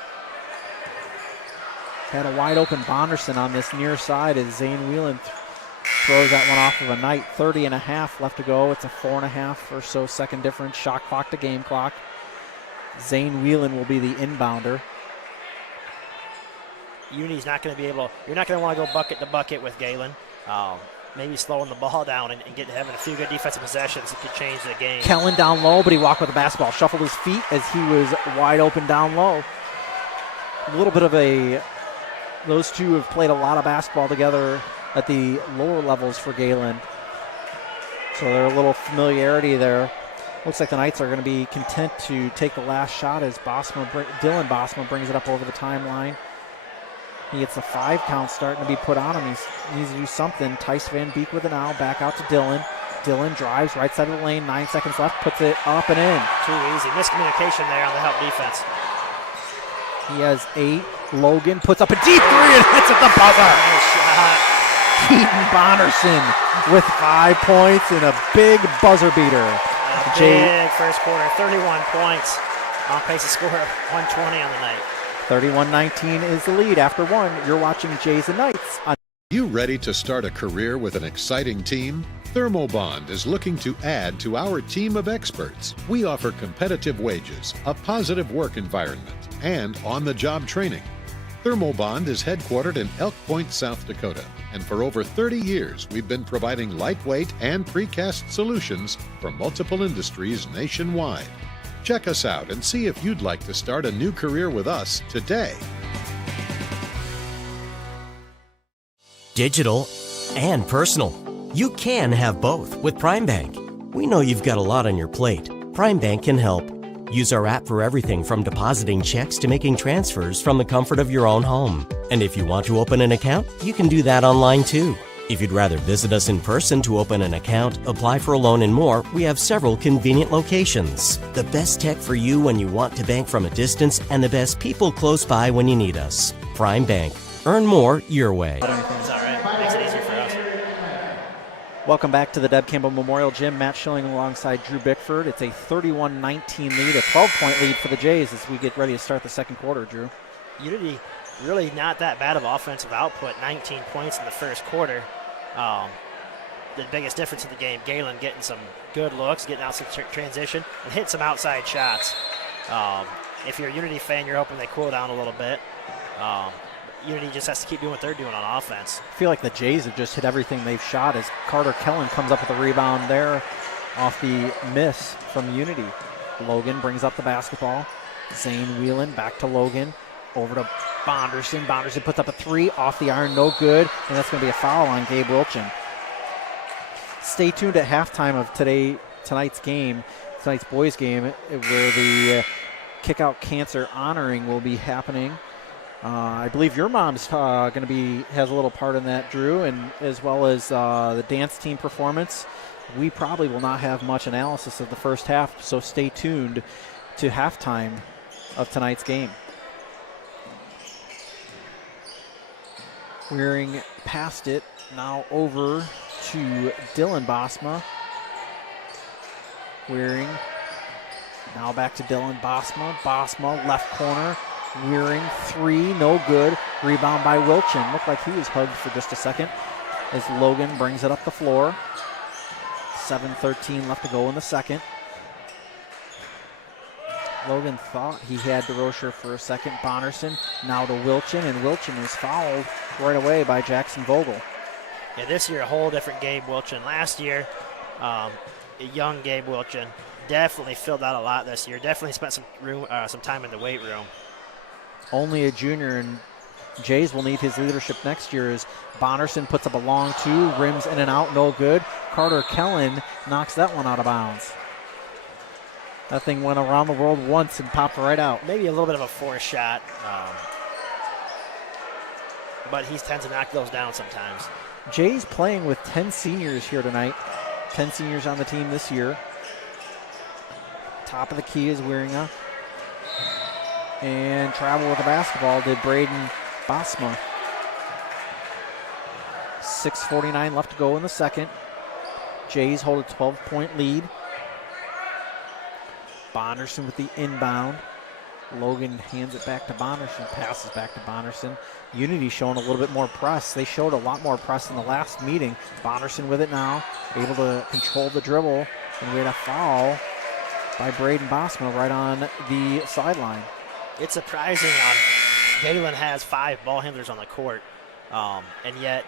Had a wide open Bonderson on this near side as Zane Whelan throws that one off of a Knight. 30.5 left to go. It's a 4.5 or so second difference. Shot clock to game clock. Zane Whelan will be the inbounder. Unity's not going to be able, you're not going to want to go bucket to bucket with Gehlen. Maybe slowing the ball down and having a few good defensive possessions could change the game. Kellen down low, but he walked with the basketball. Shuffled his feet as he was wide open down low. A little bit of those two have played a lot of basketball together at the lower levels for Gehlen. So there's a little familiarity there. Looks like the Knights are going to be content to take the last shot as Dylan Bosma brings it up over the timeline. He gets the 5 count starting to be put on him. He needs to do something. Tice Van Beek with it now. Back out to Dylan. Dylan drives right side of the lane. 9 seconds left. Puts it up and in. Too easy. Miscommunication there on the help defense. He has 8. Logan puts up a deep 3 and hits at the buzzer. Nice shot. Keaton Bonnerson with 5 points and a big buzzer beater. Big first quarter. 31 points. On pace to score 120 on the night. 31-19 is the lead. After 1, you're watching Jays and Knights. You ready to start a career with an exciting team? Thermobond is looking to add to our team of experts. We offer competitive wages, a positive work environment, and on-the-job training. Thermobond is headquartered in Elk Point, South Dakota, and for over 30 years we've been providing lightweight and precast solutions for multiple industries nationwide. Check us out and see if you'd like to start a new career with us today. Digital and personal. You can have both with Prime Bank. We know you've got a lot on your plate. Prime Bank can help. Use our app for everything from depositing checks to making transfers from the comfort of your own home. And if you want to open an account, you can do that online too. If you'd rather visit us in person to open an account, apply for a loan and more, we have several convenient locations. The best tech for you when you want to bank from a distance and the best people close by when you need us. Prime Bank. Earn more your way. It's all right. Makes it easier for us. Welcome back to the Deb Campbell Memorial Gym. Matt Schilling alongside Drew Bickford. It's a 31-19 lead, a 12-point lead for the Jays as we get ready to start the second quarter, Drew. Unity really not that bad of offensive output, 19 points in the first quarter. The biggest difference in the game, Gehlen getting some good looks, getting out some transition, and hit some outside shots. If you're a Unity fan, you're hoping they cool down a little bit. Unity just has to keep doing what they're doing on offense. I feel like the Jays have just hit everything they've shot as Carter Kellen comes up with a rebound there off the miss from Unity. Logan brings up the basketball. Zane Whelan back to Logan. Over to Bonderson. Bonderson puts up a 3 off the iron, no good, and that's going to be a foul on Gabe Wilchin. Stay tuned at halftime of tonight's boys game, where the Kickout Cancer honoring will be happening. I believe your mom's has a little part in that, Drew, and as well as the dance team performance. We probably will not have much analysis of the first half, so stay tuned to halftime of tonight's game. Wearing past it, now over to Dylan Bosma. Wearing, now back to Dylan Bosma. Bosma, left corner. Wearing 3, no good. Rebound by Wilchin. Looked like he was hugged for just a second as Logan brings it up the floor. 7:13 left to go in the second. Logan thought he had DeRocher for a second. Bonnerson now to Wilchin, and Wilchin was fouled right away by Jackson Vogel. Yeah, this year a whole different Gabe Wilchin. Last year, a young Gabe Wilchin definitely filled out a lot this year. Definitely spent some time in the weight room. Only a junior, and Jays will need his leadership next year as Bonnerson puts up a long 2, rims in and out, no good. Carter Kellen knocks that one out of bounds. That thing went around the world once and popped right out. Maybe a little bit of a forced shot, but he tends to knock those down sometimes. Jays playing with 10 seniors here tonight. 10 seniors on the team this year. Top of the key is Wieringa. And travel with the basketball did Braden Bosma. 6:49 left to go in the second. Jays hold a 12-point lead. Bonderson with the inbound. Logan hands it back to Bonderson, passes back to Bonderson. Unity showing a little bit more press. They showed a lot more press in the last meeting. Bonderson with it now, able to control the dribble. And we had a foul by Braden Bosma right on the sideline. It's surprising. Gehlen has 5 ball handlers on the court, and yet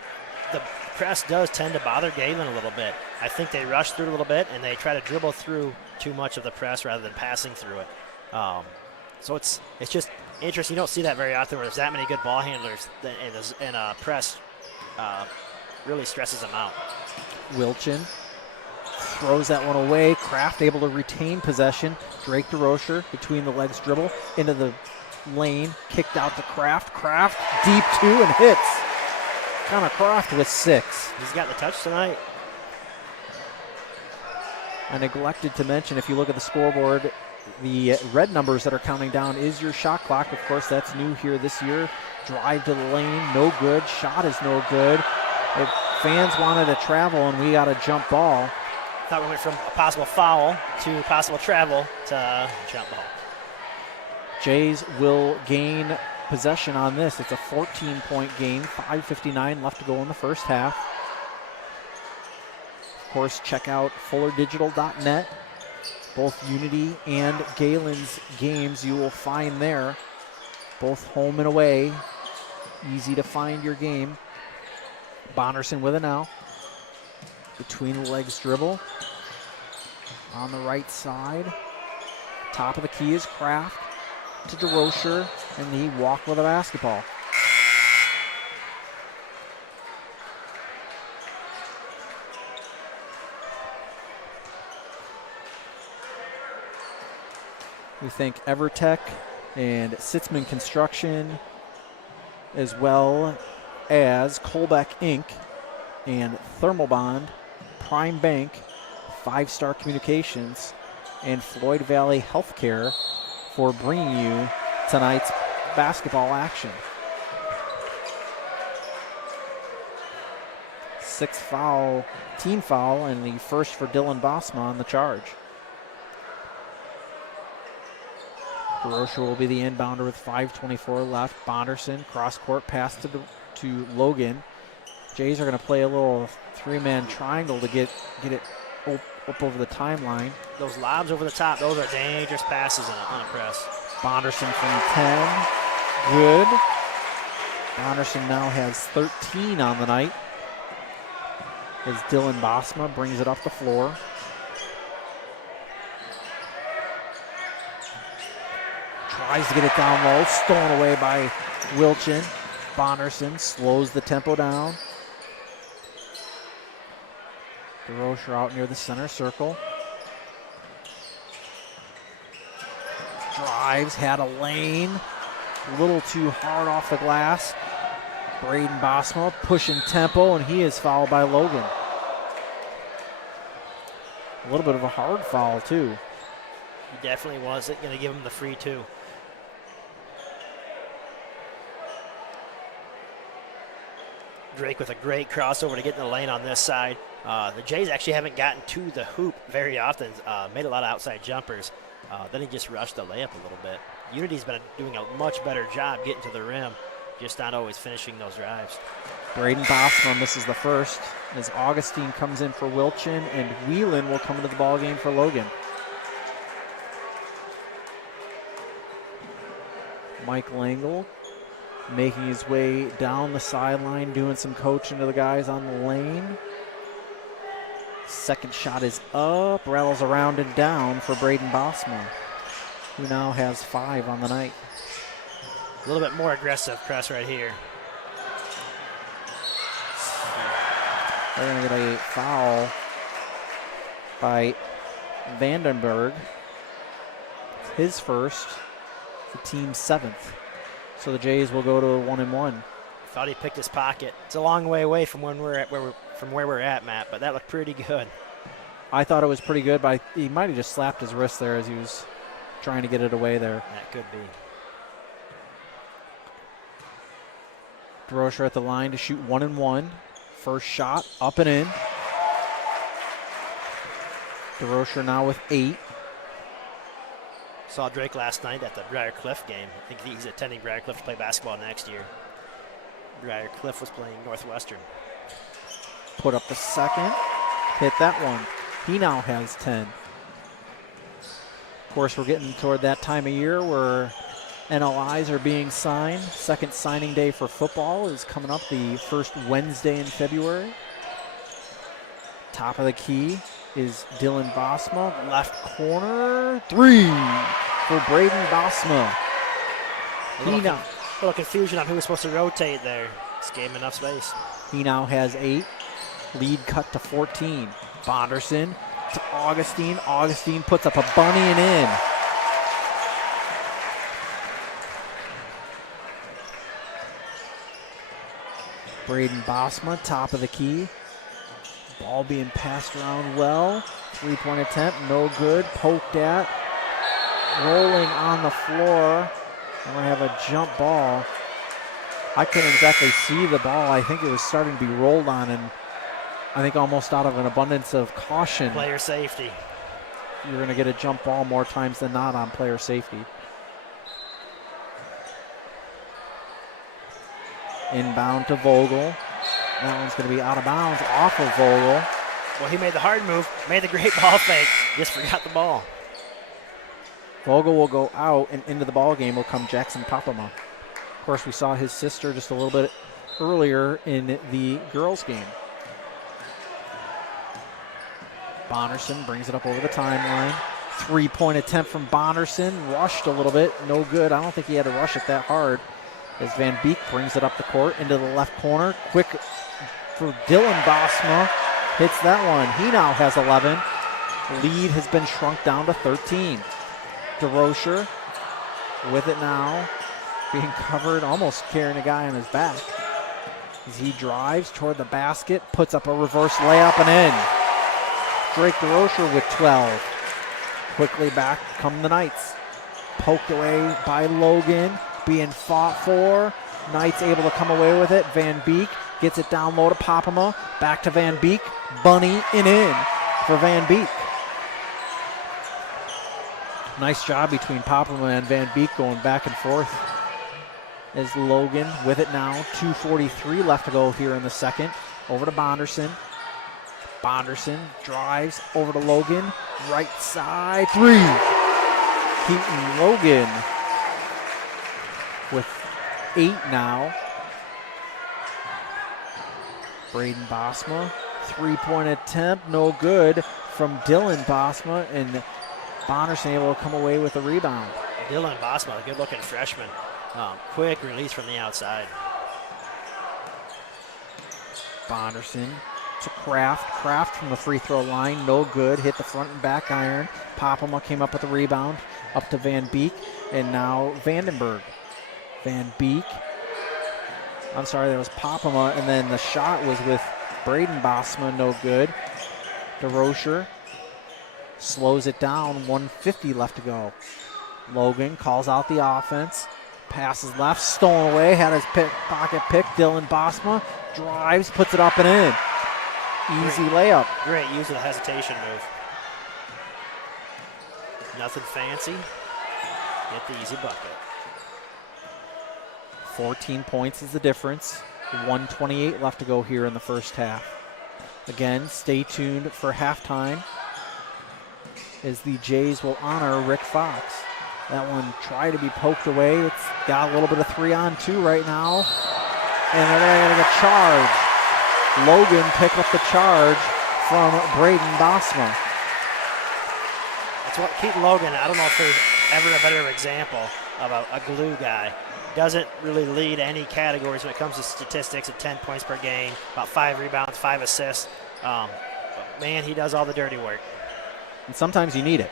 the press does tend to bother Gehlen a little bit. I think they rush through it a little bit, and they try to dribble through too much of the press rather than passing through it. So it's just interesting. You don't see that very often where there's that many good ball handlers, and press really stresses them out. Wilchin throws that one away. Kraft able to retain possession. Drake DeRocher between the legs dribble into the lane, kicked out to Kraft. Kraft deep 2 and hits. Connor Kraft with 6. He's got the touch tonight. I neglected to mention, if you look at the scoreboard, the red numbers that are counting down is your shot clock. Of course, that's new here this year. Drive to the lane, no good. Shot is no good. If fans wanted to travel, and we got a jump ball. Thought we went from a possible foul to possible travel to jump ball. Jays will gain possession on this. It's a 14-point game, 5:59 left to go in the first half. Of course, check out fullerdigital.net. Both Unity and Gehlen's games you will find there. Both home and away. Easy to find your game. Bonderson with it now. Between the legs dribble. On the right side. Top of the key is Kraft to DeRocher, and he walked with a basketball. We thank EverTech and Sitzman Construction, as well as Colbeck Inc. and Thermalbond, Prime Bank, 5 Star Communications, and Floyd Valley Healthcare for bringing you tonight's basketball action. 6th foul, team foul, and the first for Dylan Bosma on the charge. DeRocher will be the inbounder with 5:24 left. Bonderson, cross-court pass to Logan. Jays are going to play a little 3-man triangle to get it up over the timeline. Those lobs over the top, those are dangerous passes on a press. Bonderson from 10. Good. Bonderson now has 13 on the night as Dylan Bosma brings it up the floor. Tries to get it down low, stolen away by Wilchin. Bonderson slows the tempo down. DeRocher out near the center circle. Drives, had a lane. A little too hard off the glass. Braden Bosma pushing tempo, and he is fouled by Logan. A little bit of a hard foul, too. He definitely was going to give him the free, too. Drake with a great crossover to get in the lane on this side. The Jays actually haven't gotten to the hoop very often, made a lot of outside jumpers. Then he just rushed the layup a little bit. Unity's been doing a much better job getting to the rim, just not always finishing those drives. Braden Bosma misses the first as Augustine comes in for Wilchin, and Whelan will come into the ball game for Logan. Mike Langle making his way down the sideline, doing some coaching to the guys on the lane. Second shot is up, rattles around and down for Braden Bosma, who now has 5 on the night. A little bit more aggressive press right here. They're going to get a foul by Vandenberg. His first, the team's 7th. So the Jays will go to a 1-and-1. Thought he picked his pocket. It's a long way away from where we're at, Matt, but that looked pretty good. I thought it was pretty good, but he might have just slapped his wrist there as he was trying to get it away there. That could be. DeRocher at the line to shoot 1-and-1. First shot, up and in. DeRocher now with 8. Saw Drake last night at the Briar Cliff game. I think he's attending Briar Cliff to play basketball next year. Briar Cliff was playing Northwestern. Put up the second, hit that one. He now has 10. Of course, we're getting toward that time of year where NLIs are being signed. Second signing day for football is coming up the first Wednesday in February. Top of the key is Dylan Bosma. Left corner, 3 for Braden Bosma. A little confusion on who was supposed to rotate there. Just gave him enough space. He now has 8. Lead cut to 14. Bonderson to Augustine. Augustine puts up a bunny and in. Braden Bosma, top of the key. Ball being passed around well. 3-point attempt, no good. Poked at. Rolling on the floor. And we have a jump ball. I couldn't exactly see the ball. I think it was starting to be rolled on, and I think almost out of an abundance of caution. Player safety. You're going to get a jump ball more times than not on player safety. Inbound to Vogel. That one's going to be out of bounds off of Vogel. Well, he made the hard move, made the great ball fake, just forgot the ball. Vogel will go out, and into the ball game will come Jackson Papama. Of course, we saw his sister just a little bit earlier in the girls' game. Bonnerson brings it up over the timeline. 3-point attempt from Bonnerson. Rushed a little bit. No good. I don't think he had to rush it that hard. As Van Beek brings it up the court into the left corner. Quick for Dylan Bosma. Hits that one. He now has 11. Lead has been shrunk down to 13. DeRocher with it now. Being covered, almost carrying a guy on his back. As he drives toward the basket, puts up a reverse layup and in. Drake DeRocher with 12. Quickly back come the Knights. Poked away by Logan. Being fought for. Knights able to come away with it. Van Beek gets it down low to Papama. Back to Van Beek. Bunny and in for Van Beek. Nice job between Papama and Van Beek going back and forth. As Logan with it now. 2:43 left to go here in the second. Over to Bonderson. Bonderson drives over to Logan. Right side. 3. Keaton Logan with 8 now. Braden Bosma. 3-point attempt. No good from Dylan Bosma. And Bonderson able to come away with a rebound. Dylan Bosma, a good-looking freshman. Quick release from the outside. Bonderson to Kraft. Kraft from the free throw line, no good. Hit the front and back iron. Papama came up with a rebound. Up to Van Beek. And now Vandenberg. Van Beek. I'm sorry, that was Papama. And then the shot was with Braden Bosma, no good. DeRocher slows it down. 1:50 left to go. Logan calls out the offense. Passes left, stolen away, had his pocket pick. Dylan Bosma drives, puts it up and in. Easy layup. Great use of the hesitation move. Nothing fancy. Get the easy bucket. 14 points is the difference. 1:28 left to go here in the first half. Again, stay tuned for halftime as the Jays will honor Rick Fox. That one tried to be poked away. It's got a little bit of 3-on-2 right now. And they're going to get a charge. Logan picked up the charge from Braden Bosma. That's what Keaton Logan, I don't know if there's ever a better example of a glue guy. Doesn't really lead any categories when it comes to statistics at 10 points per game, about 5 rebounds, 5 assists. But man, he does all the dirty work. And sometimes you need it.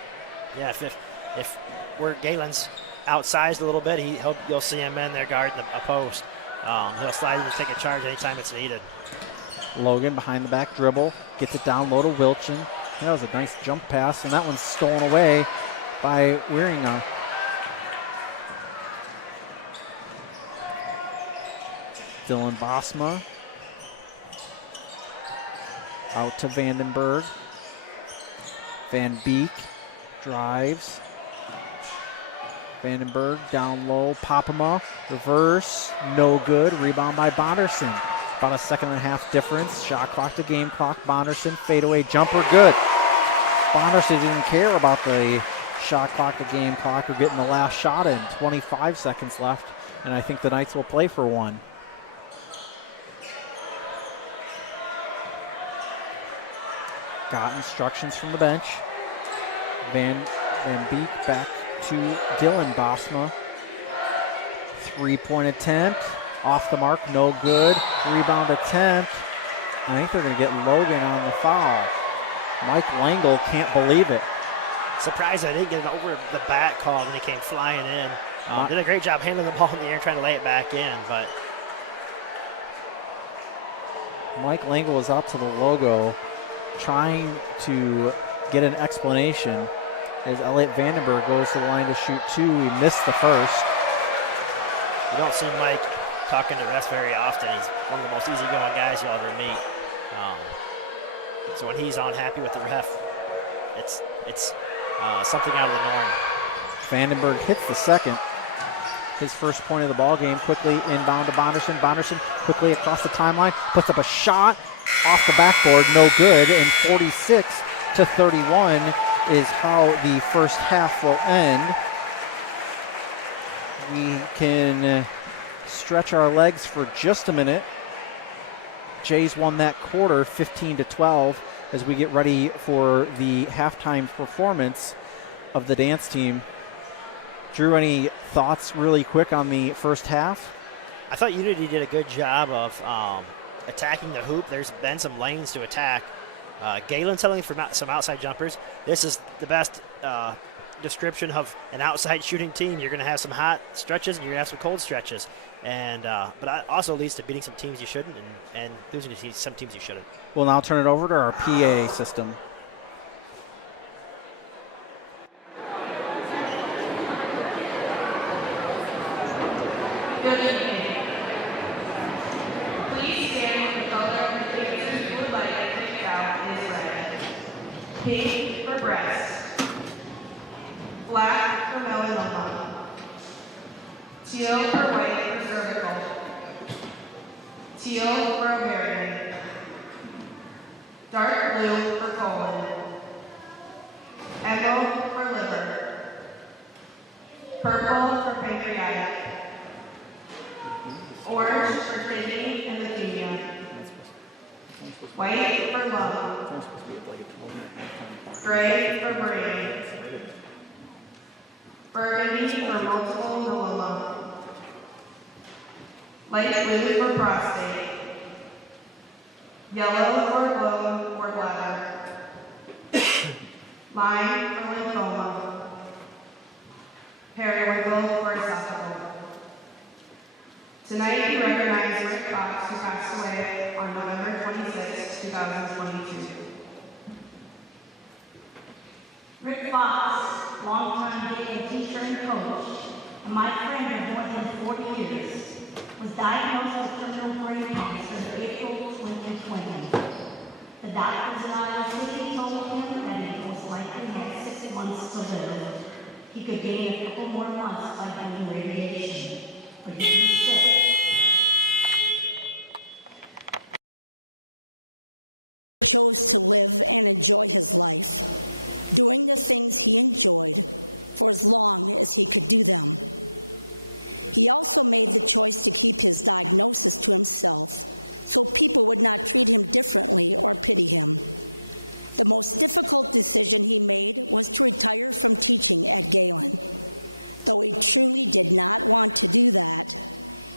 Yeah, if we're Gehlen's outsized a little bit, you'll see him in there guarding a post. He'll slide in to take a charge anytime it's needed. Logan behind the back dribble, gets it down low to Wilchin. That was a nice jump pass, and that one's stolen away by Wieringa. Dylan Bosma out to Vandenberg. Van Beek drives. Vandenberg down low. Papama reverse. No good. Rebound by Bonderson. About a second and a half difference. Shot clock to game clock. Bonderson fadeaway jumper. Good. Bonderson didn't care about the shot clock to game clock or getting the last shot in. 25 seconds left. And I think the Knights will play for one. Got instructions from the bench. Van Beek back to Dylan Bosma. 3-point attempt. Off the mark, no good. Rebound attempt. I think they're going to get Logan on the foul. Mike Langle can't believe it. Surprised I didn't get it over the bat call when he came flying in. Did a great job handling the ball in the air and trying to lay it back in, but Mike Langle is out to the logo trying to get an explanation as Elliot Vandenberg goes to the line to shoot 2. He missed the first. You don't see Mike talking to refs very often. He's one of the most easygoing guys you'll ever meet. So when he's unhappy with the ref, it's something out of the norm. Vandenberg hits the second. His first point of the ball game. Quickly inbound to Bonderson. Bonderson quickly across the timeline. Puts up a shot off the backboard. No good. And 46-31 is how the first half will end. We can stretch our legs for just a minute. Jays won that quarter 15-12 as we get ready for the halftime performance of the dance team. Drew, any thoughts really quick on the first half? I thought Unity did a good job of attacking the hoop. There's been some lanes to attack. Gehlen settling for some outside jumpers. This is the best description of an outside shooting team. You're going to have some hot stretches and you're going to have some cold stretches. And but it also leads to beating some teams you shouldn't and losing to some teams you shouldn't. We'll now turn it over to our PA system. Good evening. Please stand when the color of the Davidson's blue light picked out is red. Pink for breast. Black for melanoma. Teal for white for cervical. Teal for ovarian. Dark blue for colon. Emerald for liver. Purple for pancreatic. Orange for kidney and leukemia. White for lung. Gray for brain. Burgundy for multiple myeloma. Light blue for prostate. Yellow for bone or bladder. Lime for lymphoma. Periwinkle for esophageal. Tonight we recognize Rick Fox, who passed away on November 26, 2022. Rick Fox, longtime Gehlen teacher and coach, and my friend of more than 40 years, was diagnosed with terminal brain cancer in April 2020. The doctors in Iowa City told him that he most likely had 6 months to live. He could gain a couple more months by doing radiation, but he'd be sick. Chose to live and enjoy his life, doing the things he enjoyed for as long as he could do them. He also made the choice to keep his diagnosis to himself, so people would not treat him differently or pity him. The most difficult decision he made was to retire from teaching at Gehlen. Though he truly did not want to do that,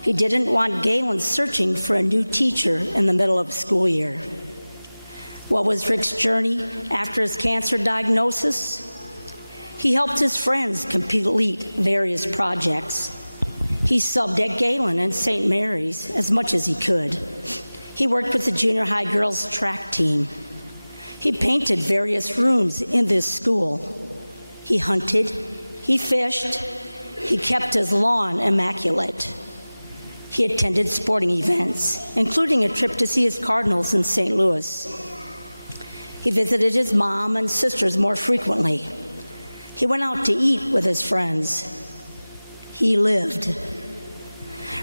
he didn't want Gehlen searching for a new teacher in the middle of the school year. What was Rick's journey after his cancer diagnosis? He helped his friends complete various projects. He subbed at Gehlen and St. Mary's as much as he could. He worked with the junior high girls track team. He painted various rooms in his school. He hunted. He fished. He kept his lawn immaculate. He attended sporting events, including a trip to see his Cardinals in St. Louis. He visited his mom and sisters more frequently. He went out to eat with his friends. He lived.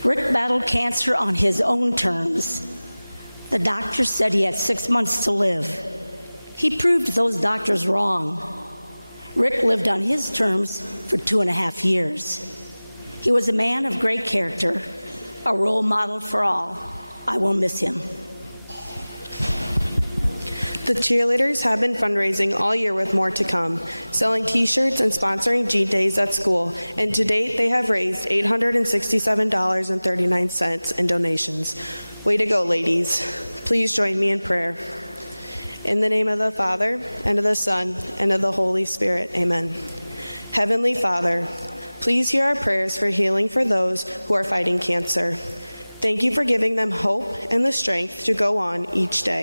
Rick battled cancer on his own terms. The doctors said he had 6 months to live. He proved those doctors wrong. Rick lived on his terms for 2.5 years. He was a man of great character, a role model for all. I will miss him. The cheerleaders have been fundraising all year with more to come, selling t-shirts and sponsoring P-Days at school, and to date they have raised $867.39 in donations. Way to go, ladies. Please join me in prayer. In the name of the Father, and of the Son, and of the Holy Spirit. Amen. Heavenly Father, please hear our prayers for healing for those who are fighting cancer. Thank you for giving us hope and the strength to go on each day.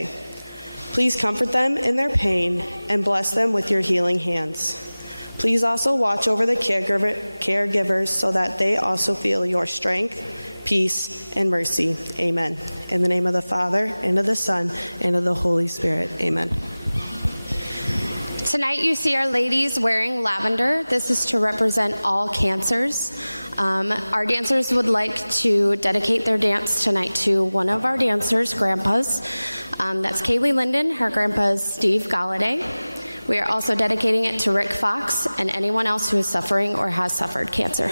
Please comfort them in their pain and bless them with your healing hands. Please also watch over the caregivers so that they also feel your strength, peace, and mercy. Amen. In the name of the Father, and of the Son, and of the Holy Spirit. Amen. Tonight you see our ladies wearing lavender. This is to represent all cancers. Our dancers would like to dedicate their dance tonight to one of our dancers, grandpas. That's Kaylee Linden. Her grandpa is Steve Galladay. I'm also dedicating it to Rick Fox and anyone else who's suffering or has suffered cancer.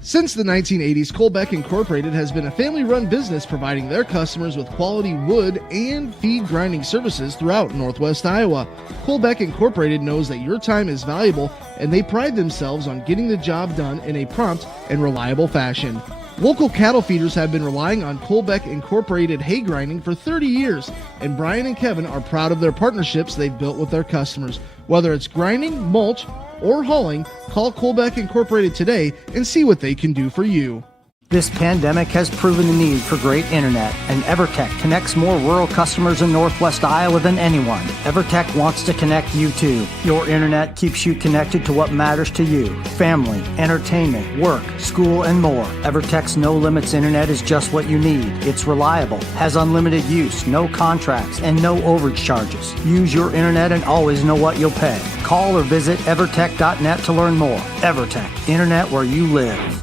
Since the 1980s, Colbeck Incorporated has been a family-run business providing their customers with quality wood and feed grinding services throughout Northwest Iowa. Colbeck Incorporated knows that your time is valuable, and they pride themselves on getting the job done in a prompt and reliable fashion. Local cattle feeders have been relying on Colbeck Incorporated hay grinding for 30 years, and Brian and Kevin are proud of their partnerships they've built with their customers. Whether it's grinding, mulch, or hauling, call Colbeck Incorporated today and see what they can do for you. This pandemic has proven the need for great internet, and EverTech connects more rural customers in Northwest Iowa than anyone. EverTech wants to connect you too. Your internet keeps you connected to what matters to you: family, entertainment, work, school, and more. EverTech's no limits internet is just what you need. It's reliable, has unlimited use, no contracts, and no overage charges. Use your internet and always know what you'll pay. Call or visit evertech.net to learn more. EverTech, internet where you live.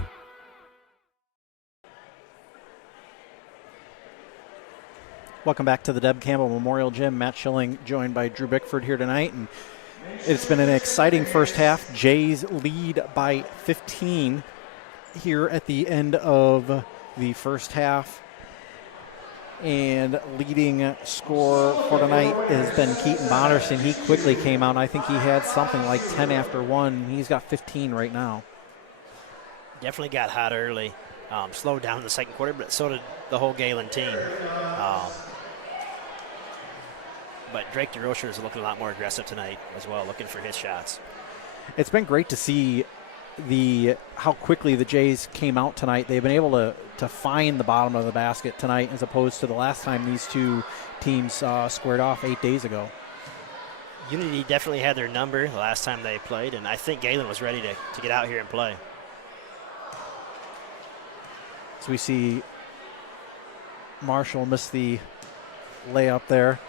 Welcome back to the Deb Campbell Memorial Gym. Matt Schilling joined by Drew Bickford here tonight. And it's been an exciting first half. Jays lead by 15 here at the end of the first half. And leading scorer for tonight has been Keaton Bonderson. He quickly came out. I think he had something like 10 after 1. He's got 15 right now. Definitely got hot early. Slowed down in the second quarter, but so did the whole Gehlen team. But Drake DeRocher is looking a lot more aggressive tonight as well, looking for his shots. It's been great to see how quickly the Jays came out tonight. They've been able to find the bottom of the basket tonight as opposed to the last time these two teams squared off 8 days ago. Unity definitely had their number the last time they played, and I think Gehlen was ready to get out here and play. So we see Marshall miss the layup there.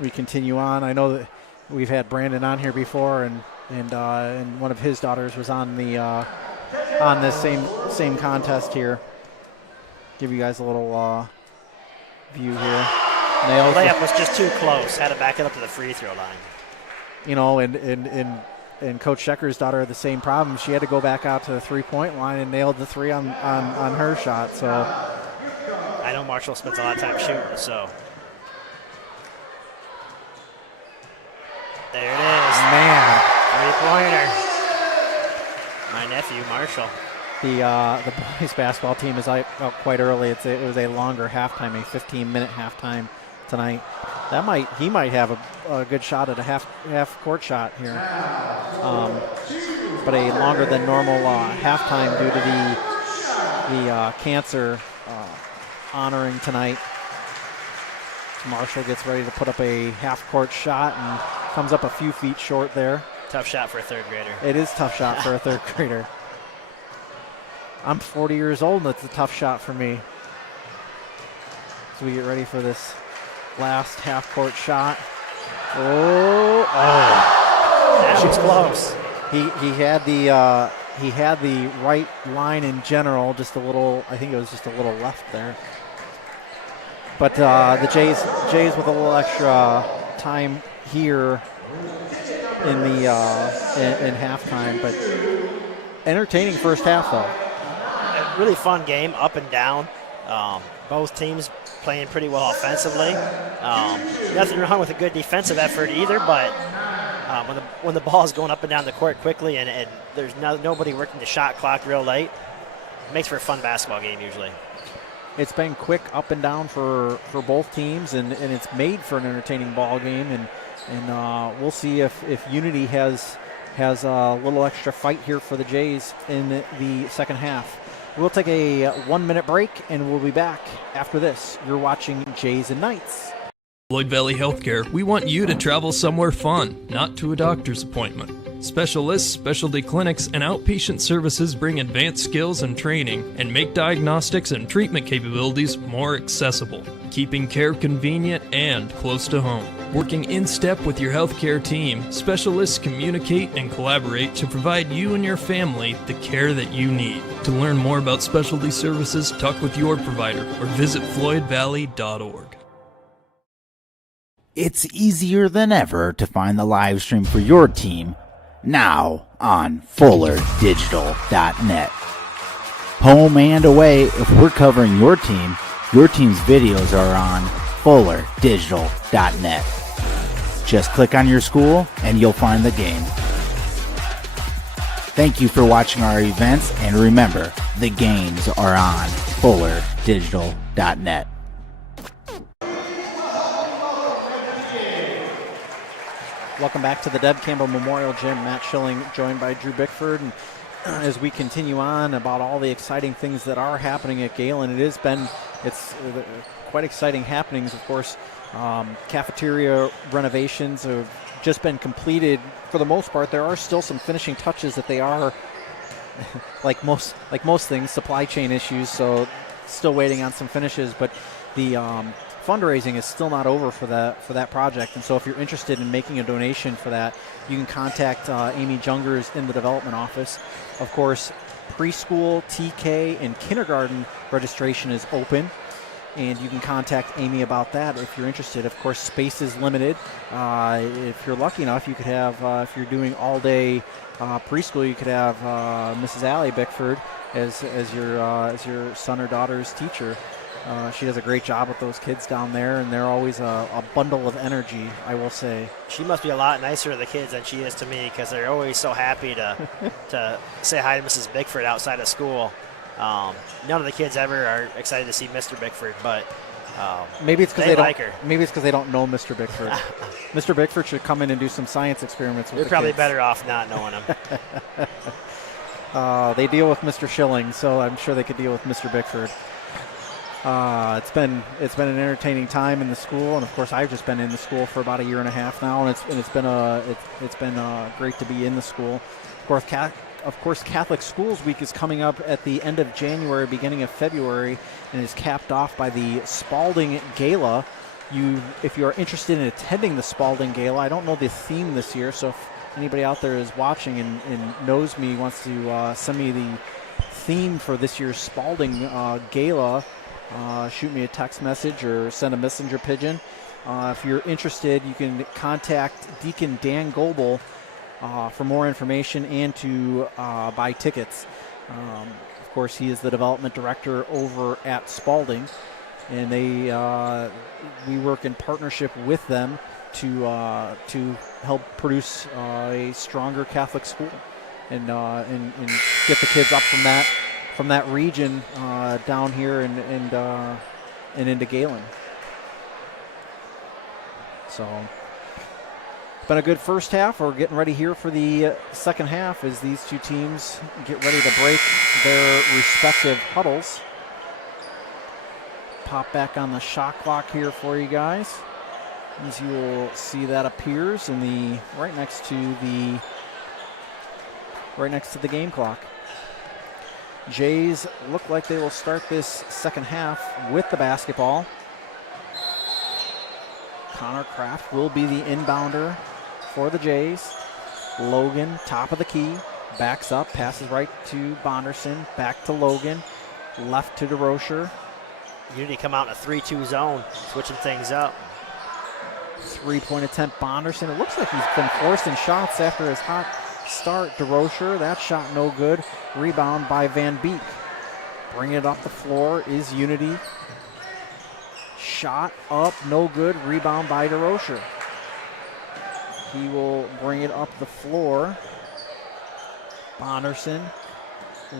We continue on. I know that we've had Brandon on here before, and one of his daughters was on this same contest here. Give you guys a little view here. The layup was just too close. Had to back it up to the free throw line. You know, and Coach Schecker's daughter had the same problem. She had to go back out to the three-point line and nailed the three on her shot. So I know Marshall spends a lot of time shooting, so There it is. Man. Three-pointer. My nephew, Marshall. The boys basketball team is out quite early. It was a longer halftime, a 15-minute halftime tonight. He might have a good shot at a half court shot here, but a longer than normal halftime due to the cancer honoring tonight. Marshall gets ready to put up a half court shot and comes up a few feet short there. Tough shot for a third grader. It is a tough shot for a third grader. I'm 40 years old, and it's a tough shot for me. So we get ready for this last half-court shot. That was close. He had the right line in general, just a little. I think it was just a little left there. But the Jays with a little extra time here in the in halftime, but entertaining first half though. A really fun game, up and down. Both teams playing pretty well offensively. Nothing wrong with a good defensive effort either, but when the ball is going up and down the court quickly and there's nobody working the shot clock real late, it makes for a fun basketball game usually. It's been quick up and down for both teams, and it's made for an entertaining ball game, and we'll see if Unity has a little extra fight here for the Jays in the second half. We'll take a 1-minute break, and we'll be back after this. You're watching Jays and Knights. Floyd Valley Healthcare, we want you to travel somewhere fun, not to a doctor's appointment. Specialists, specialty clinics, and outpatient services bring advanced skills and training and make diagnostics and treatment capabilities more accessible, keeping care convenient and close to home. Working in step with your healthcare team, specialists communicate and collaborate to provide you and your family the care that you need. To learn more about specialty services, talk with your provider or visit floydvalley.org. It's easier than ever to find the live stream for your team now on FullerDigital.net. Home and away, if we're covering your team's videos are on FullerDigital.net. Just click on your school and you'll find the game. Thank you for watching our events, and remember, the games are on FullerDigital.net. Welcome back to the Deb Campbell Memorial Gym. Matt Schilling joined by Drew Bickford. And as we continue on about all the exciting things that are happening at Gehlen, it's quite exciting happenings, of course. Cafeteria renovations have just been completed for the most part. There are still some finishing touches that they are, like most things, supply chain issues, so still waiting on some finishes, but the fundraising is still not over for that project, and so if you're interested in making a donation for that, you can contact Amy Jungers in the development office. Of course, preschool, TK, and kindergarten registration is open, and you can contact Amy about that if you're interested. Of course, space is limited. If you're lucky enough, you could have, if you're doing all-day preschool, you could have Mrs. Allie Bickford as your son or daughter's teacher. She does a great job with those kids down there, and they're always a bundle of energy, I will say. She must be a lot nicer to the kids than she is to me, because they're always so happy to say hi to Mrs. Bickford outside of school. None of the kids ever are excited to see Mr. Bickford, but maybe it's because they like her. Maybe it's because they don't know Mr. Bickford. Mr. Bickford should come in and do some science experiments with They're the probably kids. better off not knowing him. They deal with Mr. Schilling, so I'm sure they could deal with Mr. Bickford. It's been an entertaining time in the school, and of course I've just been in the school for about a year and a half now, and it's been great to be in the school. Of course, Catholic Schools Week is coming up at the end of January, beginning of February, and is capped off by the Spalding Gala. If you are interested in attending the Spalding Gala, I don't know the theme this year, so if anybody out there is watching and knows me, wants to send me the theme for this year's Spalding Gala, shoot me a text message or send a messenger pigeon. If you're interested, you can contact Deacon Dan Goebel for more information and to buy tickets. Of course, he is the development director over at Spalding, and we work in partnership with them to help produce a stronger Catholic school and get the kids up from that region down here and into Gehlen. So, been a good first half. We're getting ready here for the second half as these two teams get ready to break their respective huddles. Pop back on the shot clock here for you guys. As you will see, that appears in the right next to the game clock. Jays look like they will start this second half with the basketball. Connor Kraft will be the inbounder for the Jays. Logan, top of the key, backs up, passes right to Bonderson, back to Logan, left to DeRocher. Unity come out in a 3-2 zone, switching things up. 3-point attempt, Bonderson. It looks like he's been forcing shots after his hot start. DeRocher, that shot no good. Rebound by Van Beek. Bring it up the floor is Unity. Shot up, no good. Rebound by DeRocher. He will bring it up the floor. Bonderson,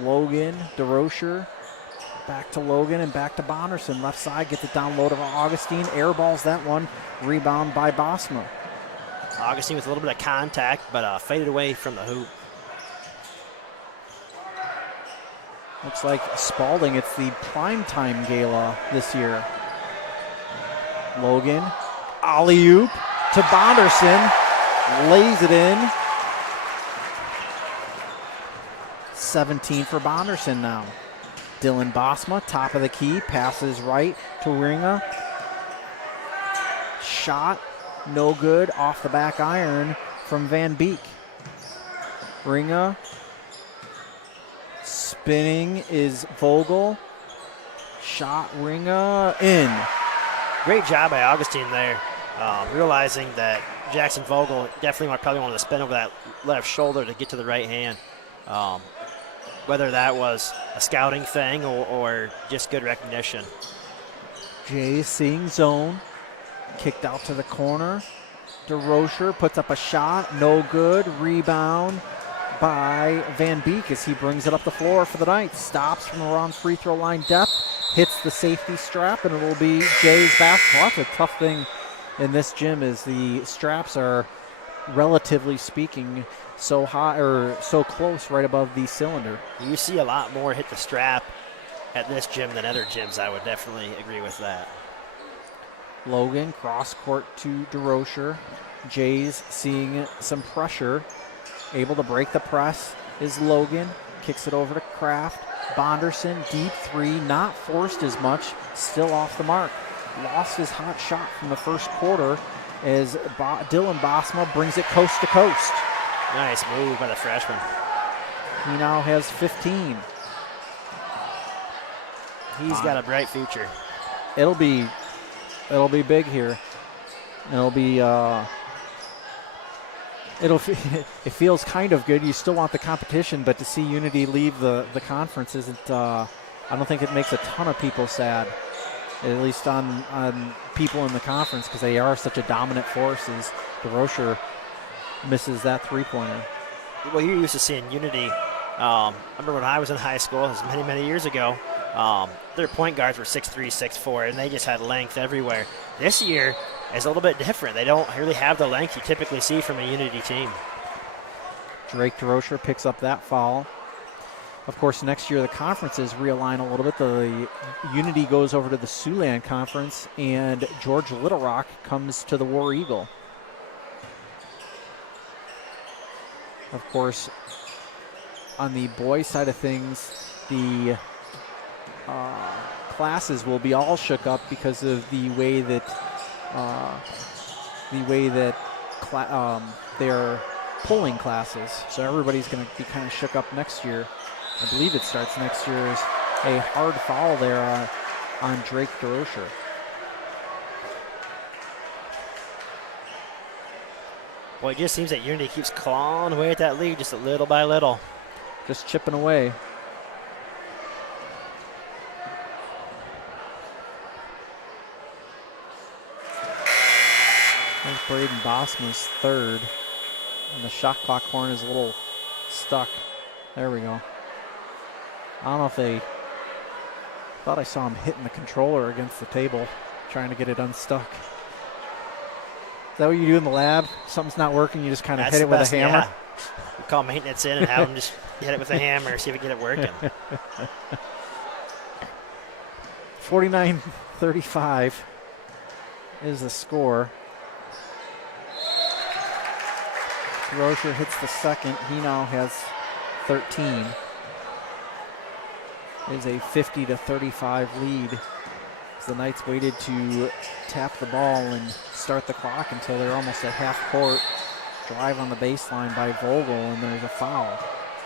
Logan, DeRocher. Back to Logan and back to Bonderson. Left side, gets it down low to Augustine. Airballs that one. Rebound by Bosma. Augustine with a little bit of contact, but faded away from the hoop. Looks like Spalding, it's the primetime gala this year. Logan, alley-oop to Bonderson. Lays it in. 17 for Bonderson now. Dylan Bosma, top of the key, passes right to Ringa. Shot, no good, off the back iron from Van Beek. Ringa, spinning is Vogel. Shot, Ringa, in. Great job by Augustine there, realizing that Jackson Vogel definitely probably wanted to spin over that left shoulder to get to the right hand. Whether that was a scouting thing or just good recognition. Jay seeing zone. Kicked out to the corner. DeRocher puts up a shot. No good. Rebound by Van Beek as he brings it up the floor for the Knights. Stops from around free throw line depth. Hits the safety strap, and it will be Jay's basketball. That's a tough thing in this gym is the straps are, relatively speaking, so high or so close right above the cylinder. You see a lot more hit the strap at this gym than other gyms. I would definitely agree with that. Logan cross court to DeRocher. Jays seeing some pressure. Able to break the press is Logan. Kicks it over to Kraft. Bonderson, deep three, not forced as much, still off the mark. Lost his hot shot from the first quarter as Dylan Bosma brings it coast to coast. Nice move by the freshman. He now has 15. He's got a bright future. It'll be big here. It feels kind of good. You still want the competition, but to see Unity leave the conference isn't. I don't think it makes a ton of people sad, at least on people in the conference, because they are such a dominant force. As DeRocher misses that three-pointer. Well, you're used to seeing Unity. I remember when I was in high school, this was many years ago. Their point guards were 6'3", 6'4", and they just had length everywhere. This year is a little bit different. They don't really have the length you typically see from a Unity team. Drake DeRocher picks up that foul. Of course, next year the conferences realign a little bit. The Unity goes over to the Siouxland Conference, and George Little Rock comes to the War Eagle. Of course, on the boys' side of things, the classes will be all shook up because of the way that they're pulling classes. So everybody's going to be kind of shook up next year. I believe it starts next year. Is a hard foul there on Drake DeRocher. Well, it just seems that Unity keeps clawing away at that lead just a little by little. Just chipping away. think Braden Bosma's third. And the shot clock horn is a little stuck. There we go. I don't know if they thought I saw him hitting the controller against the table, trying to get it unstuck. Is that what you do in the lab? Something's not working, you just kind of hit it with a hammer? Yeah. We call maintenance in and have them just hit it with a hammer, see if we can get it working. 49-35 is the score. Rozier hits the second. He now has 13. It is a 50-35 lead. The Knights waited to tap the ball and start the clock until they're almost at half court. Drive on the baseline by Vogel, and there's a foul.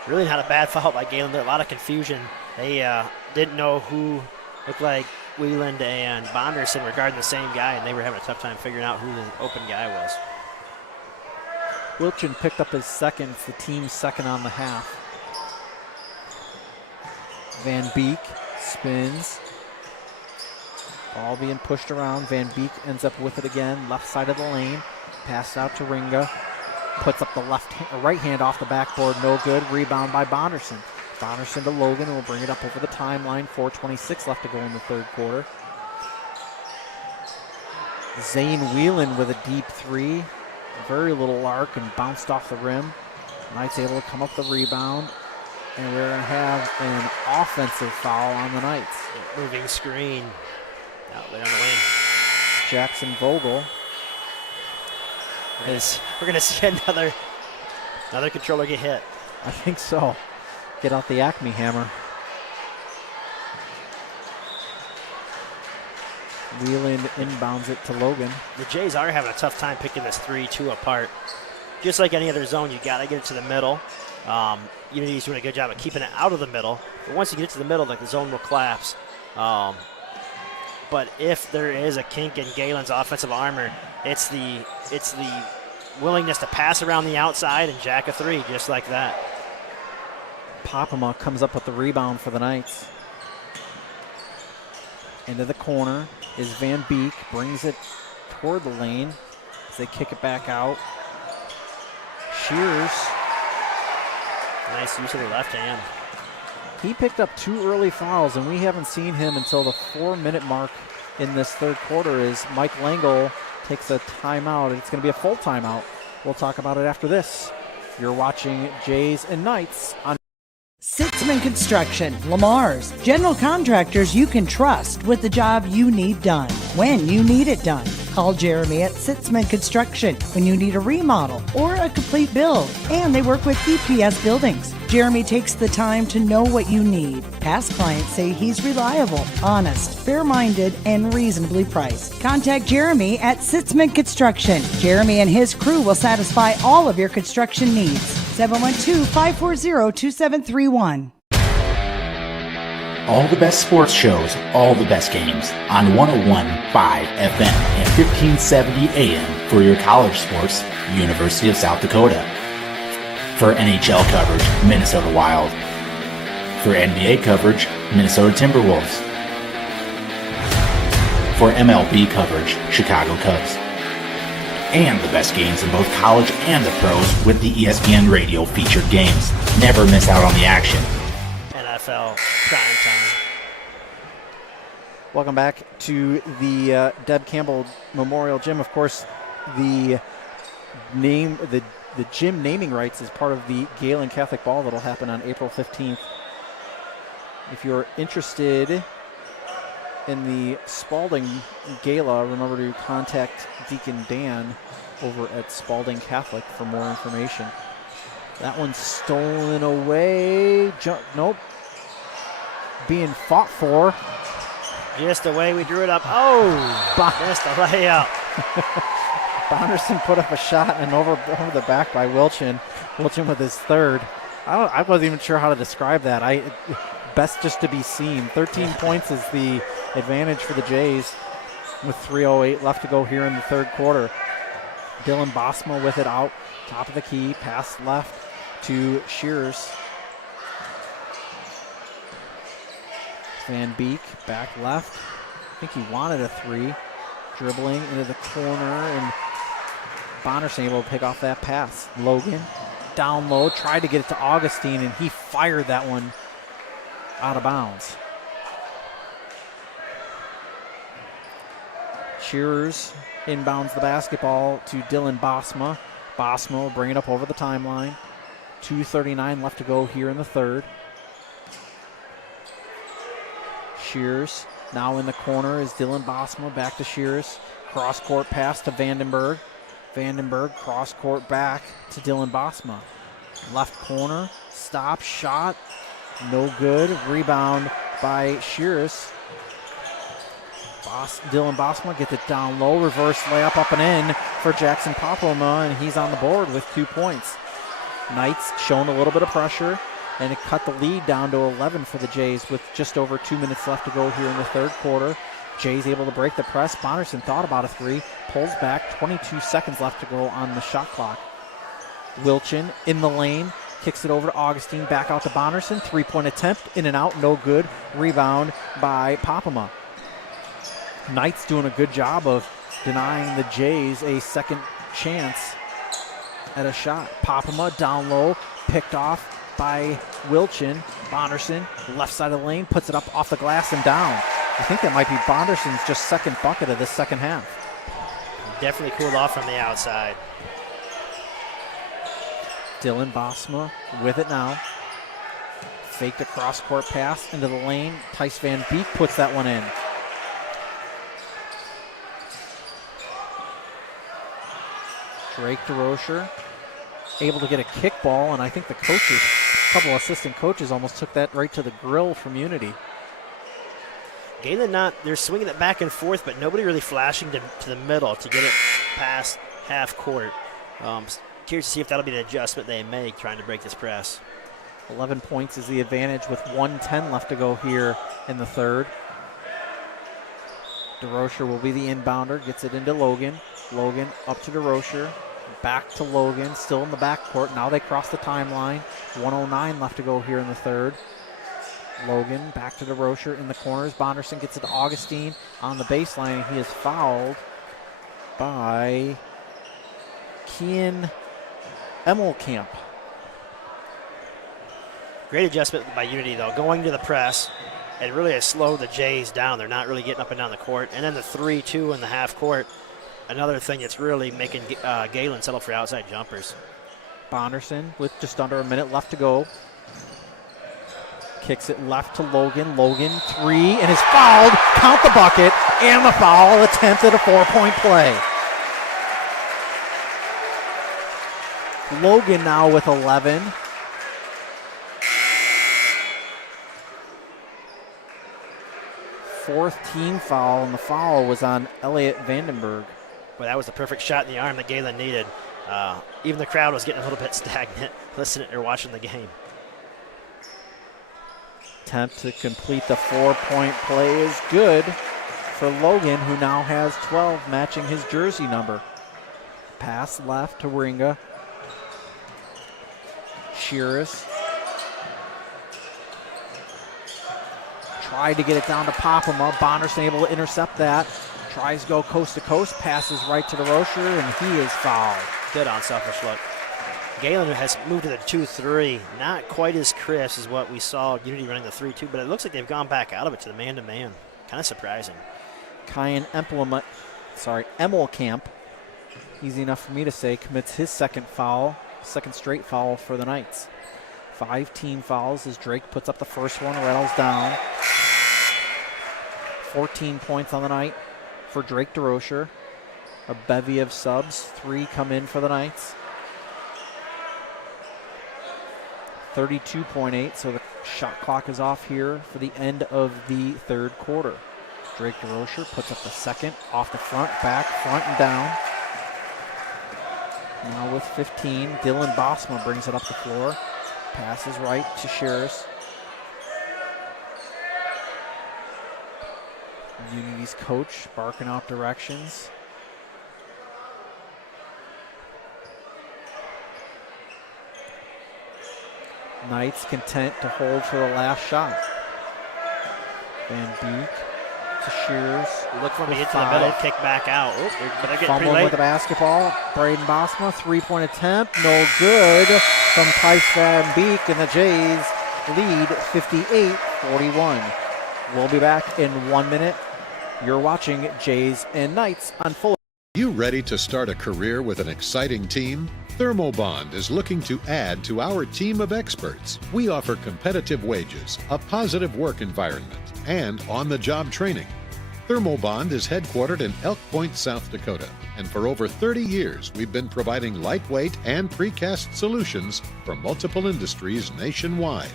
Really not a bad foul by Gehlen. There a lot of confusion. They didn't know who looked like Wieland and Bonderson were guarding the same guy, and they were having a tough time figuring out who the open guy was. Wilchin picked up his second. It's the team's second on the half. Van Beek spins. Ball being pushed around. Van Beek ends up with it again. Left side of the lane. Pass out to Ringa. Puts up the right hand off the backboard. No good. Rebound by Bonderson. Bonderson to Logan, who will bring it up over the timeline. 4:26 left to go in the third quarter. Zane Whelan with a deep three. Very little arc and bounced off the rim. Knights able to come up the rebound. And we're going to have an offensive foul on the Knights. Moving screen. Out there on the wing. Jackson Vogel. We're going to see another controller get hit. I think so. Get out the Acme hammer. Whelan inbounds it to Logan. The Jays are having a tough time picking this 3-2 apart. Just like any other zone, you got to get it to the middle. Unity's doing a good job of keeping it out of the middle. But once you get it to the middle, like the zone will collapse. But if there is a kink in Gehlen's offensive armor, it's the willingness to pass around the outside and jack a three just like that. Popema comes up with the rebound for the Knights. Into the corner is Van Beek, brings it toward the lane as they kick it back out. Shears. Nice use of the left hand. He picked up 2 early fouls, and we haven't seen him until the 4-minute mark in this third quarter as Mike Langle takes a timeout. It's going to be a full timeout. We'll talk about it after this. You're watching Jays and Knights on Sitzman Construction, Lamar's, general contractors you can trust with the job you need done, when you need it done. Call Jeremy at Sitzman Construction when you need a remodel or a complete build. And they work with EPS buildings. Jeremy takes the time to know what you need. Past clients say he's reliable, honest, fair-minded, and reasonably priced. Contact Jeremy at Sitzman Construction. Jeremy and his crew will satisfy all of your construction needs. 712-540-2731. All the best sports shows, all the best games on 101.5 FM and 1570 AM for your college sports, University of South Dakota. For NHL coverage, Minnesota Wild. For NBA coverage, Minnesota Timberwolves. For MLB coverage, Chicago Cubs. And the best games in both college and the pros with the ESPN Radio featured games. Never miss out on the action. NFL prime time. Welcome back to the Deb Campbell Memorial Gym. Of course, the gym naming rights is part of the Gehlen Catholic Ball that will happen on April 15th. If you're interested in the Spalding Gala, remember to contact Deacon Dan over at Spalding Catholic for more information. That one's stolen away. Nope. Being fought for. Just the way we drew it up. Oh, missed the layup. Bonderson put up a shot and over the back by Wilchin. Wilchin with his third. I wasn't even sure how to describe that. Best just to be seen. 13 points is the advantage for the Jays with 3:08 left to go here in the third quarter. Dylan Bosma with it out, top of the key, pass left to Shears. Van Beek back left. I think he wanted a three. Dribbling into the corner and Bonnerson able to pick off that pass. Logan down low, tried to get it to Augustine, and he fired that one out of bounds. Shearers inbounds the basketball to Dylan Bosma. Bosma will bring it up over the timeline. 2:39 left to go here in the third. Shears now in the corner is Dylan Bosma. Back to Shears. Cross-court pass to Vandenberg. Vandenberg cross-court back to Dylan Bosma. Left corner, stop, shot, no good. Rebound by Shears. Dylan Bosma gets it down low, reverse layup up and in for Jackson Popoma, and he's on the board with 2 points. Knights showing a little bit of pressure, and it cut the lead down to 11 for the Jays with just over 2 minutes left to go here in the third quarter. Jays able to break the press. Bonnerson thought about a three, pulls back, 22 seconds left to go on the shot clock. Wilchin in the lane, kicks it over to Augustine, back out to Bonnerson. 3-point attempt, in and out, no good. Rebound by Popoma. Knights doing a good job of denying the Jays a second chance at a shot. Popoma down low, picked off by Wilchin. Bonnerson, left side of the lane, puts it up off the glass and down. I think that might be Bonderson's just second bucket of this second half. Definitely cooled off from the outside. Dylan Bosma with it now. Faked a cross-court pass into the lane. Tice Van Beek puts that one in. Drake DeRocher able to get a kickball, and I think the coaches, a couple assistant coaches almost took that right to the grill from Unity. Gehlen they're swinging it back and forth, but nobody really flashing to the middle to get it past half court. Curious to see if that'll be an adjustment they make trying to break this press. 11 points is the advantage with 1:10 left to go here in the third. DeRocher will be the inbounder, gets it into Logan. Logan up to DeRocher, back to Logan, still in the backcourt. Now they cross the timeline. 1:09 left to go here in the third. Logan back to DeRocher in the corners. Bonderson gets it to Augustine on the baseline, and he is fouled by Kian Emmelkamp. Great adjustment by Unity, though, going to the press. It really has slowed the Jays down. They're not really getting up and down the court. And then the 3-2 in the half court, another thing that's really making Gehlen settle for outside jumpers. Bonderson with just under a minute left to go. Kicks it left to Logan. Logan, three, and is fouled. Count the bucket and the foul attempt at a 4-point play. Logan now with 11. Fourth team foul, and the foul was on Elliot Vandenberg. Well, that was the perfect shot in the arm that Gehlen needed. Even the crowd was getting a little bit stagnant listening or watching the game. Attempt to complete the 4-point play is good for Logan, who now has 12, matching his jersey number. Pass left to Ringa. Shearus tried to get it down to Popoma. Bonderson able to intercept that. Tries to go coast to coast, passes right to DeRocher, and he is fouled. Good unselfish look. Gehlen has moved to the 2-3. Not quite as crisp as what we saw Unity running the 3-2, but it looks like they've gone back out of it to the man-to-man. Kind of surprising. Kian Emmelkamp, easy enough for me to say, commits his second straight foul for the Knights. 5 team fouls as Drake puts up the first one, rattles down. 14 points on the night for Drake DeRocher. A bevy of subs, 3 come in for the Knights. 32.8, so the shot clock is off here for the end of the third quarter. Drake DeRocher puts up the second, off the front, back, front, and down. Now with 15, Dylan Bosma brings it up the floor. Passes right to Shearus. Unity's coach barking out directions. Knights content to hold for the last shot. Van Beek to Shears. Look for me with into the middle, kick back out. Oh, but I get pretty fumbling late. with the basketball. Braden Bosma, 3-point attempt, no good from Tice Van Beek, and the Jays lead 58-41. We'll be back in 1 minute. You're watching Jays and Knights on Fuller. You ready to start a career with an exciting team? Thermobond is looking to add to our team of experts. We offer competitive wages, a positive work environment, and on-the-job training. Thermobond is headquartered in Elk Point, South Dakota, and for over 30 years we've been providing lightweight and precast solutions for multiple industries nationwide.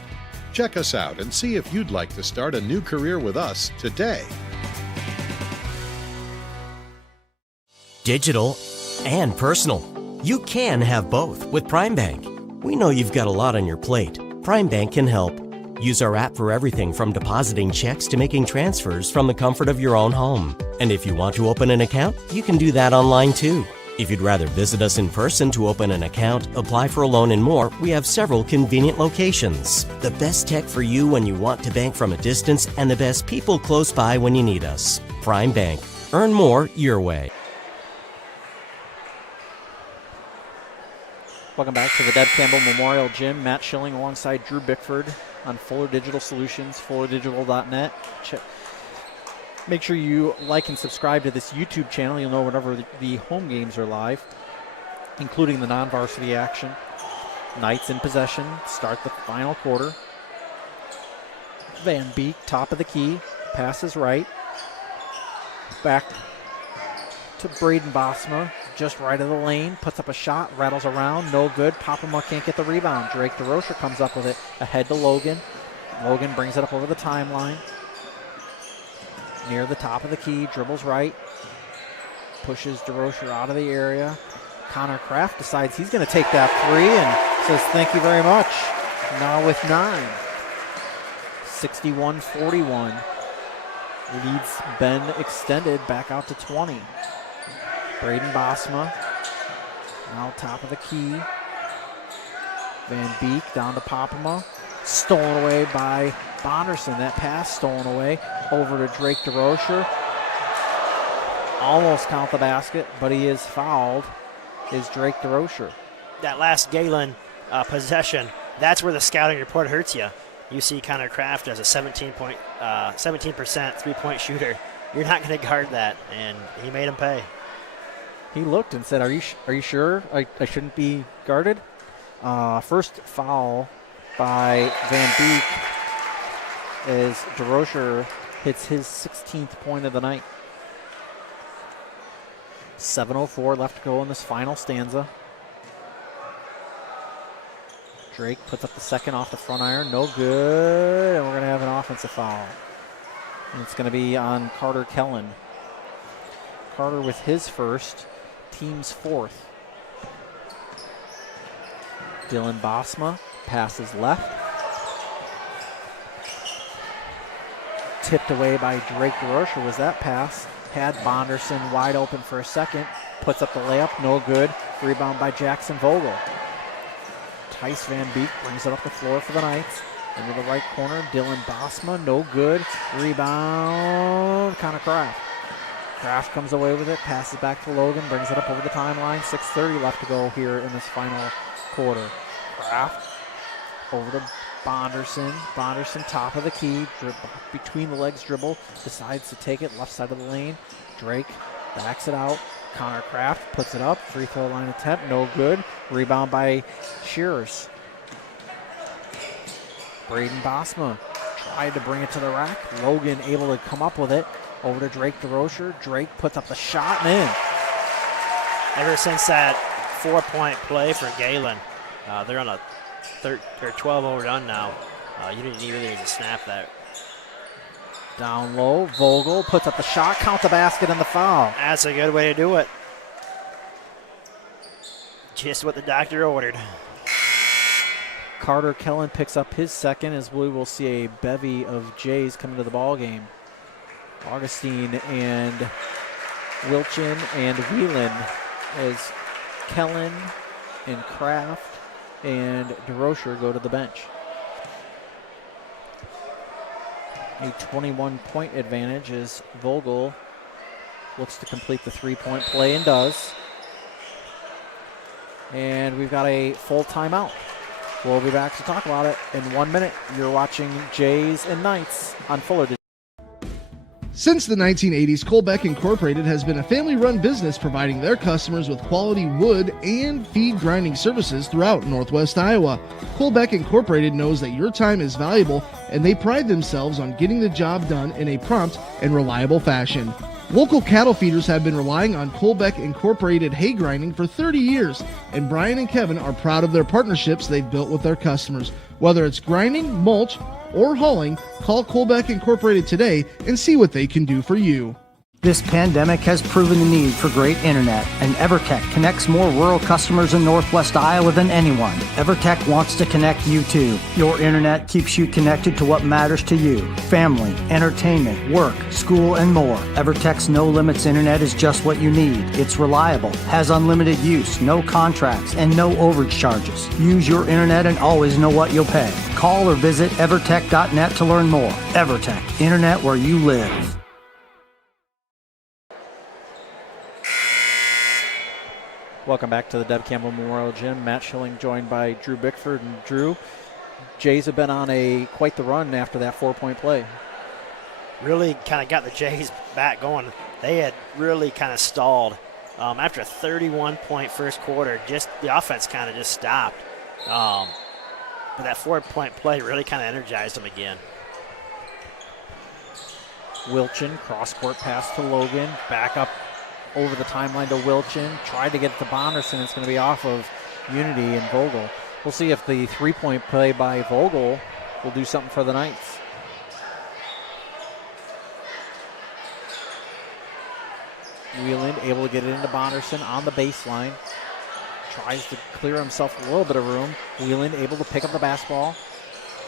Check us out and see if you'd like to start a new career with us today. Digital and personal. You can have both with Prime Bank. We know you've got a lot on your plate. Prime Bank can help. Use our app for everything from depositing checks to making transfers from the comfort of your own home. And if you want to open an account, you can do that online too. If you'd rather visit us in person to open an account, apply for a loan and more, we have several convenient locations. The best tech for you when you want to bank from a distance and the best people close by when you need us. Prime Bank. Earn more your way. Welcome back to the Deb Campbell Memorial Gym. Matt Schilling alongside Drew Bickford on Fuller Digital Solutions, fullerdigital.net. Make sure you like and subscribe to this YouTube channel. You'll know whenever the home games are live, including the non-varsity action. Knights in possession, start the final quarter. Van Beek, top of the key, passes right. Back to Braden Bosma, just right of the lane, puts up a shot, rattles around, no good. Popema can't get the rebound. Drake DeRocher comes up with it, ahead to Logan. Logan brings it up over the timeline. Near the top of the key, dribbles right, pushes DeRocher out of the area. Connor Kraft decides he's going to take that three and says thank you very much. Now with 9. 61-41. Lead's been extended back out to 20. Braden Bosma, now top of the key. Van Beek down to Popema. Stolen away by Bonderson. That pass stolen away over to Drake DeRocher. Almost count the basket, but he is fouled, is Drake DeRocher. That last Gehlen possession, that's where the scouting report hurts you. You see Connor Kraft as a 17% three-point shooter. You're not going to guard that, and he made him pay. He looked and said, are you sure I shouldn't be guarded? First foul by Van Beek as DeRocher hits his 16th point of the night. 7:04 left to go in this final stanza. Drake puts up the second off the front iron. No good. And we're going to have an offensive foul. And it's going to be on Carter Gehlen. Carter with his first, team's fourth. Dylan Bosma passes left. Tipped away by Drake DeRocher was that pass. Had Bonderson wide open for a second. Puts up the layup, no good. Rebound by Jackson Vogel. Tice Van Beek brings it up the floor for the Knights. Into the right corner, Dylan Bosma, no good. Rebound, Connor Kraft. Kraft comes away with it, passes back to Logan, brings it up over the timeline. 6:30 left to go here in this final quarter. Kraft over to Bonderson. Bonderson top of the key, between the legs dribble, decides to take it left side of the lane. Drake backs it out. Connor Kraft puts it up, free throw line attempt, no good. Rebound by Shears. Braden Bosma tried to bring it to the rack. Logan able to come up with it. Over to Drake DeRocher. Drake puts up the shot and in. Ever since that 4-point play for Gehlen, they're on a 12-0 run now. You didn't really need to snap that. Down low, Vogel puts up the shot, count the basket and the foul. That's a good way to do it. Just what the doctor ordered. Carter Gehlen picks up his second as we will see a bevy of Jays coming to the ball game. Augustine and Wilchin and Whelan as Gehlen and Kraft and DeRocher go to the bench. A 21-point advantage as Vogel looks to complete the three-point play and does. And we've got a full timeout. We'll be back to talk about it in 1 minute. You're watching Jays and Knights on Fuller. Since the 1980s, Colbeck Incorporated has been a family-run business providing their customers with quality wood and feed grinding services throughout Northwest Iowa. Colbeck Incorporated knows that your time is valuable, and they pride themselves on getting the job done in a prompt and reliable fashion. Local cattle feeders have been relying on Colbeck Incorporated hay grinding for 30 years, and Brian and Kevin are proud of their partnerships they've built with their customers. Whether it's grinding, mulch, or hauling, call Colbeck Incorporated today and see what they can do for you. This pandemic has proven the need for great internet, and EverTech connects more rural customers in Northwest Iowa than anyone. EverTech wants to connect you too. Your internet keeps you connected to what matters to you: family, entertainment, work, school, and more. EverTech's no limits internet is just what you need. It's reliable, has unlimited use, no contracts, and no overage charges. Use your internet and always know what you'll pay. Call or visit evertech.net to learn more. EverTech, internet where you live. Welcome back to the Deb Campbell Memorial Gym. Matt Schilling joined by Drew Bickford. And Drew, Jays have been on quite the run after that 4-point play. Really kind of got the Jays back going. They had really kind of stalled. After a 31-point first quarter, just the offense kind of just stopped. But that 4-point play really kind of energized them again. Wilchin, cross-court pass to Logan, back up over the timeline to Wilchin, tried to get it to Bonderson. It's going to be off of Unity and Vogel. We'll see if the 3-point play by Vogel will do something for the Knights. Wheeland able to get it into Bonderson on the baseline. Tries to clear himself a little bit of room. Wheeland able to pick up the basketball.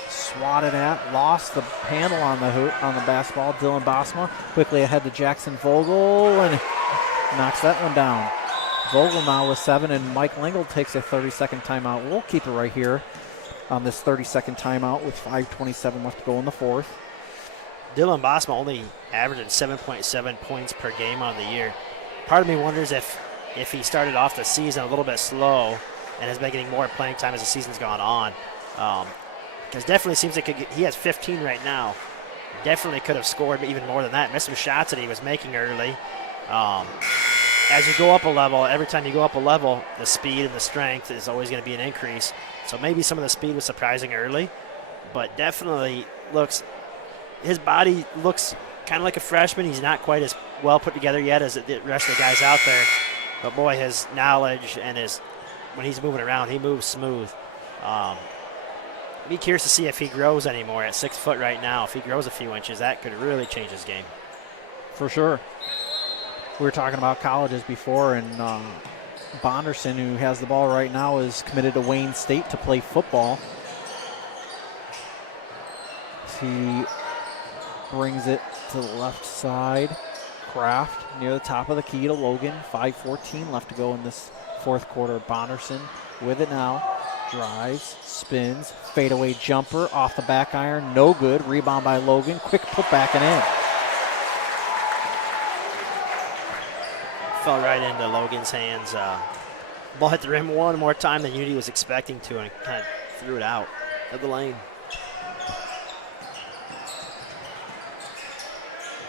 Swatted at, lost the handle on the basketball. Dylan Bosma quickly ahead to Jackson Vogel and knocks that one down. Vogel now with 7, and Mike Lingle takes a 30-second timeout. We'll keep it right here on this 30-second timeout with 5:27 left to go in the fourth. Dylan Bosma only averaging 7.7 points per game on the year. Part of me wonders if he started off the season a little bit slow and has been getting more playing time as the season's gone on. Because definitely seems like he has 15 right now. Definitely could have scored even more than that. Missed some shots that he was making early. As you go up a level, every time you go up a level, the speed and the strength is always going to be an increase. So maybe some of the speed was surprising early, but definitely his body looks kind of like a freshman. He's not quite as well put together yet as the rest of the guys out there. But boy, his knowledge and when he's moving around, he moves smooth. Be curious to see if he grows anymore at 6 foot right now. If he grows a few inches, that could really change his game. For sure. We were talking about colleges before, and Bonderson, who has the ball right now, is committed to Wayne State to play football. He brings it to the left side. Kraft near the top of the key to Logan. 5:14 left to go in this fourth quarter. Bonderson with it now. Drives, spins, fadeaway jumper off the back iron. No good. Rebound by Logan. Quick putback and in. Fell right into Logan's hands. Ball hit the rim one more time than Unity was expecting to, and kind of threw it out of the lane.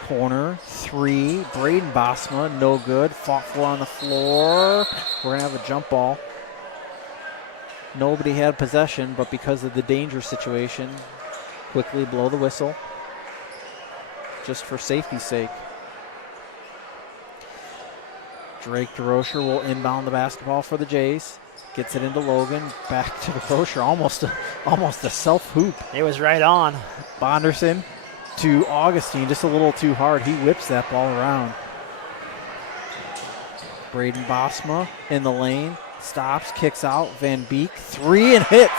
Corner, 3, Braden Bosma, no good. Fought for on the floor. We're going to have a jump ball. Nobody had possession, but because of the danger situation, quickly blow the whistle, just for safety's sake. Drake DeRocher will inbound the basketball for the Jays. Gets it into Logan. Back to DeRocher. Almost a self-hoop. It was right on. Bonderson to Augustine. Just a little too hard. He whips that ball around. Braden Bosma in the lane. Stops, kicks out. Van Beek. 3 and hits.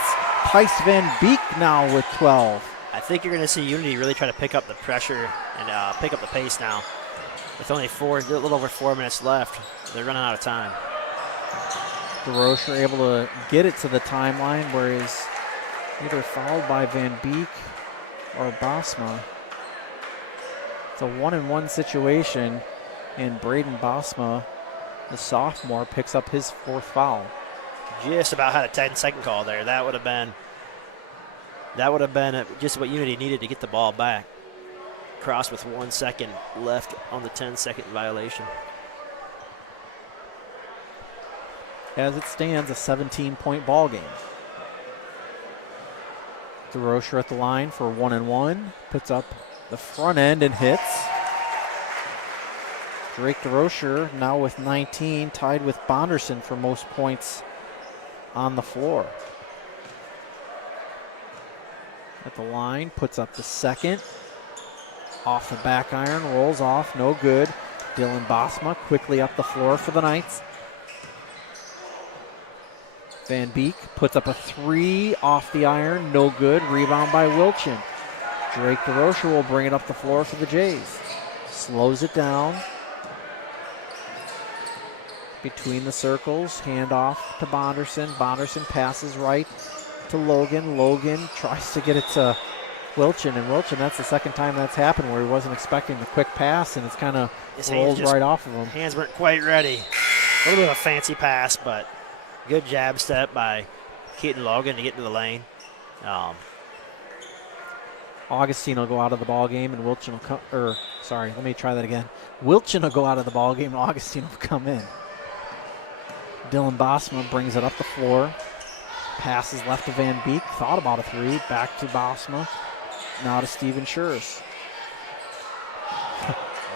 Tice Van Beek now with 12. I think you're going to see Unity really try to pick up the pressure and pick up the pace now. With only a little over 4 minutes left, they're running out of time. DeRocher able to get it to the timeline where he's either fouled by Van Beek or Bosma. It's a 1-and-1 situation, and Braden Bosma, the sophomore, picks up his 4th foul. Just about had a 10-second call there. That would have been just what Unity needed to get the ball back. Cross with 1 second left on the 10-second violation. As it stands, a 17-point ball game. DeRocher at the line for 1-and-1. Puts up the front end and hits. Drake DeRocher now with 19, tied with Bonderson for most points on the floor. At the line, puts up the second. Off the back iron, rolls off, no good. Dylan Bosma quickly up the floor for the Knights. Van Beek puts up a 3 off the iron, no good. Rebound by Wilchin. Drake DeRocher will bring it up the floor for the Jays. Slows it down. Between the circles, handoff to Bonderson. Bonderson passes right to Logan. Logan tries to get it to Wilchin, and Wilchin, that's the second time that's happened where he wasn't expecting the quick pass, and it's kind of rolled right off of him. Hands weren't quite ready. A little bit of a fancy pass, but good jab step by Keaton Logan to get into the lane. Augustine will go out of the ball game, and Wilchin will come. Let me try that again. Wilchin will go out of the ball game, and Augustine will come in. Dylan Bosma brings it up the floor. Passes left to Van Beek. Thought about a 3. Back to Bosma. Now to Steven Schurz.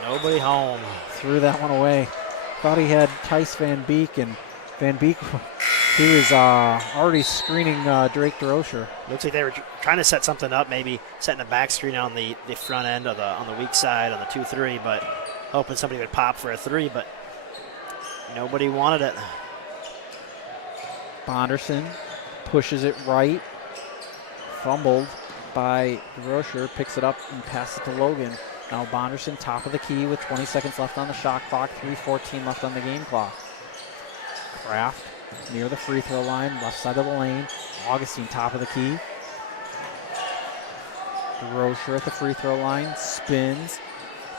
Nobody home. Threw that one away. Thought he had Tice Van Beek, and Van Beek, he was already screening Drake DeRocher. Looks like they were trying to set something up, maybe setting a back screen on the front end of on the weak side on the 2-3, but hoping somebody would pop for a 3, but nobody wanted it. Bonderson pushes it right. Fumbled by DeRocher, picks it up and passes it to Logan. Now Bonderson, top of the key with 20 seconds left on the shot clock, 3:14 left on the game clock. Kraft near the free throw line, left side of the lane. Augustine, top of the key. DeRocher at the free throw line, spins,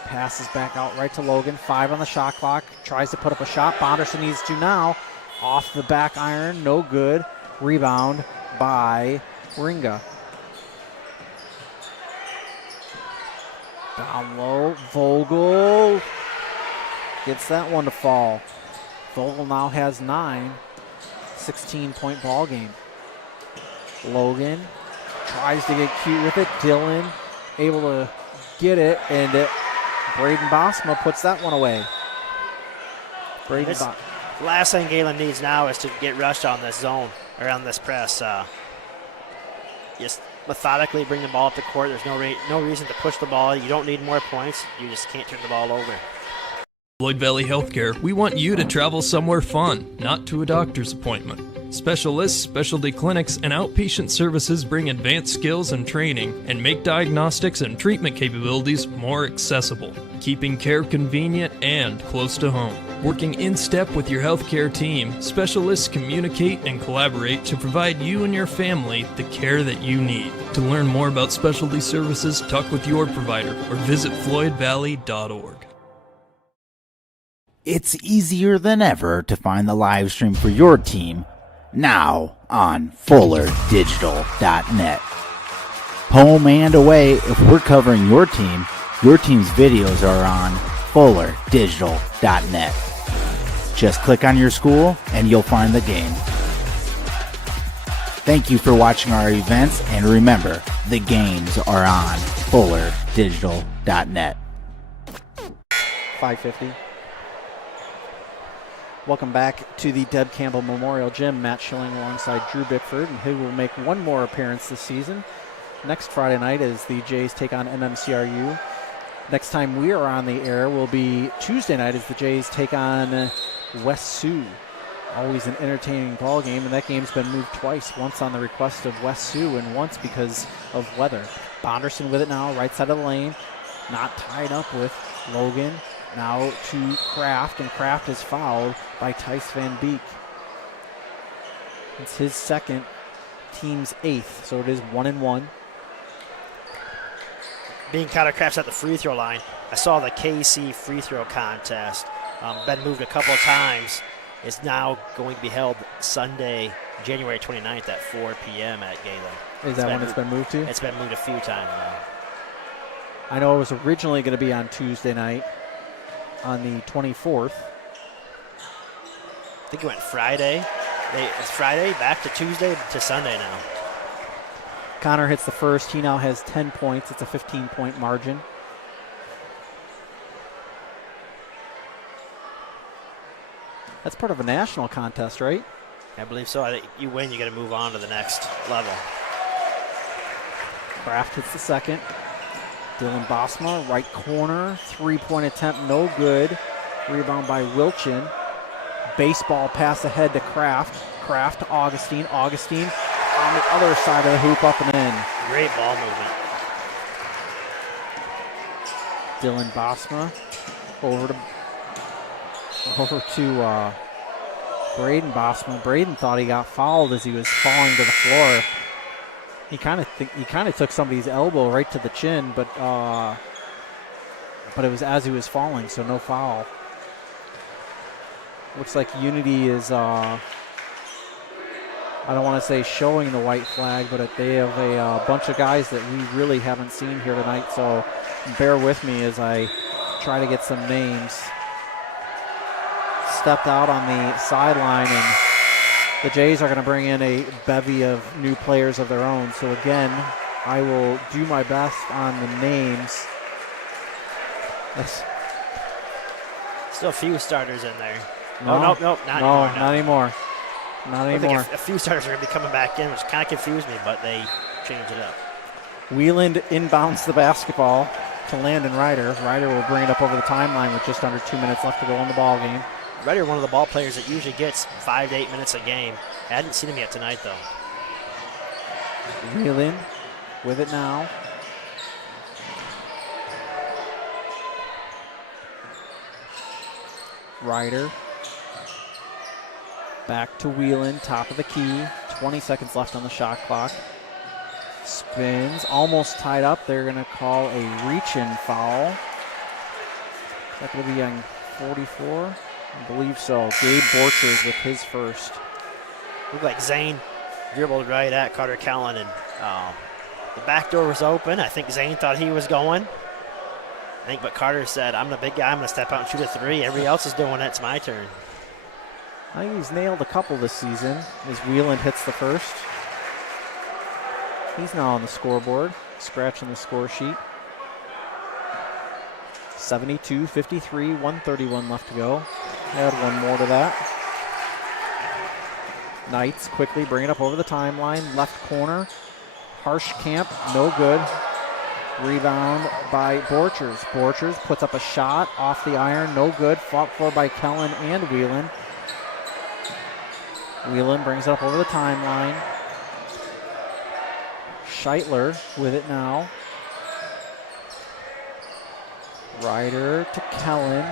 passes back out right to Logan. 5 on the shot clock, tries to put up a shot. Bonderson needs to now. Off the back iron, no good. Rebound by Ringa. Down low, Vogel gets that one to fall. Vogel now has 9, 16-point ball game. Logan tries to get cute with it. Dylan able to get it, and Braden Bosma puts that one away. Braden Bosma. Last thing Gehlen needs now is to get rushed on this zone, or on this press. Just methodically bring the ball up the court. There's no reason to push the ball. You don't need more points. You just can't turn the ball over. Floyd Valley Healthcare, we want you to travel somewhere fun, not to a doctor's appointment. Specialists, specialty clinics, and outpatient services bring advanced skills and training and make diagnostics and treatment capabilities more accessible, keeping care convenient and close to home. Working in step with your healthcare team, specialists communicate and collaborate to provide you and your family the care that you need. To learn more about specialty services, talk with your provider or visit floydvalley.org. It's easier than ever to find the live stream for your team now on FullerDigital.net. Home and away, if we're covering your team's videos are on FullerDigital.net. Just click on your school and you'll find the game. Thank you for watching our events, and remember, the games are on FullerDigital.net. 5:50. Welcome back to the Deb Campbell Memorial Gym. Matt Schilling alongside Drew Bickford, and who will make one more appearance this season next Friday night as the Jays take on MMCRU. Next time we are on the air will be Tuesday night as the Jays take on West Sioux. Always an entertaining ball game, and that game's been moved twice. Once on the request of West Sioux and once because of weather. Bonderson with it now, right side of the lane. Not tied up with Logan. Now to Kraft, and Kraft is fouled by Tice Van Beek. It's his second, team's 8th, so it is 1-1. Being counter Kraft's at the free throw line. I saw the KC free throw contest. Been moved a couple of times. Is now going to be held Sunday, January 29th at 4 p.m. at Gehlen. Is that when it's been moved to? It's been moved a few times now. I know it was originally going to be on Tuesday night on the 24th. I think it went Friday. It's Friday, back to Tuesday to Sunday now. Connor hits the first. He now has 10 points. It's a 15-point margin. That's part of a national contest, right? I believe so. I think you win, you got to move on to the next level. Kraft hits the second. Dylan Bosma, right corner. 3-point attempt, no good. Rebound by Wilchin. Baseball pass ahead to Kraft. Kraft to Augustine. Augustine on the other side of the hoop, up and in. Great ball movement. Dylan Bosma over to Braden Bosma. Braden thought he got fouled as he was falling to the floor. He kind of took somebody's elbow right to the chin, but it was as he was falling, so no foul. Looks like Unity is, I don't want to say showing the white flag, but they have a bunch of guys that we really haven't seen here tonight, so bear with me as I try to get some names. Stepped out on the sideline, and the Jays are going to bring in a bevy of new players of their own. So again, I will do my best on the names. Still a few starters in there. No, not anymore. Not I anymore. think a few starters are going to be coming back in, which kind of confused me, but they changed it up. Wieland inbounds the basketball to Landon Ryder. Ryder will bring it up over the timeline with just under 2 minutes left to go in the ball game. Ryder, one of the ball players that usually gets 5 to 8 minutes a game. I hadn't seen him yet tonight, though. Wieland with it now. Ryder. Back to Wieland, top of the key. 20 seconds left on the shot clock. Spins, almost tied up. They're going to call a reach-in foul. Is that going to be on 44? I believe so. Gabe Borchers with his first. Looked like Zane dribbled right at Carter Kellen, and the back door was open. I think Zane thought he was going. But Carter said, I'm the big guy. I'm going to step out and shoot a three. Everybody else is doing it. It's my turn. I think he's nailed a couple this season as Wieland hits the first. He's now on the scoreboard, scratching the score sheet. 72-53, 131 left to go. Add one more to that. Knights quickly bring it up over the timeline. Left corner. Harshkamp, no good. Rebound by Borchers. Borchers puts up a shot off the iron, no good. Fought for by Kellen and Wieland. Wieland brings it up over the timeline. Scheitler with it now. Ryder to Kellen.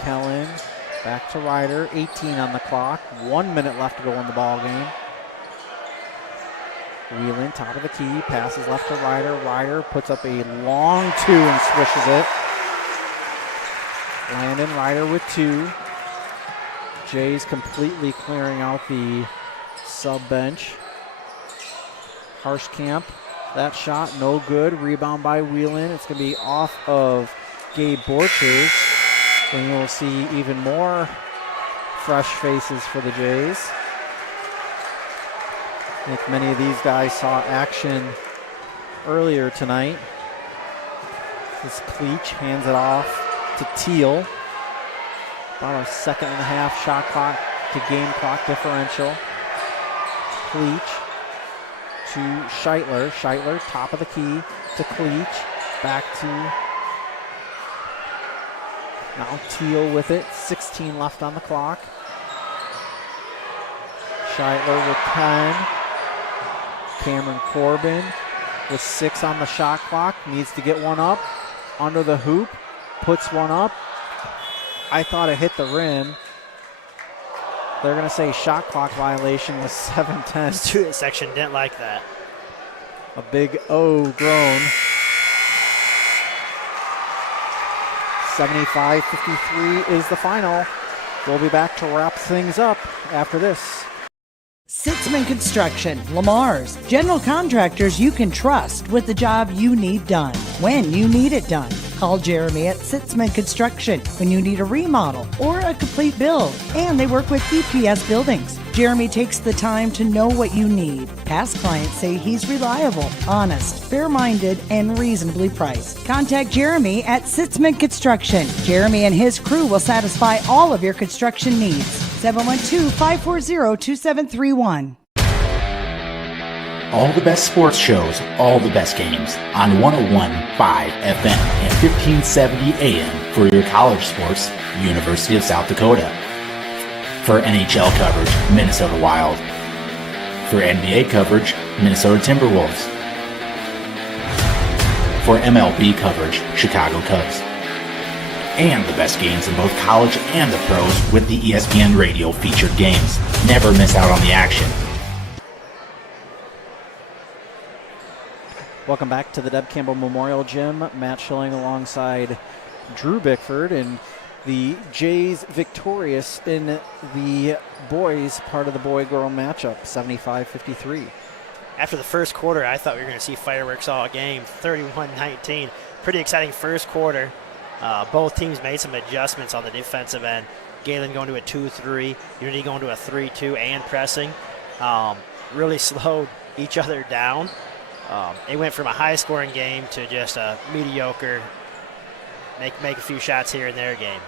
Kellen back to Ryder. 18 on the clock. 1 minute left to go in the ball game. Wieland, top of the key, passes left to Ryder. Ryder puts up a long two and swishes it. Landon Ryder with two. Jays completely clearing out the sub bench. Harshkamp, that shot no good. Rebound by Wieland. It's going to be off of Gabe Borchers. And you'll see even more fresh faces for the Jays. I think many of these guys saw action earlier tonight. As Cleach hands it off to Teal. About a second and a half shot clock to game clock differential. Cleach to Scheitler. Scheitler, top of the key to Cleach. Back to now Teal with it. 16 left on the clock. Scheitler with 10. Cameron Corbin with 6 on the shot clock. Needs to get one up. Under the hoop. Puts one up. I thought it hit the rim. They're going to say shot clock violation with 7:10. Student section didn't like that. A big O groan. 75-53 is the final. We'll be back to wrap things up after this. Sitzman Construction, Lamar's, general contractors you can trust with the job you need done, when you need it done. Call Jeremy at Sitzman Construction when you need a remodel or a complete build. And they work with EPS buildings. Jeremy takes the time to know what you need. Past clients say he's reliable, honest, fair-minded, and reasonably priced. Contact Jeremy at Sitzman Construction. Jeremy and his crew will satisfy all of your construction needs. 712-540-2731. All the best sports shows, all the best games on 101.5 FM and 1570 AM for your college sports, University of South Dakota. For NHL coverage, Minnesota Wild. For NBA coverage, Minnesota Timberwolves. For MLB coverage, Chicago Cubs. And the best games in both college and the pros with the ESPN Radio featured games. Never miss out on the action. Welcome back to the Deb Campbell Memorial Gym. Matt Schilling alongside Drew Bickford, and the Jays victorious in the boys part of the boy-girl matchup, 75-53. After the first quarter, I thought we were going to see fireworks all game, 31-19. Pretty exciting first quarter. Both teams made some adjustments on the defensive end. Gehlen going to a 2-3, Unity going to a 3-2 and pressing. Really slowed each other down. It went from a high-scoring game to just a mediocre, make a few shots here and there game.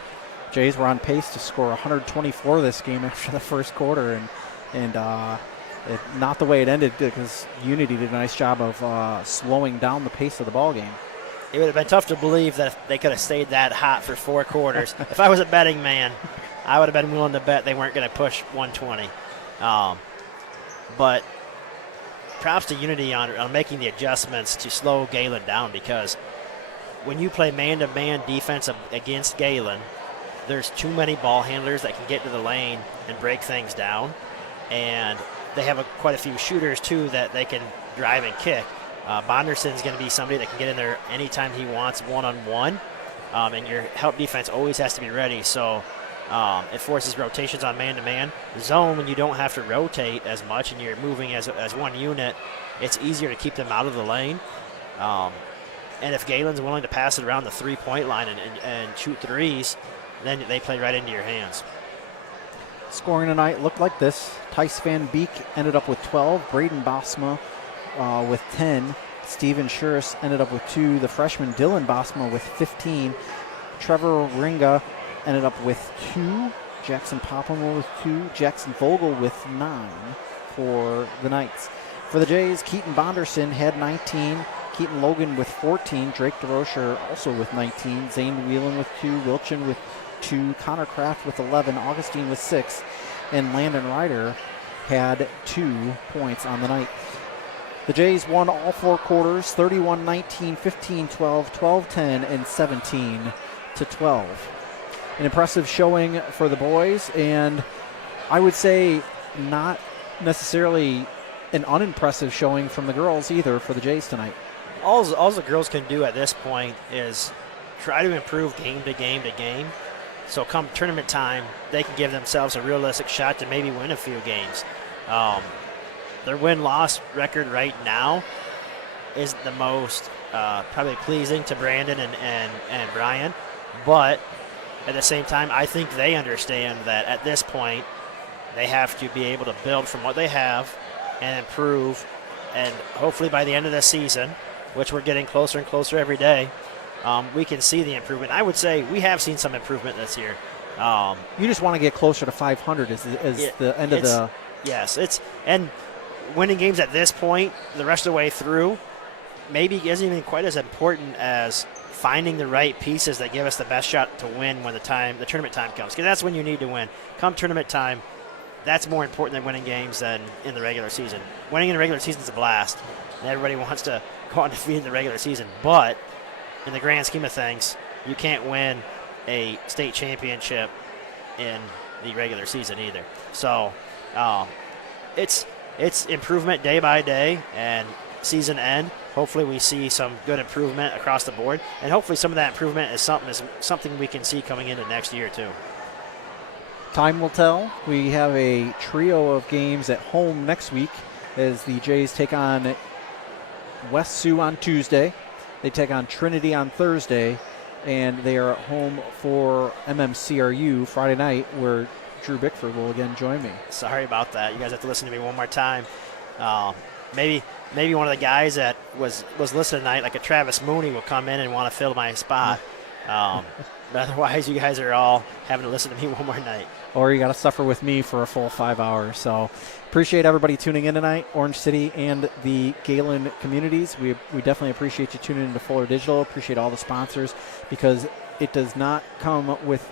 Jays were on pace to score 124 this game after the first quarter, and not the way it ended because Unity did a nice job of slowing down the pace of the ball game. It would have been tough to believe that if they could have stayed that hot for 4 quarters. If I was a betting man, I would have been willing to bet they weren't going to push 120. But props to Unity on making the adjustments to slow Gehlen down, because when you play man-to-man defense against Gehlen, there's too many ball handlers that can get to the lane and break things down. And they have quite a few shooters, too, that they can drive and kick. Bonderson's going to be somebody that can get in there anytime he wants one-on-one. And your help defense always has to be ready. So it forces rotations on man-to-man. Zone, when you don't have to rotate as much and you're moving as one unit, it's easier to keep them out of the lane. And if Galen's willing to pass it around the three-point line and shoot threes, then they play right into your hands. Scoring tonight looked like this. Tice Van Beek ended up with 12. Braden Bosma with 10. Steven Schuris ended up with 2. The freshman Dylan Bosma with 15. Trevor Ringa ended up with 2. Jackson Popham with 2. Jackson Vogel with 9 for the Knights. For the Jays, Keaton Bonderson had 19. Keaton Logan with 14. Drake DeRocher also with 19. Zane Whelan with 2. Wilchin with 2. Connor Kraft with 11. Augustine with 6. And Landon Ryder had 2 points on the night. The Jays won all 4 quarters, 31-19, 15-12, 12-10, and 17-12. An impressive showing for the boys, and I would say not necessarily an unimpressive showing from the girls either for the Jays tonight. All the girls can do at this point is try to improve game to game to game. So come tournament time, they can give themselves a realistic shot to maybe win a few games. Their win-loss record right now is the most probably pleasing to Brandon and Brian. But at the same time, I think they understand that at this point, they have to be able to build from what they have and improve. And hopefully by the end of the season, which we're getting closer and closer every day, we can see the improvement. I would say we have seen some improvement this year. You just want to get closer to 500 as the end of the... Yes, and winning games at this point, the rest of the way through, maybe isn't even quite as important as finding the right pieces that give us the best shot to win when the tournament time comes. Because that's when you need to win. Come tournament time, that's more important than winning games than in the regular season. Winning in the regular season is a blast, and everybody wants to go undefeated in the regular season. But in the grand scheme of things, you can't win a state championship in the regular season either. So it's improvement day by day, and season end. Hopefully we see some good improvement across the board, and hopefully some of that improvement is something we can see coming into next year too. Time will tell. We have a trio of games at home next week as the Jays take on West Sioux on Tuesday. They take on Trinity on Thursday, and they are at home for MMCRU Friday night, where Drew Bickford will again join me. Sorry about that. You guys have to listen to me one more time. Maybe one of the guys that was listening tonight, like a Travis Mooney, will come in and want to fill my spot. But otherwise, you guys are all having to listen to me one more night. Or you got to suffer with me for a full 5 hours. So appreciate everybody tuning in tonight, Orange City and the Gehlen communities. We definitely appreciate you tuning into Fuller Digital. Appreciate all the sponsors, because it does not come with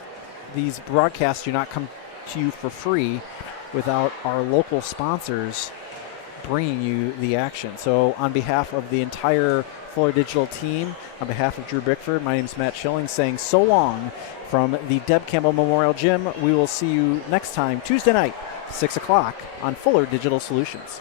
these broadcasts, do not come to you for free without our local sponsors bringing you the action. So on behalf of the entire Fuller Digital team, on behalf of Drew Bickford, my name is Matt Schilling, saying so long from the Deb Campbell Memorial Gym. We will see you next time, Tuesday night, 6 o'clock on Fuller Digital Solutions.